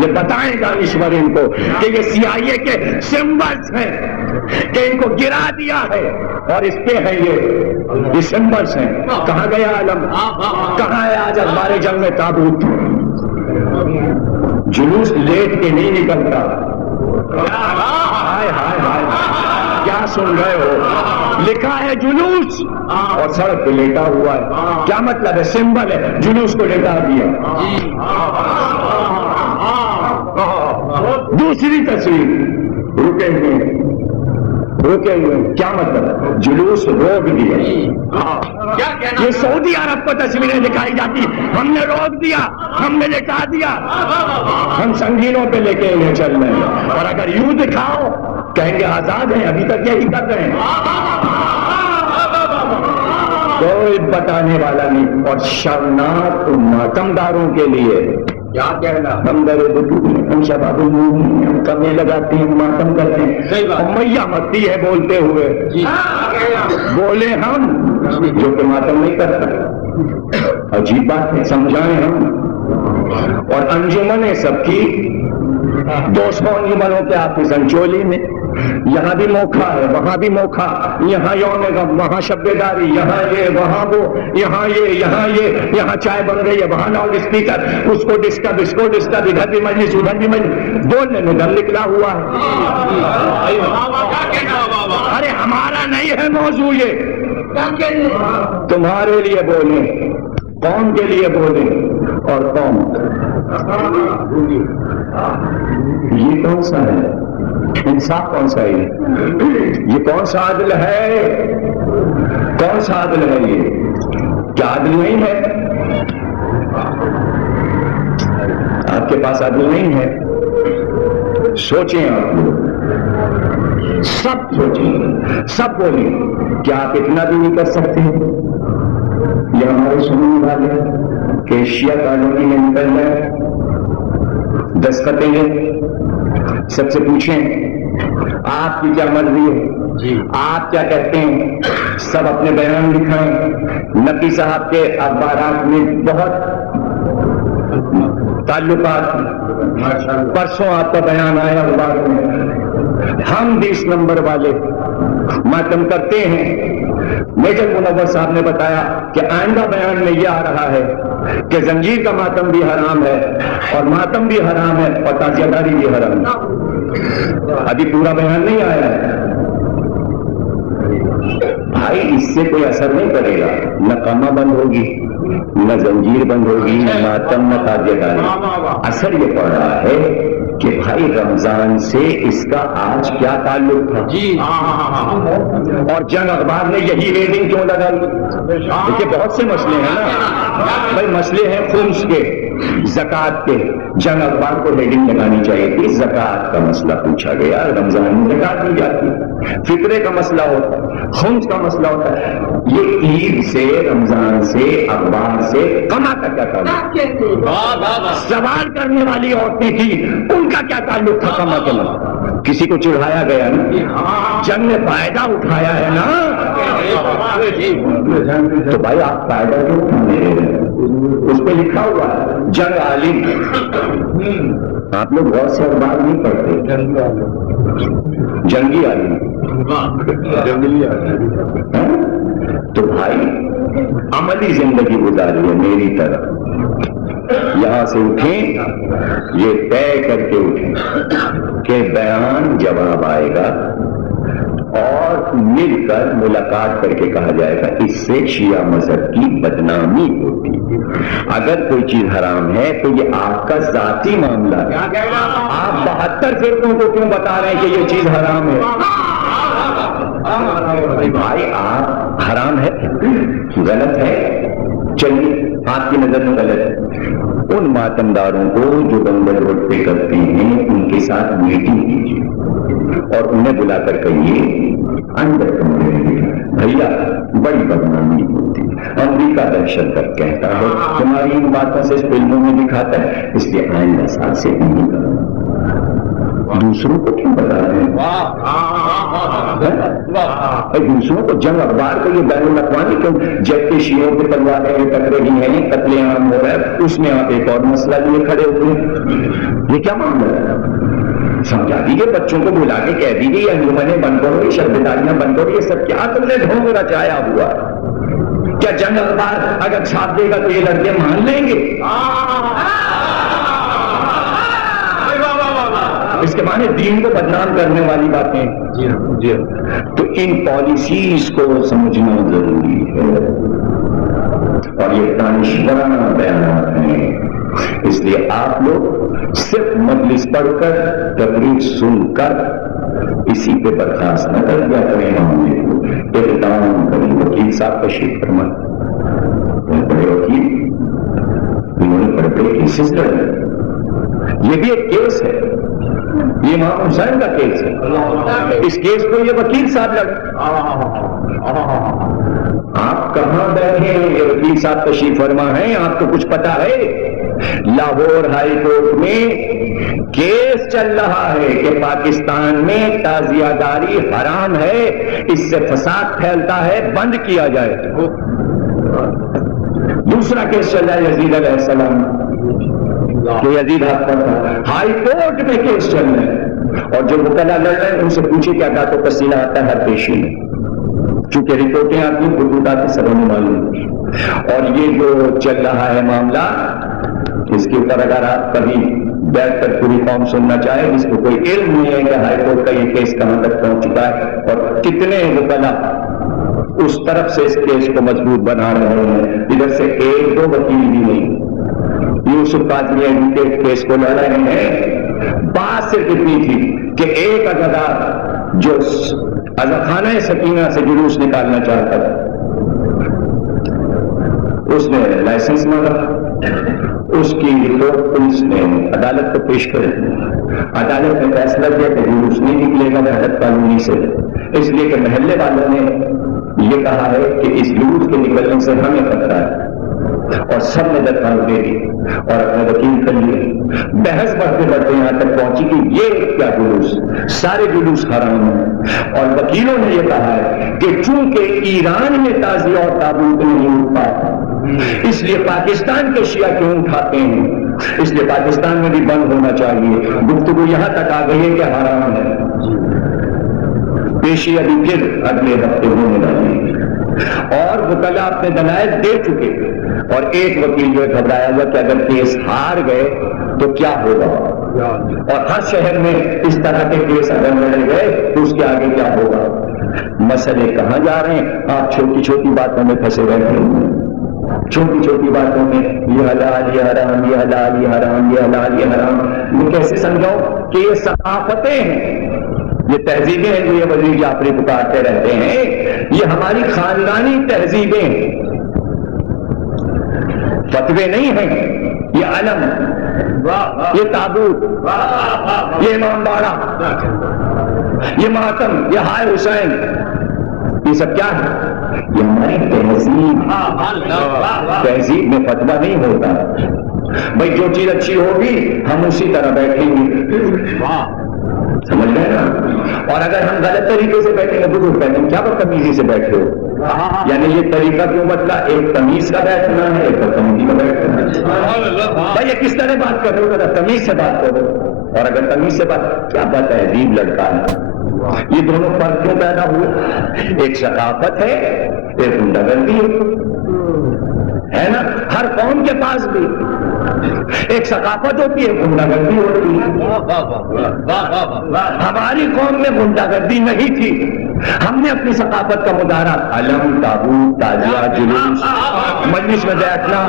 یہ بتائیں دانشور ان کو کہ یہ سی آئی اے کے سمبلس ہیں، کہ ان کو گرا دیا ہے اور اس پہ ہے یہ سمبلس ہیں۔ کہاں گیا علم، کہاں ہے آج اخبار جنگ میں تابوت؟ جلوس لیٹ کے نہیں نکلتا۔ ہائے ہائے ہائے کیا سن رہے ہو، لکھا ہے جلوس اور سڑک پہ لیٹا ہوا ہے، کیا مطلب ہے؟ سمبل ہے، جلوس کو لیٹا دیا۔ دوسری تصویر رکے ہوئے، کیا مطلب؟ جلوس روک دیا۔ یہ سعودی عرب کو تصویریں دکھائی جاتی، ہم نے روک دیا، ہم نے لٹا دیا، ہم سنگینوں پہ لے کے انہیں چل رہے ہیں، اور اگر یوں دکھاؤ کہیں گے آزاد ہیں، ابھی تک یہی کر رہے ہیں۔ کوئی بتانے والا نہیں، اور شرمناک ماتمداروں کے لیے کیا کہنا، ہم ہم شباب ہم کمیں لگاتے ہیں، ماتم کرتے ہیں، میاں مرتی ہے بولتے ہوئے، بولے ہم جو کہ ماتم نہیں کرتا۔ عجیب بات ہے، سمجھائیں ہم۔ اور انجمنیں سب کی 200 انجمنوں کے آپ کی سنچولی میں، یہاں بھی موقع ہے، وہاں بھی موقع، یہاں یوم غم، وہاں شب بیداری، یہاں یہ وہاں وہ، یہاں یہ، یہاں چائے بن رہی ہے، وہاں لاؤڈ اسپیکر، اس کو ڈسٹرب، اس کو ڈسٹرب، ادھر بھی مجلس ادھر بھی مجلس، بولنے میں دم نکلا ہوا ہے۔ ارے ہمارا نہیں ہے موضوع، یہ تمہارے لیے بولیں، قوم کے لیے بولیں، اور قوم یہ کون سا ہے؟ انصاف کون سا ہے؟ یہ کون سا عدل ہے؟ کون سا عدل ہے یہ؟ کیا عدل نہیں ہے؟ آپ کے پاس عدل نہیں ہے؟ سوچیں آپ، سب سوچیں، سب بولیں، کیا آپ اتنا بھی نہیں کر سکتے؟ یہ ہمارے سننے والے کہ شیعہ کالونی میں نکل جائے، دستخطیں لیں، سب سے پوچھیں آپ کی کیا مرضی ہے، آپ کیا کہتے ہیں؟ سب اپنے بیان لکھائیں. نقی صاحب کے اخبارات میں بہت تعلقات. پرسوں آپ کا بیان آیا اخبار میں. ہم 20 نمبر والے ماتم کرتے ہیں. میجر منور صاحب نے بتایا کہ آئندہ بیان میں یہ آ رہا ہے کہ زنجیر کا ماتم بھی حرام ہے اور ماتم بھی حرام ہے اور تعزیہ داری بھی حرام ہے. ابھی پورا بیان نہیں آیا ہے بھائی. اس سے کوئی اثر نہیں پڑے گا. نہ قامہ بند ہوگی، نہ زنجیر بند ہوگی، نہ ماتم، نہ تعزیہ داری. اثر یہ پڑ رہا ہے کہ بھائی رمضان سے اس کا آج کیا تعلق تھا. اور جنگ اخبار نے یہی ریڈنگ کیوں لگا؟ دیکھیے بہت سے مسئلے ہیں نا بھائی. مسئلے ہیں خمس کے، زکوٰۃ کے. جنگ اخبار کو ریڈنگ لگانی چاہیے تھی. زکوٰۃ کا مسئلہ پوچھا گیا، رمضان میں زکوٰۃ دی جاتی ہے. فطرے کا مسئلہ ہوتا ہے، خمس کا مسئلہ ہوتا ہے. یہ عید سے، رمضان سے، اخبار سے قما کا کیا تعلق؟ سوال کرنے والی عورتیں تھی، ان کا کیا تعلق تھا قما کے مسئلہ؟ کسی کو چڑھایا گیا نا، جنگ نے فائدہ اٹھایا ہے نا. تو بھائی آپ فائدہ کیوں اٹھانے رہے ہیں؟ اس پہ لکھا ہوا ہے جنگ عالم. آپ لوگ بہت سے اخبار نہیں پڑھتے. جنگی عالم، تو بھائی عملی زندگی گزاری ہے میری طرح. یہاں سے اٹھیں، یہ طے کر کے اٹھیں کہ بیان جواب آئے گا اور مل کر ملاقات کر کے کہا جائے گا اس سے شیعہ مذہب کی بدنامی ہوتی ہے. اگر کوئی چیز حرام ہے تو یہ آپ کا ذاتی معاملہ ہے. آپ 72 فرقوں کو کیوں بتا رہے ہیں کہ یہ چیز حرام ہے؟ بھائی آپ حرام ہے، غلط ہے، چلیے آپ کی نظر میں غلط ہے. ان ماتمداروں کو جو بنگل روڈ پہ کرتے ہیں ان کے ساتھ میٹنگ کیجیے اور انہیں بلا کر کہیے اندر کمرے میں بھیا بڑی بدنامی ہوتی ہے. امریکہ دہشت گرد کہتا ہے، تمہاری ان باتوں سے فلموں میں دکھاتا ہے، اس لیے آئندہ سال سے نہیں کرنا. دوسروں کو کیوں بتا رہے ہیں؟ دوسروں کو جنگ اخبار کو یہ بین الاقوامی کیوں؟ جبکہ شیعوں پہ تلواریں لٹک رہی ہیں، قتل عام ہو رہا ہے، اس میں آپ ایک اور مسئلہ لیے کھڑے ہوئے ہیں. یہ کیا معاملہ ہے؟ سمجھا دیجیے، بچوں کو بلا کے کہہ دیجیے یہ انجمنیں بند کرو، یہ شربداریاں بند کرو. یہ سب کیا تم نے ڈھونگ رچایا ہوا؟ کیا جنگ اخبار اگر چھاپ دے گا تو یہ لڑکے مان لیں گے؟ اس کے معنی دین کو بدنام کرنے والی باتیں. جی تو ان پالیسیز کو سمجھنا ضروری ہے اور یہ دانشورانہ بیانات ہیں. اس لیے آپ لوگ صرف مجلس پڑھ کر، تقریر سن کر اسی پہ برخاست نہ کر دیا کریں. معاملے کو اقدام کریں. وکیل صاحب تشریف فرمائیں. بڑے وکیل انہوں نے بڑے بڑے کیسز کرے. یہ بھی ایک کیس ہے، یہ امام حسین کا کیس ہے. اس کیس کو یہ وکیل صاحب آپ کہاں بیٹھے ہیں؟ یہ وکیل صاحب تشریف فرما ہیں. آپ کو کچھ پتا ہے؟ لاہور ہائی کورٹ میں کیس چل رہا ہے کہ پاکستان میں تعزیہ داری حرام ہے، اس سے فساد پھیلتا ہے، بند کیا جائے. دوسرا کیس چل رہا ہے یزید علیہ السلام کہ یزید حق پر تھا. ہائی کورٹ میں کیس چل رہے ہیں اور جو وکلا لڑ رہے ہیں ان سے پوچھے کیا کہا تو پسینہ آتا ہے ہر پیشی میں. چونکہ رپورٹیں آپ کی خود آتی سروں میں معلوم. اور یہ جو چل رہا ہے معاملہ، اس کے اوپر اگر آپ کبھی بیٹھ کر پوری فارم سننا چاہیں، جس کو کوئی علم نہیں ہے کہ ہائی کورٹ کا یہ کیس کہاں تک پہنچ چکا ہے اور کتنے وکلا اس طرف سے اس کیس کو مضبوط بنا رہے ہیں، ادھر سے ایک دو وکیل بھی نہیں. یوسف قاضی ایڈوکیٹ کیس کو لڑ رہے ہیں. بات صرف اتنی تھی کہ ایک عزادار جو خانہ سکینہ سے جلوس نکالنا چاہتا تھا، اس نے لائسنس مانگا. اس کی رپورٹ پولیس نے عدالت کو پیش کر دی. عدالت نے فیصلہ کیا کہ جلوس نہیں نکلے گا بھارت قانونی سے، اس لیے کہ محلے والوں نے یہ کہا ہے کہ اس جلوس کے نکلنے سے ہمیں خطرہ ہے. اور سب نے درخواست دے دی اور اپنے وکیل کر لیے. بحث بڑھتے بڑھتے یہاں تک پہنچی کہ یہ کیا جلوس، سارے جلوس حرام ہیں. اور وکیلوں نے یہ کہا ہے کہ چونکہ ایران میں تعزیہ اور تابوت نہیں اٹھتا اس لیے پاکستان کے شیعہ کیوں اٹھاتے ہیں، اس لیے پاکستان میں بھی بند ہونا چاہیے. گفتگو یہاں تک آ گئی ہے کہ حرام ہے. پیشی ابھی پھر اگلے ہفتے ہونے والی ہے اور وکلا اپنے دلائل دے چکے. اور ایک وکیل جو گھبرایا ہوا کہ اگر کیس ہار گئے تو کیا ہوگا، اور ہر شہر میں اس طرح کے کیس اگر لڑے گئے تو اس کے آگے کیا ہوگا. مسئلے کہاں جا رہے ہیں؟ آپ چھوٹی چھوٹی باتوں میں پھنسے بیٹھے ہیں. چھوٹی چھوٹی باتوں میں یہ حلال یہ حرام، یہ حلال یہ حرام، یہ حلال یہ حرام. میں کیسے سمجھاؤں کہ یہ ثقافتیں ہیں، یہ تہذیبیں ہیں جو یہ وزیر جعفری پکارتے رہتے ہیں، یہ ہماری خاندانی تہذیبیں ہیں، فتوے نہیں ہیں. یہ علم، یہ تابوت، یہ امام باڑہ، یہ ماتم، یہ ہائے حسین، یہ سب کیا ہے؟ یہ ہماری تہذیب. تہذیب میں فتویٰ نہیں ہوتا. بھائی جو چیز اچھی ہوگی ہم اسی طرح بیٹھیں گے، سمجھ گئے نا. اور اگر ہم غلط طریقے سے بیٹھیں گے بزرگ کہتے ہیں کیا بدتمیزی سے بیٹھے ہو. یعنی یہ طریقہ کیوں بدلا؟ ایک تمیز کا بیٹھنا ہے، ایک بدتمیزی کا بیٹھنا ہے. بھائی یہ کس طرح بات کر رہے ہو؟ ذرا تمیز سے بات کرو. اور اگر تمیز سے بات، کیا تہذیب لڑکا ہے. یہ دونوں فرق کیوں پیدا ہوئے؟ ایک ثقافت ہے، ایک گنڈا گردی ہے نا. ہر قوم کے پاس بھی ایک ثقافت ہوتی ہے، گنڈا گردی ہوتی ہے. ہماری قوم میں گنڈا گردی نہیں تھی. ہم نے اپنی ثقافت کا مظاہرہ علم، تابوت، تعزیہ، جلوس، مجلس میں بیٹھنا،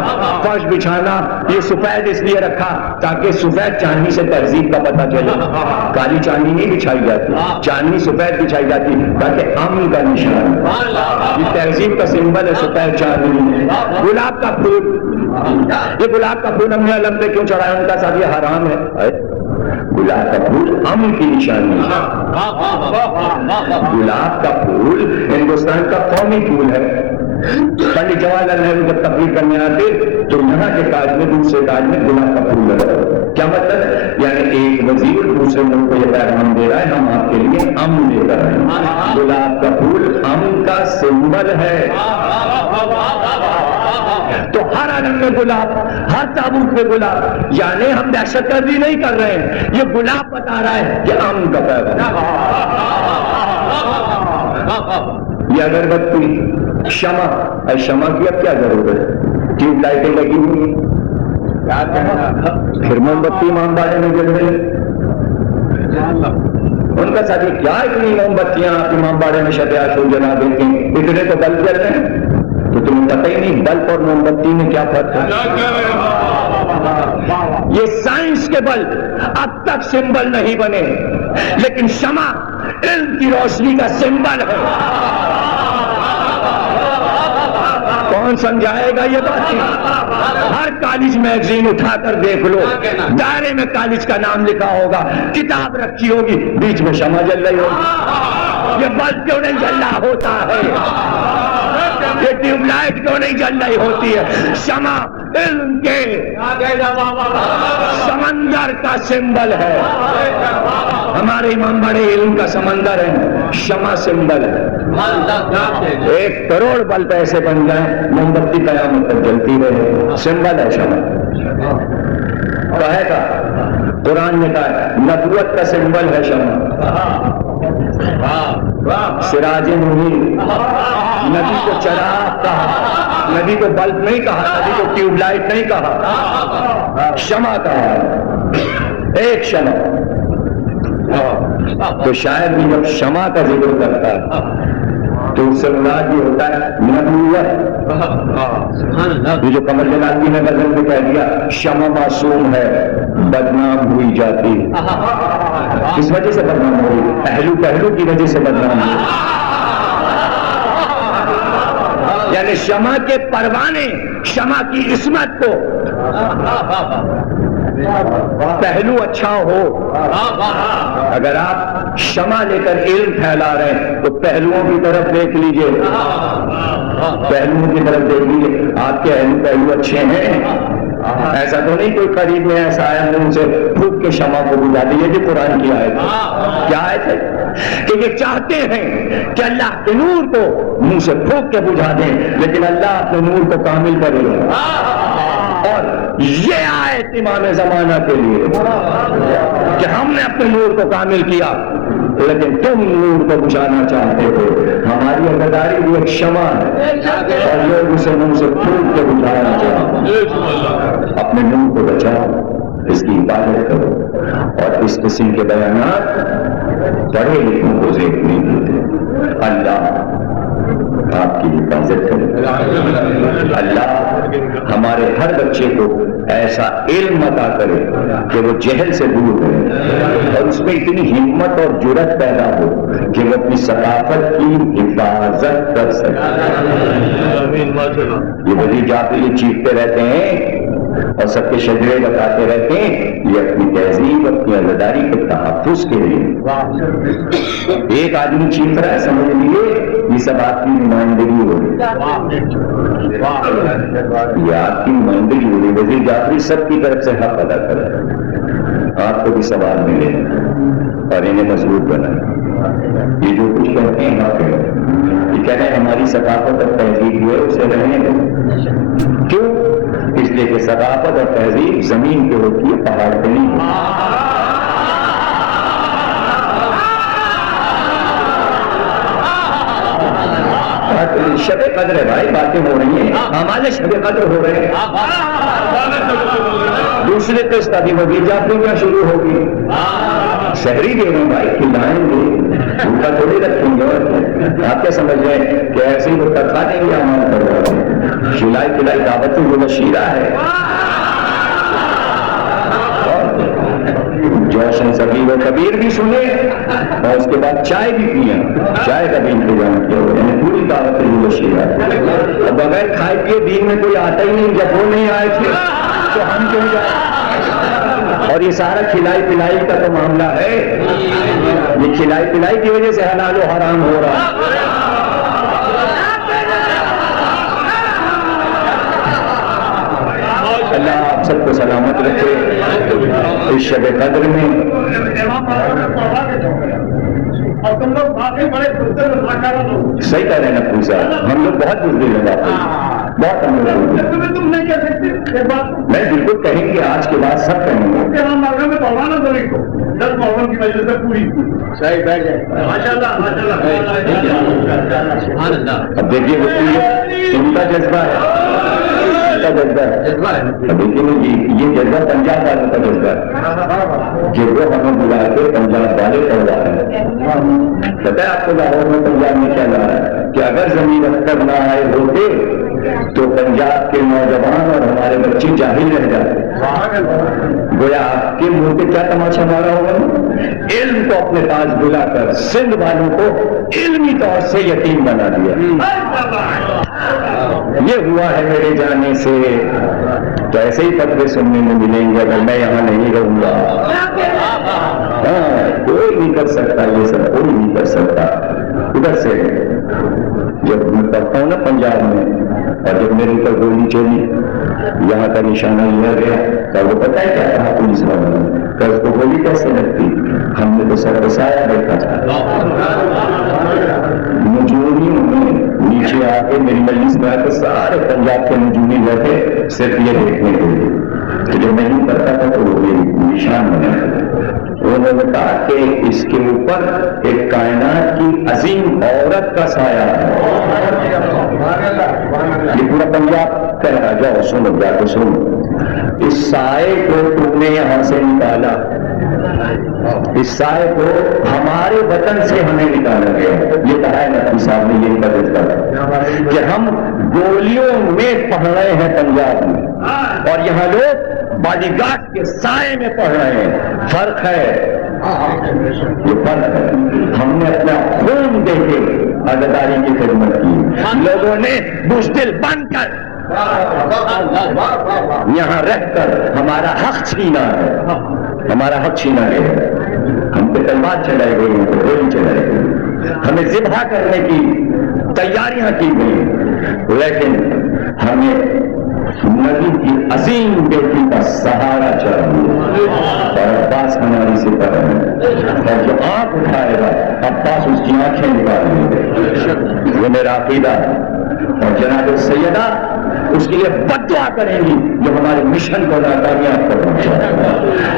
فرش بچھانا، یہ سفید اس لیے رکھا تاکہ سفید چاندنی سے تہذیب کا پتہ چلے. کالی چاندنی نہیں بچھائی جاتی، چاندنی سفید بچھائی جاتی تاکہ امن کا نشان. یہ تہذیب کا سمبل ہے سفید چاندنی. گلاب کا پھول، یہ گلاب کا پھول ہم نے علم پہ کیوں چڑھایا؟ ان کا ساتھ یہ حرام ہے. گلاب کا پھول امن کی نشانی ہے. گلاب کا پھول ہندوستان کا قومی پھول ہے. پنڈت جواہر لال نہرو جب تقریر کرنے آتے تو یہاں کے تاج میں، دوسرے تاج میں گلاب کا پھول لگا. کیا مطلب ہے؟ یعنی ایک وزیر دوسرے ملک کو یہ پیغام دے رہا ہے ہم آپ کے لیے امن لے کر آئے ہیں. گلاب کا پھول امن کا سمبل ہے. تو ہر علم میں گلاب، ہر تابوت میں گلاب. یعنی ہم دہشت گردی نہیں کر رہے ہیں، یہ گلاب بتا رہا ہے کہ امن کا پیغام. یہ اگربتی، شمع، شمع کی اب کیا ضرورت ہے؟ ٹیوب لائٹیں لگی ہوئی، پھر موم بتی امام باڑے میں جل رہی. ان کا ساتھی کیا اتنی موم بتیاں امام باڑے میں شب عاشور جلا دیں گے؟ اتنے تو بلب جل رہے ہیں. تو تمہیں پتہ ہی نہیں بلب اور موم بتی میں کیا فرق ہے. یہ سائنس کے بلب اب تک سمبل نہیں بنے، لیکن شمع علم کی روشنی کا سمبل ہے. کون سمجھائے گا یہ بات؟ ہر کالج میگزین اٹھا کر دیکھ لو، دائرے میں کالج کا نام لکھا ہوگا، کتاب رکھی ہوگی، بیچ میں شمع جل رہی ہوگی. یہ بلب کیوں نہیں جل رہا ہوتا ہے؟ یہ ٹیوب لائٹ کیوں نہیں جل رہی ہوتی ہے؟ شمع علم کے سمندر کا سمبل ہے. ہمارے امام بڑے علم کا سمندر ہے، شمع سمبل ہے. 1 کروڑ بلب ایسے بن جائیں موم بتی قیامت تک جلتی رہے، سمبل ہے شمع. کہے گا قرآن نے کہا نبوت کا سمبل ہے شمع. سراج منیر. نبی کو چراغ کہا، نبی کو بلب نہیں کہا، نبی کو ٹیوب لائٹ نہیں کہا، شمع کہا. ایک شمع. تو شاید بھی جب شمع کا ذکر کرتا ہے تو اس سے مراد یہ ہوتا ہے نبوت. یہ جو قمر جلالی نے غزل میں کہہ دیا شمع معصوم ہے بدنام ہوئی جاتی. اس وجہ سے بدنام ہوئی، پہلو کی وجہ سے بدنام ہوئی. یعنی شمع کے پروانے، شمع کی عصمت کو پہلو اچھا ہو. اگر آپ شمع لے کر علم پھیلا رہے ہیں تو پہلوؤں کی طرف دیکھ لیجئے, پہلوؤں کی طرف دیکھ لیجئے. آپ کے پہلو اچھے ہیں؟ ایسا تو نہیں کوئی قریب میں ایسا آیا منہ سے پھونک کے شمع کو بجھا دی. یہ بھی قرآن کی آیت ہے. کیا آیت ہے؟ کہ یہ چاہتے ہیں کہ اللہ کے نور کو منہ سے پھونک کے بجھا دیں, لیکن اللہ اپنے نور کو کامل کرے گا. اور یہ آیت امام زمانہ کے لیے کہ ہم نے اپنے نور کو کامل کیا لیکن تم نور کو بجھانا چاہتے ہو. ہماری عقیداری بھی ایک شمع ہے اور لوگ اسے منہ سے پھونک کے بجھانا چاہتے ہیں. اپنے نور کو بچاؤ, اس کی حفاظت کرو. اور اس قسم کے بیانات پڑھے لکھوں کو ذکر نہیں دیتے. اللہ آپ کی حفاظت کرے. اللہ ہمارے ہر بچے کو ایسا علم عطا کرے کہ وہ جہل سے دور رہے اور اس میں اتنی ہمت اور جرأت پیدا ہو کہ وہ اپنی ثقافت کی حفاظت کر سکے. یہ وزیر جعفری یہ چیختے رہتے ہیں اور سب کے شجرے بتاتے رہتے ہیں, یہ اپنی تہذیب اپنی عزاداری کے تحفظ کے لیے. ایک آدمی چیخ رہا ہے, سمجھ لیجیے یہ سب آپ کی نمائندگی ہو رہی, یہ آپ کی نمائندگی ہو رہی. وزیر جعفری سب کی طرف سے حق ادا کر رہا ہے, آپ کو بھی سوال ملے اور انہیں مضبوط بنائے. یہ جو کچھ کہتے ہیں حق ہے, یہ کہہ رہے ہیں ہماری ثقافت اور تہذیب جو ہے اسے رہنے دیں. کیوں؟ اس لیے کہ ثقافت اور تہذیب زمین پہ ہوتی ہے, پہاڑ پہ نہیں. شب قدر ہے بھائی, باتیں ہو رہی ہیں, ہمارے شب قدر ہو رہے ہیں. دوسرے قسط ابھی وزیر جعفریاں شروع ہوگی. شہری دے رہے ہیں بھائی, کھلائیں گے, ان کا تھوڑی رکھیں گے. آپ کیا سمجھ رہے ہیں کہ ایسے ہی وہ تنخواہ دیں گے ہمارے پر؟ کھلائی پلائی دعوت وہ بشیرہ ہے. جوشن صغیر و کبیر بھی سنے اور اس کے بعد چائے بھی پیا, چائے کا بھی انتظام کیا, یعنی پوری دعوت وہ بشیرہ ہے. بغیر کھائے پیے دین میں کوئی آتا ہی نہیں. جب وہ نہیں آئے تھے تو ہم کیوں جائیں؟ اور یہ سارا کھلائی پلائی کا تو معاملہ ہے. یہ کھلائی پلائی کی وجہ سے حلال و حرام ہو رہا ہے. اللہ آپ سب کو سلامت رکھے اس شب قدر میں. صحیح کہہ رہے ہیں نقوی صاحب, ہم لوگ بہت بزدل ہیں, بہت ہم لوگ میں بالکل کہیں گے, آج کے بعد سب کہیں گے. 10 محرم کی وجہ سے پوری صحیح بیٹھ جائے. اب دیکھیے ان کا جذبہ ہے, جذبہ ہے. لیکن یہ جذبہ پنجاب والوں کا جذبہ ہے کہ وہ ہمیں بلا کے پنجاب والے پڑھوا رہے ہیں. پتہ ہے آپ کو لاہور میں پنجاب میں کیا جا رہا ہے کہ اگر زمین اختر نہ آئے ہوتے تو پنجاب کے نوجوان اور ہمارے بچے جاہل رہ جاتے. گویا آپ کے منہ پہ کیا تماشا مارا ہوگا؟ علم کو اپنے پاس بلا کر سندھ والوں کو علمی طور سے یتیم بنا دیا. یہ ہوا ہے میرے جانے سے. تو ایسے ہی فتوے سننے میں ملیں گے اگر میں یہاں نہیں رہوں گا. ہاں, کوئی نہیں کر سکتا یہ سب, کوئی نہیں کر سکتا. ادھر سے جب میں پڑھتا ہوں نا پنجاب میں, اور جب میرے اوپر گولی چلی, یہاں کا نشانہ لیا گیا, تو وہ پتہ ہے کیا کہا پولیس والوں نے, کہ اس کو گولی کیسے لگتی؟ ہم نے تو سر بسایا دیکھا تھا. نجومیوں میں نیچے آ کے میری مجلس میں آ کے سارے پنجاب کے نجومی بیٹھے صرف یہ دیکھنے کے لیے کہ جو میں نہیں کرتا تھا تو وہ یہ نشان بنا. انہوں نے کہا کہ اس کے اوپر ایک کائنات کی عظیم عورت کا سایہ ہے. یہ پورا پنجاب کہہ رہا, جاؤ سنو, جا کے سنو. اس سائے کو تم نے یہاں سے نکالا, اس سائے کو ہمارے وطن سے ہمیں نکالا گیا. یہ کہا ہے نقوی صاحب نے, یہ قدر کہ ہم گولیوں میں پڑھ رہے ہیں پنجاب میں, اور یہاں لوگ باڈی گارڈ کے سائے میں پڑھ رہے ہیں. فرق ہے, یہ فرق ہے. ہم نے اپنا خون دے کے عزاداری کی خدمت کی. لوگوں نے بزدل بن کر یہاں رہ کر ہمارا حق چھینا ہے، ہمارا حق چھینا گیا ہے۔ ہم پہ تلوار چلائی گئی، ہم پہ گولی چلائی گئی، ہمیں ذبح کرنے کی تیاریاں کی گئی، لیکن ہمیں نبی کی عظیم بیٹی کا سہارا چاہیے، اور عباس ہماری سپر ہے، اور جو آنکھ اٹھائے گا عباس اس کی آنکھیں نکالیں گے۔ یہ میرا عقیدہ ہے، اور جناب سیدہ اس کے لیے بد دعا کریں گی جو ہمارے مشن کو ناکامیاب کر پہنچائے،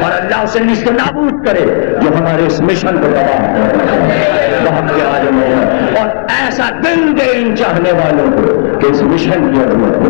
اور اللہ اسے نیست و نابود کرے جو ہمارے اس مشن کو تباہ کر پہنچائے۔ وہ ہم کے عالم ہیں، اور ایسا دل دے ان چاہنے والوں کو کہ اس مشن کی عظمت کو